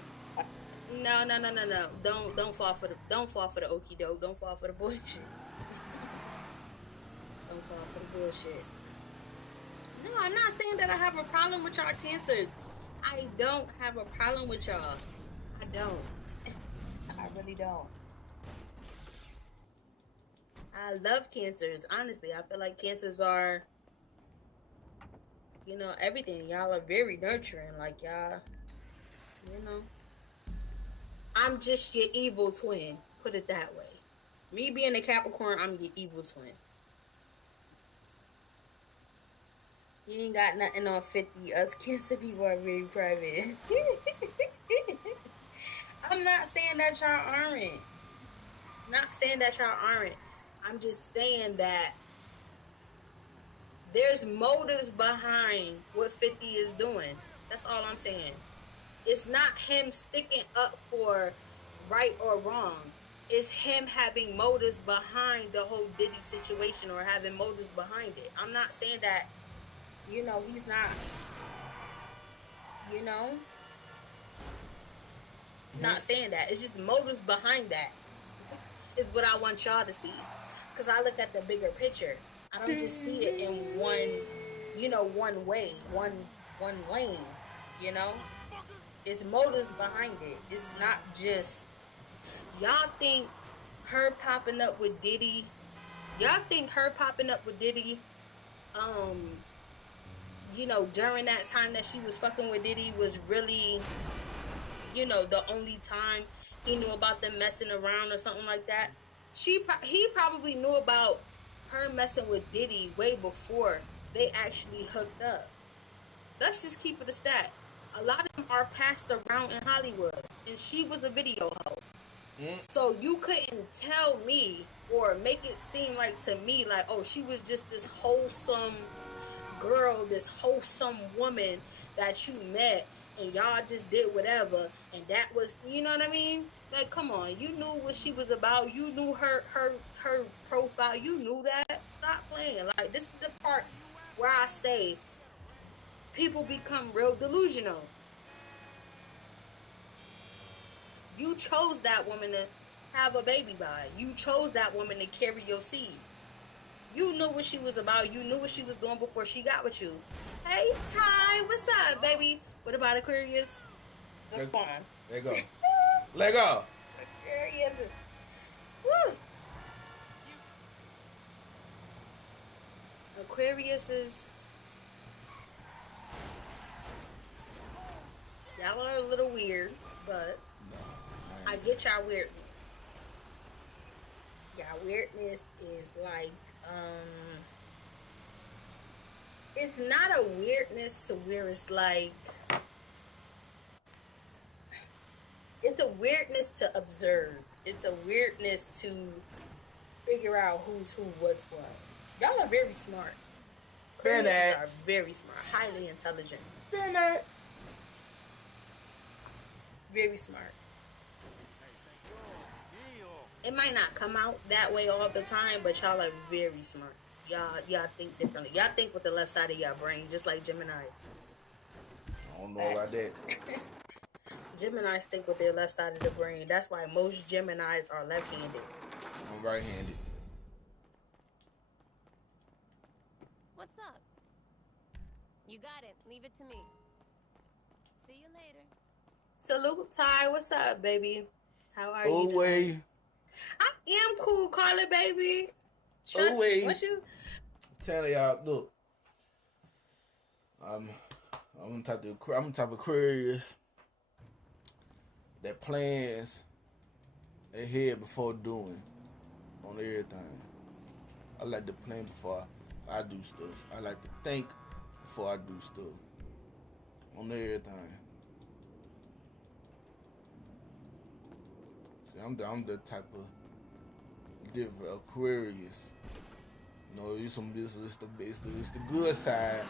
No. Don't fall for the okie doke. Don't fall for the bullshit. Don't fall for the bullshit. No, I'm not saying that I have a problem with y'all cancers. I don't have a problem with y'all. I don't. I really don't. I love cancers. Honestly, I feel like cancers are, everything. Y'all are very nurturing. Like, y'all, I'm just your evil twin. Put it that way. Me being a Capricorn, I'm your evil twin. You ain't got nothing on 50. Us Cancer people are very private. I'm not saying that y'all aren't. I'm just saying that there's motives behind what 50 is doing. That's all I'm saying. It's not him sticking up for right or wrong. It's him having motives behind the whole Diddy situation or having motives behind it. I'm not saying that, he's not, not saying that. It's just motives behind that is what I want y'all to see. Because I look at the bigger picture. I don't just see it in one way, one lane, It's motives behind it. It's not just, y'all think her popping up with Diddy, during that time that she was fucking with Diddy was really, the only time he knew about them messing around or something like that. He probably knew about her messing with Diddy way before they actually hooked up. Let's just keep it a stat. A lot of them are passed around in Hollywood, and she was a video hoe. So you couldn't tell me or make it seem like to me like, oh, she was just this wholesome girl, this wholesome woman that you met and y'all just did whatever, and that was, you know what I mean? Like, come on, you knew what she was about. You knew her profile. You knew that. Stop playing. Like, this is the part where I say people become real delusional. You chose that woman to have a baby by. You chose that woman to carry your seed. You knew what she was about. You knew what she was doing before she got with you. Hey, Ty, what's up, baby? What about Aquarius? Just one. Let go. Let go. Aquarius is. Woo! Aquarius is. Y'all are a little weird, but I get y'all weirdness. Y'all weirdness is like, it's not a weirdness to where it's like, it's a weirdness to observe. It's a weirdness to figure out who's who, what's what. Y'all are very smart. Aquarius are very smart, highly intelligent. Phoenix. Very smart. It might not come out that way all the time, but y'all are very smart. Y'all think differently. Y'all think with the left side of your brain, just like Gemini. I don't know about that. Geminis think with their left side of the brain. That's why most Geminis are left-handed. I'm right-handed. What's up? You got it. Leave it to me. See you later. Salute, Ty. What's up, baby? How are you? Oh, wait. I am cool, Carla, baby. Trust me. What you? Telling y'all, look. I'm type of Aquarius that plans ahead before doing on everything. I like to plan before I do stuff. I like to think before I do stuff on everything. See, I'm the type of different Aquarius. You know, it's the good side,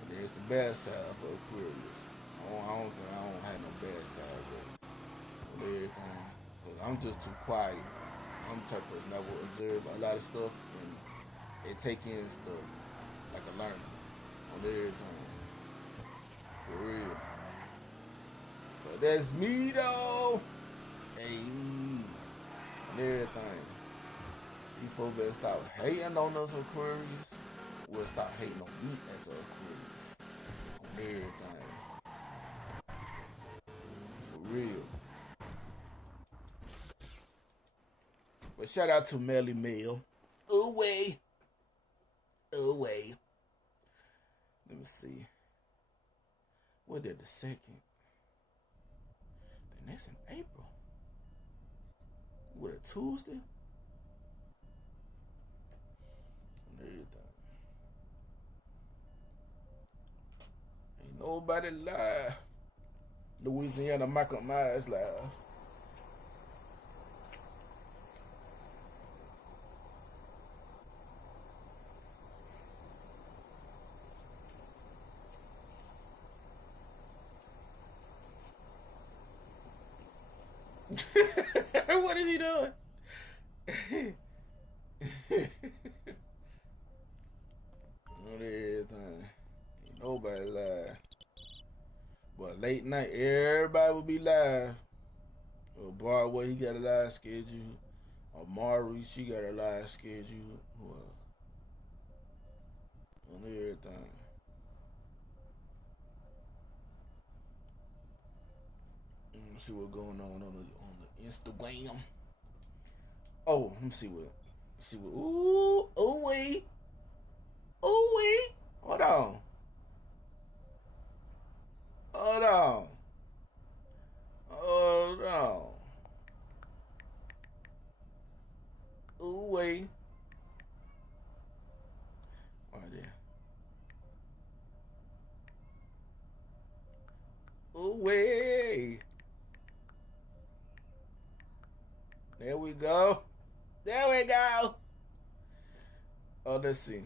and there's the bad side of Aquarius. I don't have no bad side of everything. But I'm just too quiet. I'm the type of person that will observe a lot of stuff and take in stuff like a learner on everything. For real. But that's me though. Hey, on everything. You folks better stop hating on us Aquarius. We'll stop hating on me as an Aquarius. On everything. For real. But shout out to Melly Mel. Away. Away. Let me see. What did the 2nd? Then that's in April. What, a Tuesday? Everything. Ain't nobody live. Louisiana Michael Myers live. What is he doing? On everything. Ain't nobody live. But late night, everybody will be live. Broadway, he got a live schedule. Amari, she got a live schedule. On everything. Let's see what's going on the Instagram. Oh, let me see what. Ooh, wait. Hold on. Ooh, wait. Right there. Ooh, wait. There we go. Oh, let's see.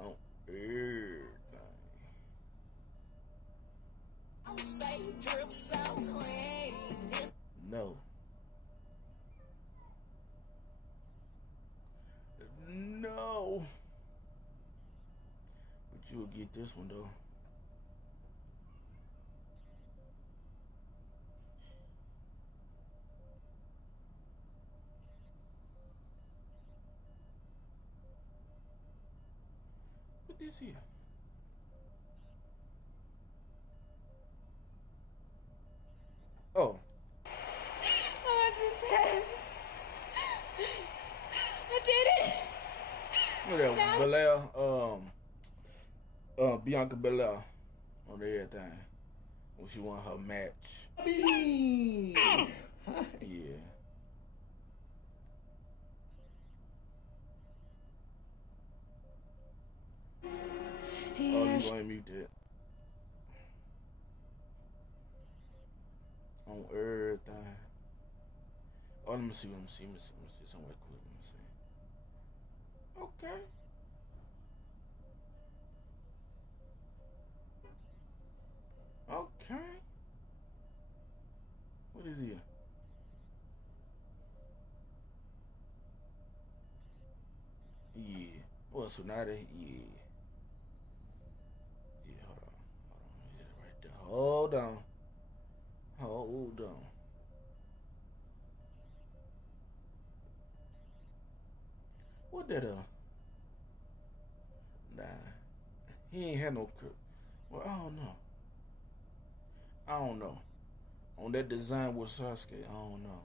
Oh, everything. No. No. But you'll get this one though. What this here? Belair, Bianca Belair on everything when she won her match. Yeah. Oh, you gonna mute that? On everything. Oh, let me see somewhere quick. Let me see. Okay. Okay. What is he? Yeah. Oh, Sonata. Yeah. Yeah, hold on. Yeah, right there. Hold on. What that Nah. He ain't had no cook. Well, I don't know. On that design with Sasuke, I don't know.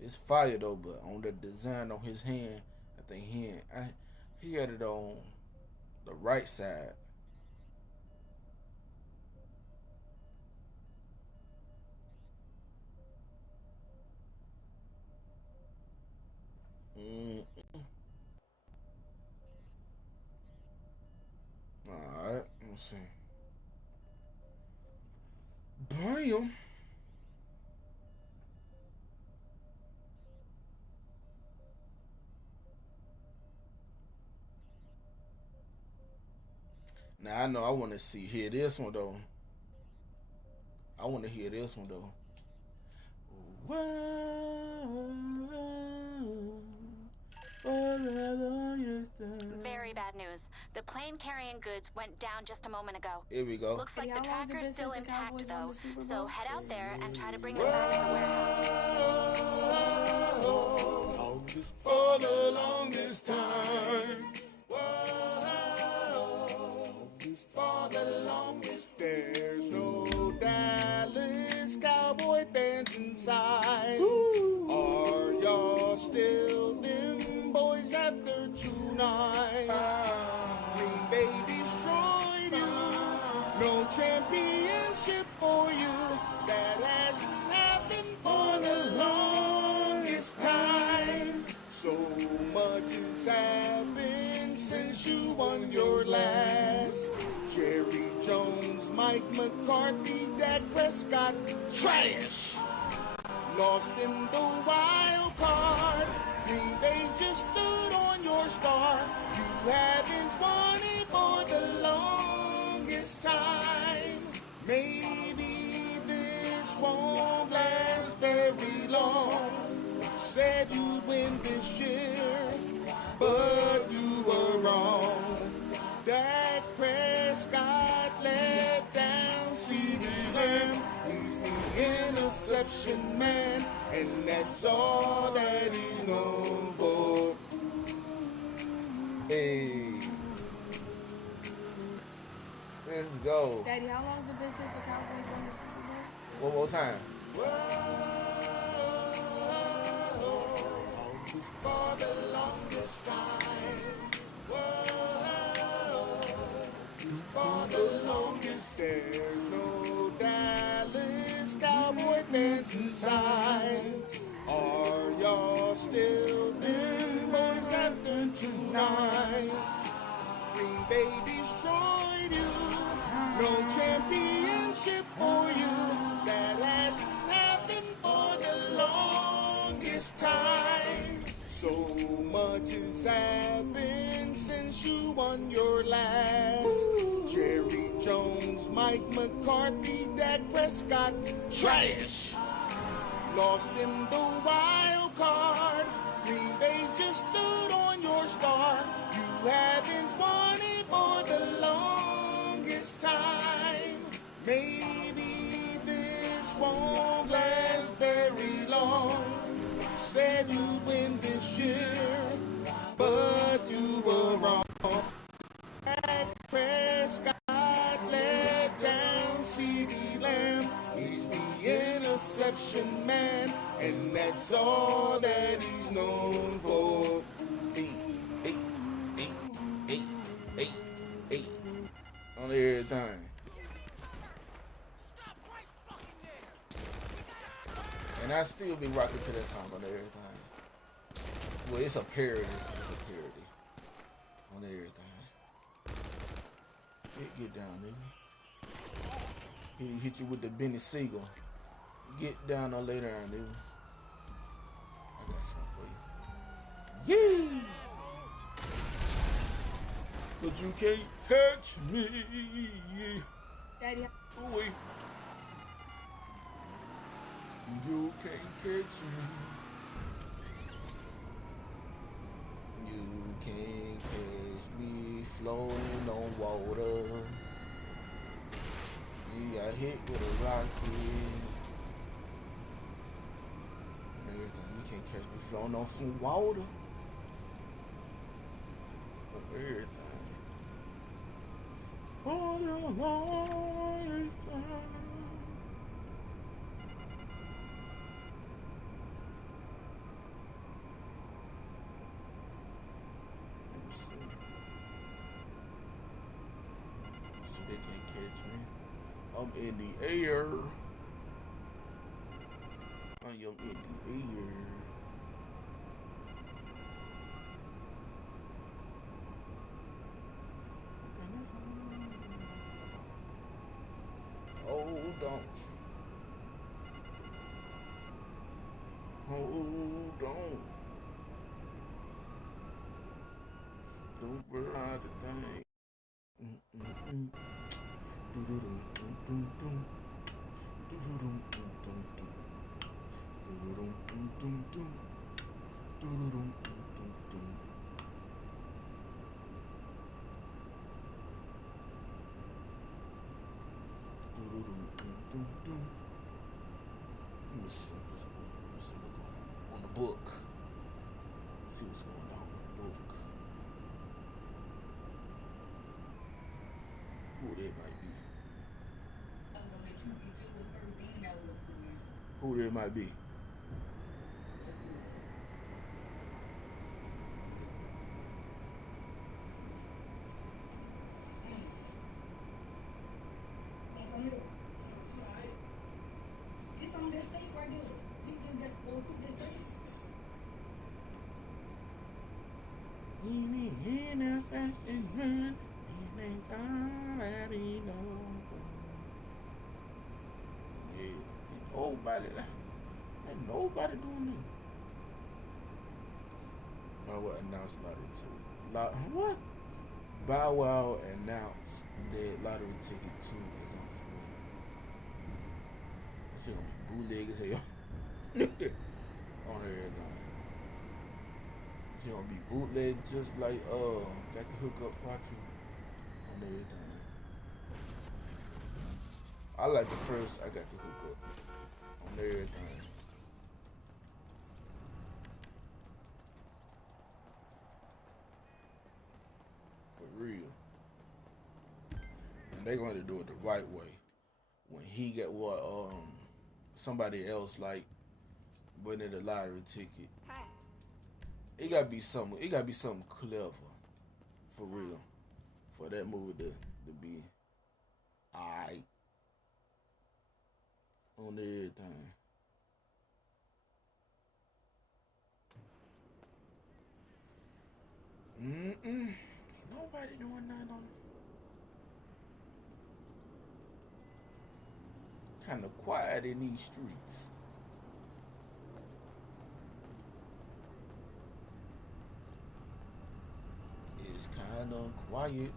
It's fire though, but on that design on his hand, I think he had it on the right side. Alright, let's see. Bam! Now I know I want to hear this one though. I want to hear this one though. Very bad news. The plane carrying goods went down just a moment ago. Here we go. Looks like the tracker's still intact though, so head out there and try to bring them back to the warehouse. For the longest time. For the longest, there's no Dallas Cowboy fans inside. Are y'all still them boys after tonight? Green Bay destroyed you. No championship for you. That hasn't happened for the longest time. So much has happened since you won your last. Jerry Jones, Mike McCarthy, Dak Prescott, trash. Lost in the wild card. Green Bay just stood on your star. You haven't won it for the longest time. Maybe this won't last very long. Said you'd win this year, but you were wrong. Dak Prescott let down CeeDee Lamb. He's the interception man, and that's all that he's known for. Hey. Let's go. Daddy, how long has it been since the Cowboys won the Super Bowl? One more time. For the longest time. For the longest, there's no Dallas Cowboy fans inside. Are y'all still them boys after tonight? Green Bay destroyed you. No championship for you. That hasn't happened for the longest time. So much has happened since you won your last. Jerry Jones, Mike McCarthy, Dak Prescott, trash. Lost in the wild card. Green Bay just stood on your star. You haven't won it for the longest time. Maybe this won't last very long. Said you'd win this year, but you were wrong. Dak Prescott let down CeeDee Lamb. He's the interception man, and that's all that he's known for. everything. And I still be rocking to that song on everything. Well, it's a parody. It's a parody on everything. Get down, nigga. He hit you with the Benny Siegel. Get down or lay down, nigga. I got something for you. Yeah! But you can't catch me. Daddy. Ooh, you can't catch me. You can't catch me floating on water. You got hit with a rocket. You can't catch me floating on some water. Everything. All your life. They can't catch me. I'm in the air. I am in the air. Hold on. Hold on. Don't worry about the thing. Let me see what's going on the book. See what's going on with the book. Who that might be? Who that might be? Get some of that steak right there. You can go cook this steak. Ain't nobody doing that. Bow Wow announced lottery ticket. What? Bow Wow announced that lottery ticket 2 is on its way. That shit gonna be bootleg as hell. On everything. She gonna be bootleg just like Got the Hook Up Part 2 on everything. I like the first I Got the Hook Up on everything. For real. And they're going to do it the right way. When he got what somebody else like winning the lottery ticket. It gotta be something clever, for real, for that movie to be alright on everything. Nobody doing nothing on it. Kind of quiet in these streets. It's kind of quiet.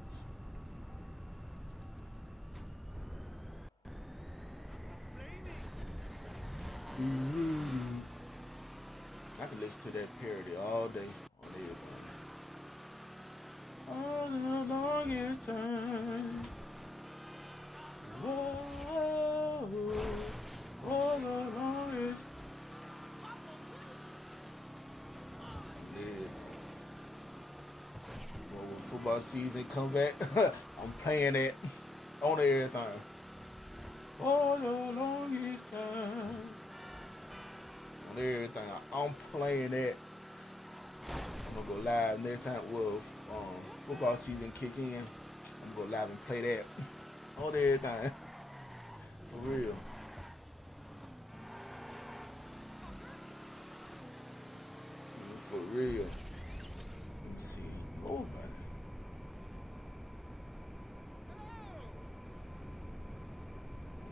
I can listen to that parody all day on everything. All the longest time. Whoa, all the longest. Yeah. Well, when football season come back, I'm playing it on everything. All the longest time. On everything, I'm playing it. I'm gonna go live next time. Well, football season kick in. I'm gonna go live and play that On everything. For real. For real. Let me see. Nobody.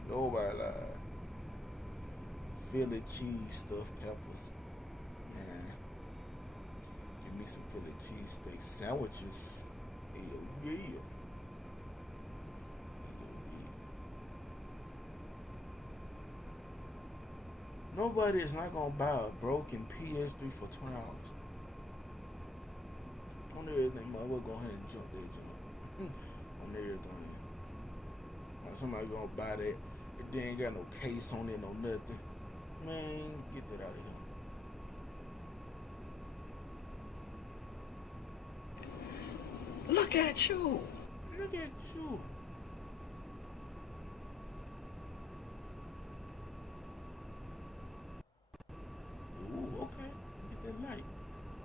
Nobody lied. Philly cheese stuffed peppers. Yeah. Give me some Philly cheese steak sandwiches. Yeah. Nobody is not gonna buy a broken PS3 for $20. On everything, man, we'll go ahead and jump that jump. On everything. Like somebody gonna buy that, it ain't got no case on it, no nothing. Man, get that out of here. Look at you. Look at you. Ooh, okay. Get that light.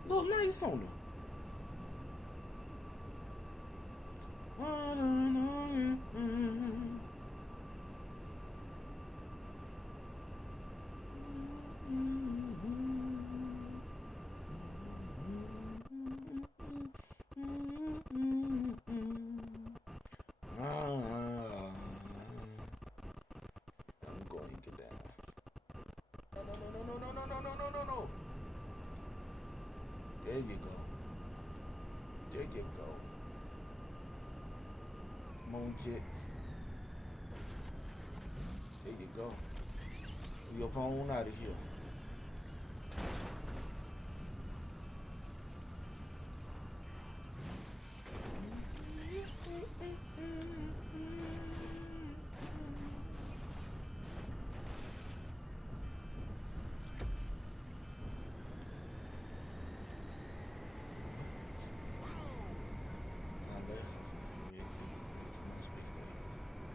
Little lights on them. I'm going to get down. No. There you go. There you go. Moon jets. There you go. Your phone out of here.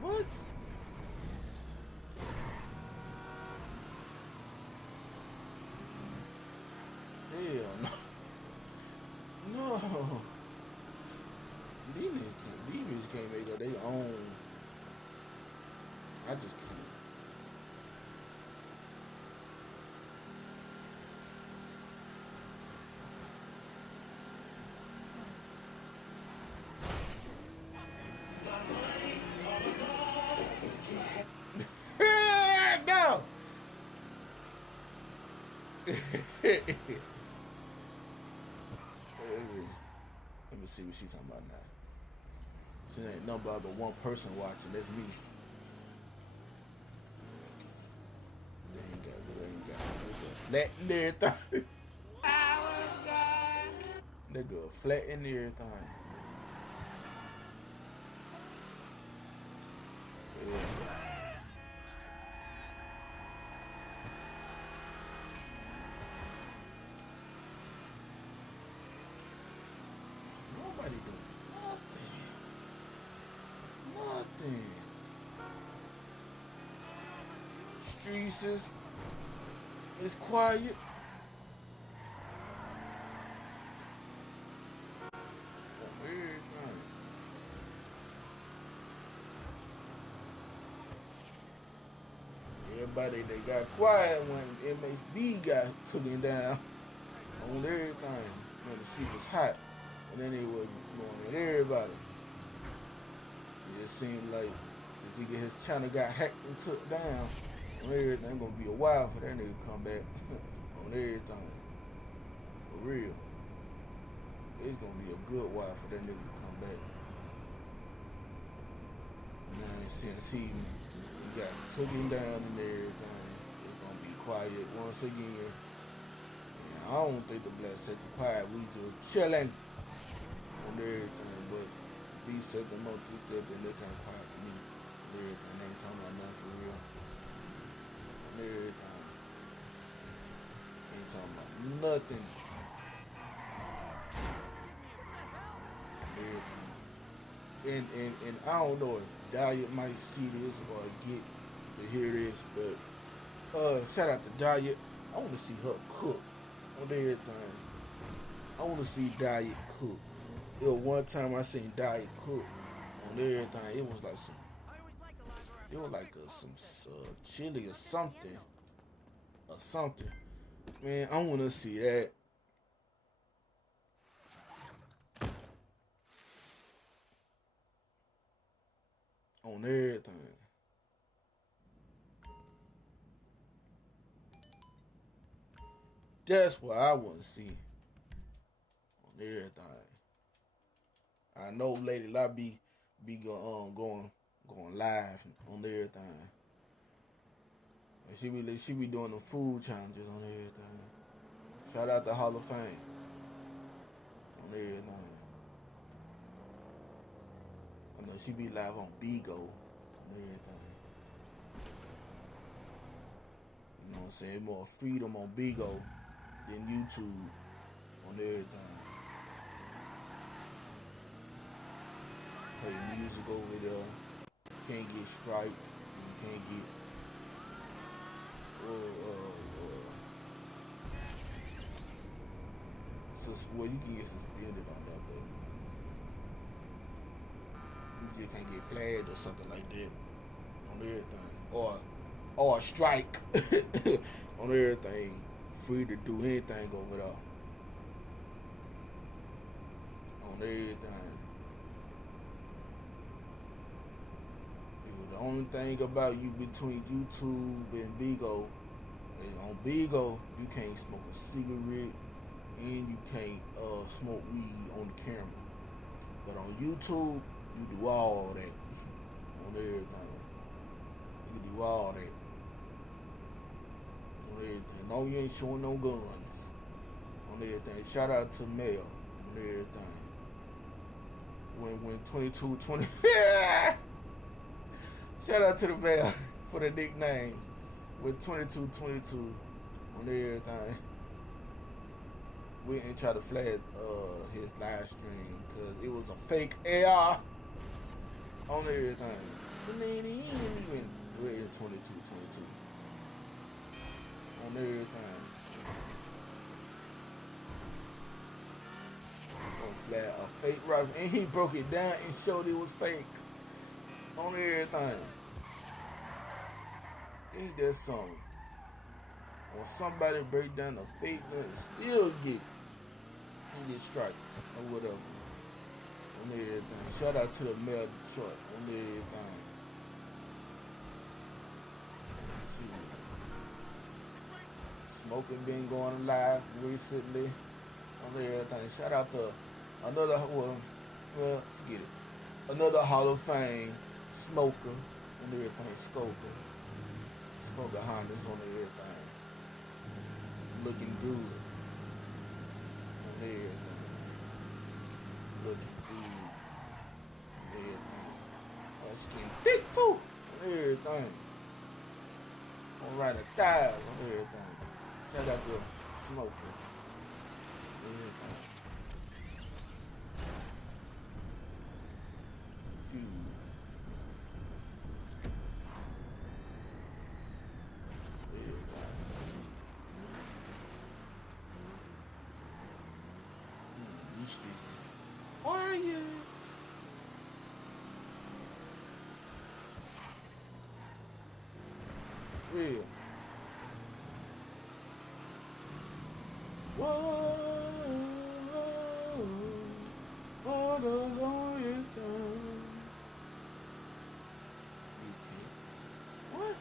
What? Hell no. No. These niggas can't make up their own. I just can't. No. Let me see what she's talking about now. She ain't nothing but one person watching. That's me. They ain't got flat in everything. Nigga, flat in everything. Yeah. Nobody doing nothing. Streets is quiet. Everybody they got quiet when MHB got took him down on everything when the seat was hot, and then they was going at everybody. It seemed like his channel got hacked and took down on everything. It's gonna be a while for that nigga to come back on everything. For real. It's gonna be a good while for that nigga to come back. Now since he got took him down and everything, it's gonna be quiet once again. And I don't think the Black set the quiet. We just chillin' on everything, but B set them up, he said that they kind of quiet for me. Everything, they ain't talking about nothing for real. On everything. Ain't talking about nothing. Everything. And I don't know if Dahlia might see this or get to hear this, but shout out to Dahlia. I want to see her cook on everything. I want to see Dahlia cook. One time I seen Dahlia cook on everything. It was like some It was like some chili or something. Man, I want to see that. On everything. That's what I want to see. On everything. I know Lady La be going live on everything. And she be doing the food challenges on everything. Shout out to Hall of Fame. On everything. I know she be live on Bigo on everything. You know what I'm saying? More freedom on Bigo than YouTube on everything. Play music over there. Can't get strike. You can't get well, you can get suspended on that, but you just can't get flagged or something like that on everything, or a strike on everything. Free to do anything over there on everything. The only thing about you between YouTube and Bigo is on Bigo you can't smoke a cigarette and you can't smoke weed on the camera. But on YouTube you do all that on everything. You do all that on everything. No, you ain't showing no guns on everything. Shout out to Mel on everything. When 2220 shout out to the Mel for the nickname. With 2222 on everything. We ain't try to flag his live stream because it was a fake AR on everything. We're in 2222 on everything. On flag a fake rifle, and he broke it down and showed it was fake on everything. Ain't that something? When somebody break down a fake gun, still get striked or whatever on everything. Shout out to the Mayor of Detroit on everything. Smoking been going live recently on everything. Shout out to another forget it. Another Hall of Fame smoker on everything. Smoker Hondas on everything. Looking good on everything. Looking good on everything. That skin thick too on everything. On right a thighs on everything. Shout out to smoker on everything. For the longest time. What?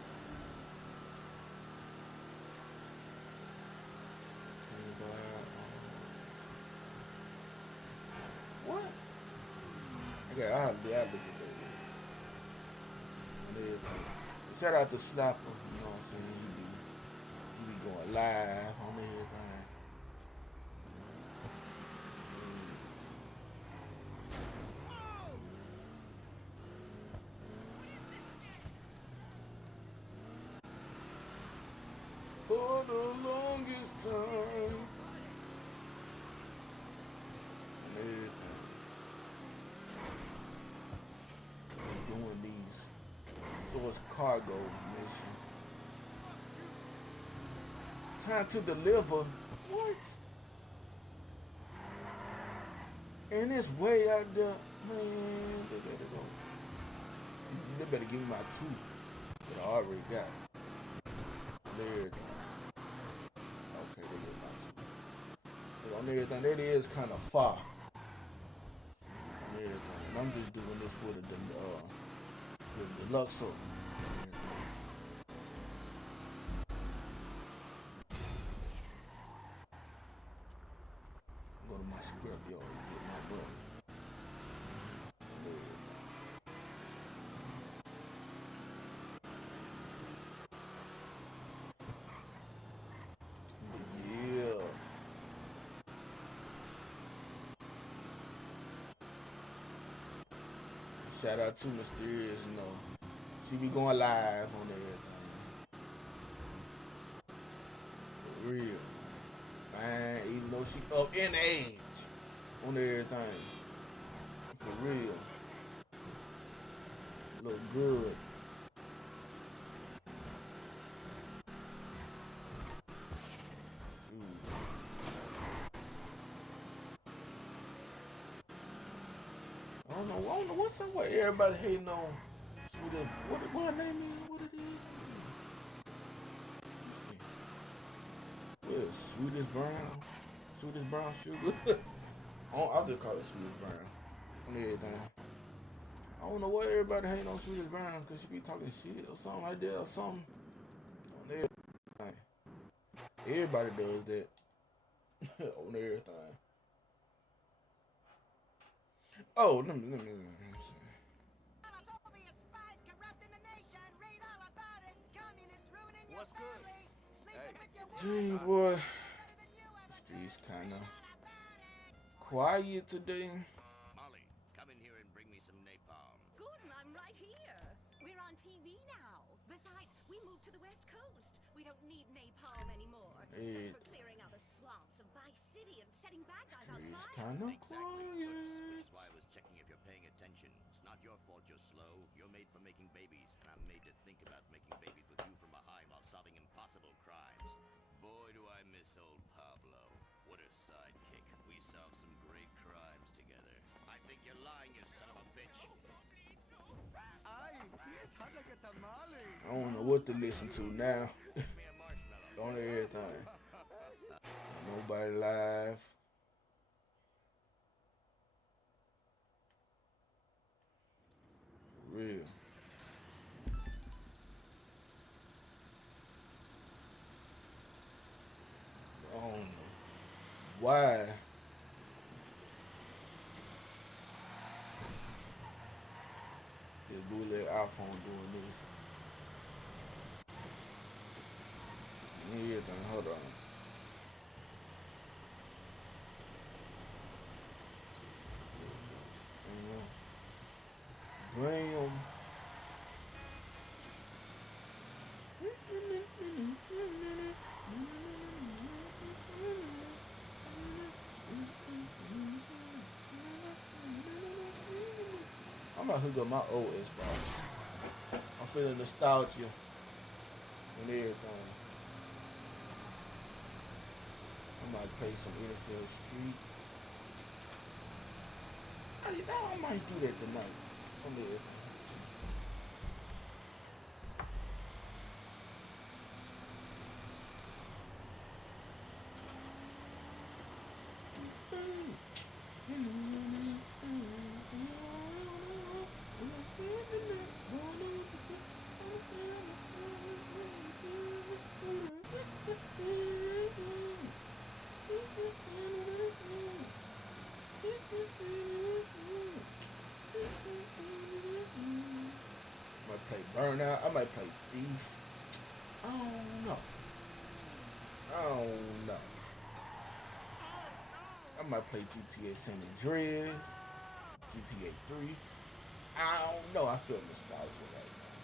What? Okay, I'll look at that. Shout out to Slapper, you know what I'm saying? He be going live on everything. For the longest time. On everything. Doing these source cargo missions. Time to deliver. What? And it's way out there. Man, they better go. They better give me my 2. But I already got it. There. Okay, there it is. On everything, that is kind of far. On everything. And I'm just doing this for the deluxe. Go to my script, y'all, and get my book. Yeah. Shout out to Mysterious, you know. She be going live on everything. For real. Man, even though she up in age on everything. For real. Look good. I don't know what's up with everybody hating on Sweetest. What her name is? What it is? What is Sweetest Brown? Sweetest Brown Sugar? I'll just call it Sweetest Brown on everything. I don't know why everybody hating on Sweetest Brown because she be talking shit or something like that or something on everything. Everybody does that on everything. Oh, let me see. What's good? Hey. Gee, boy. The streets kind of quiet today. Molly, come in here and bring me some napalm. Gordon, I'm right here. We're on TV now. Besides, we moved to the West Coast. We don't need napalm anymore. Hey. That's for clearing out the swamps of Vice City and setting bad guys on Streets fire. kind of Exactly. quiet. Which is why I was checking if you're paying attention. It's not your fault you're slow. You're made for making babies, and I'm made to think about making babies with you from behind while solving impossible crimes. Boy, do I miss old Pablo. What a sidekick. We solved some great crimes together. I think you're lying, you son of a bitch. I don't know what to listen to now. On everything. Nobody live. For real. I don't know why. This bootleg iPhone doing this. Everything, hold on. Bam. I'm about to hook up my old Xbox. I'm feeling nostalgia and everything. I might play some NFL Street. I might do that tonight. On everything. Burnout. I might play Thief. I don't know. I might play GTA San Andreas, GTA 3. I don't know. I feel nostalgic right now.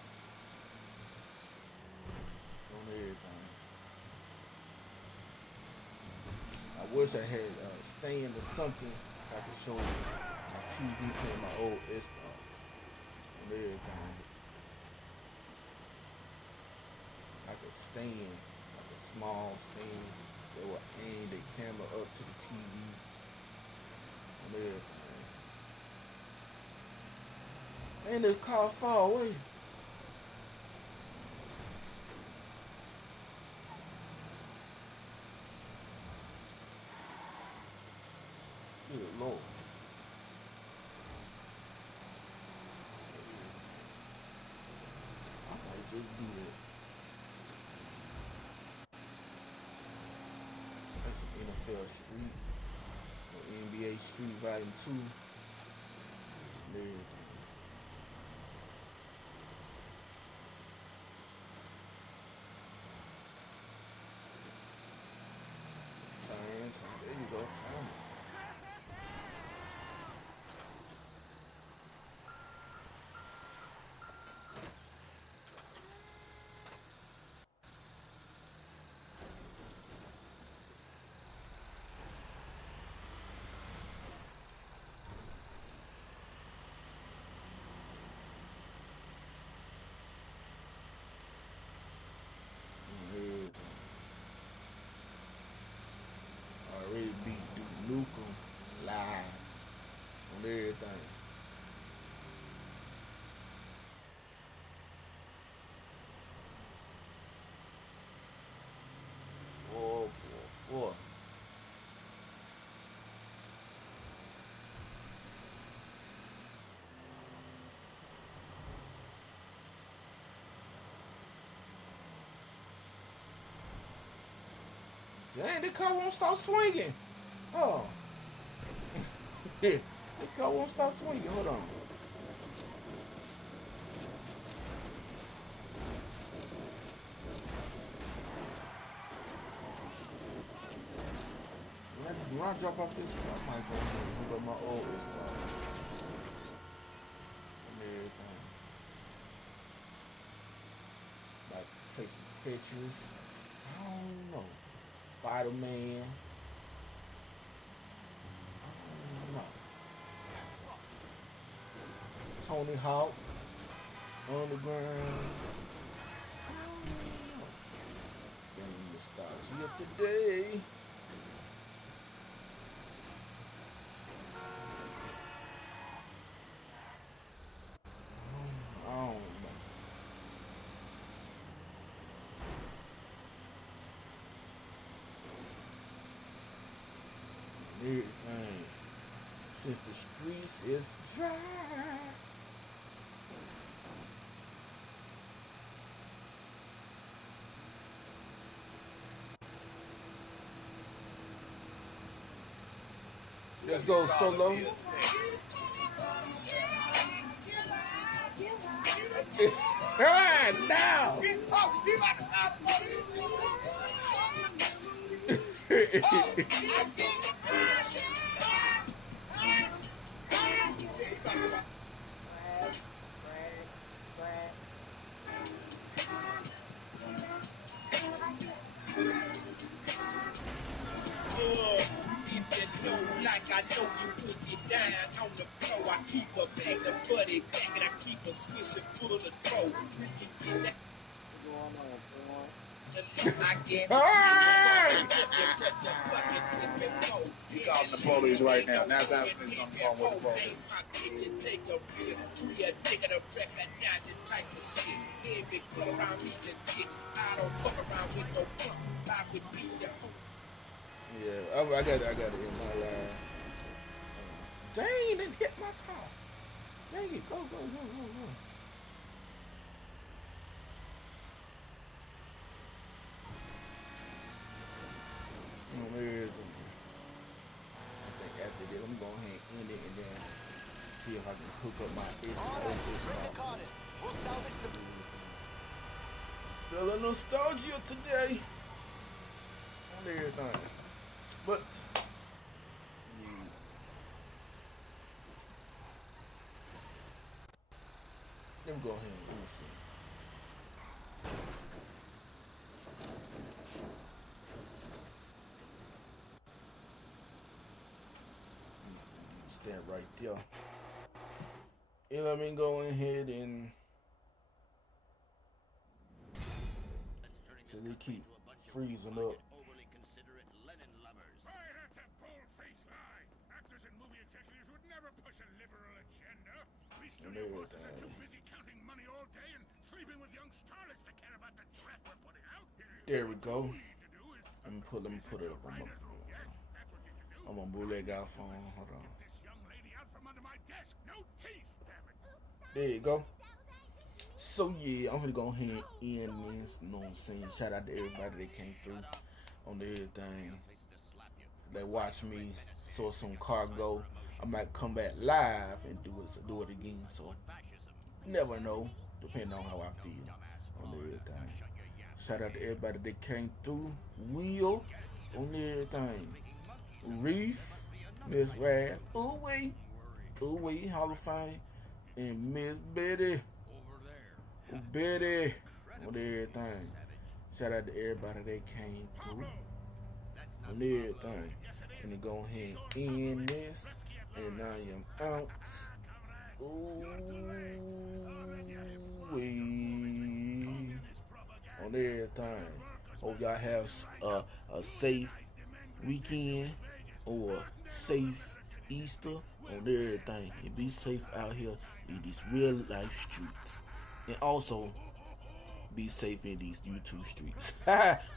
On everything. I wish I had a stand or something I could show my TV playing my old Xbox. On everything. Like a stand, like a small stand that will aim the camera up to the TV and everything. And this car far away. let's do that. That's some NFL Street. Or NBA Street Volume 2. There. There you go. Already beat Duke Nukem live on everything. Oh boy. Dang, the car won't stop swinging. Oh. The car won't stop swinging. Hold on. When I drop off this car, I might go ahead and hook up my old car. And everything. Like, play some Tetris. I don't know. Spider-Man. Tony Hawk. Underground. Feeling nostalgia today. I don't know. Everything. Since the streets is dry. Let's go solo. Right now. Like I know you would get down on the floor. I keep a bag of buddy back and I keep a swisher full of throw. We can get that. I get He's calling the police right now. Now that's happening on the phone with the police. Take a real tree, a nigga to recognize the type of shit. Every club around me just get. I don't fuck around with no punk. I would be your home. Yeah, I got it in my line. Dang, it didn't hit my car. Dang it, go. I think after this, I'm going to go ahead and end it and then see if I can hook up my Feeling nostalgia today on everything. But let me go ahead and see. Stand right there. And let me go ahead and so they keep freezing up. There we go. Let me put it up on my. I'm gonna move that guy phone. Hold on. There you go. So yeah, I'm gonna go ahead and end this. You know what I'm saying? Shout out to everybody that came through on everything. They watch me source some cargo. I might come back live and do it again. So never know, depending on how I feel on everything. Shout out to everybody that came through. Will on everything. Reef, Miss Rad, Ooh Wee, Hall of Fame, and Miss Betty. Betty on everything. Shout out to everybody that came through on everything. Finna go ahead and end this, and I am out. Ooh wee on everything. Hope y'all have a safe weekend or safe Easter on everything. And be safe out here in these real life streets. And also be safe in these YouTube streets.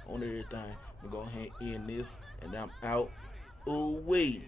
On everything. We're going to end this, and I'm out. Ooh wee.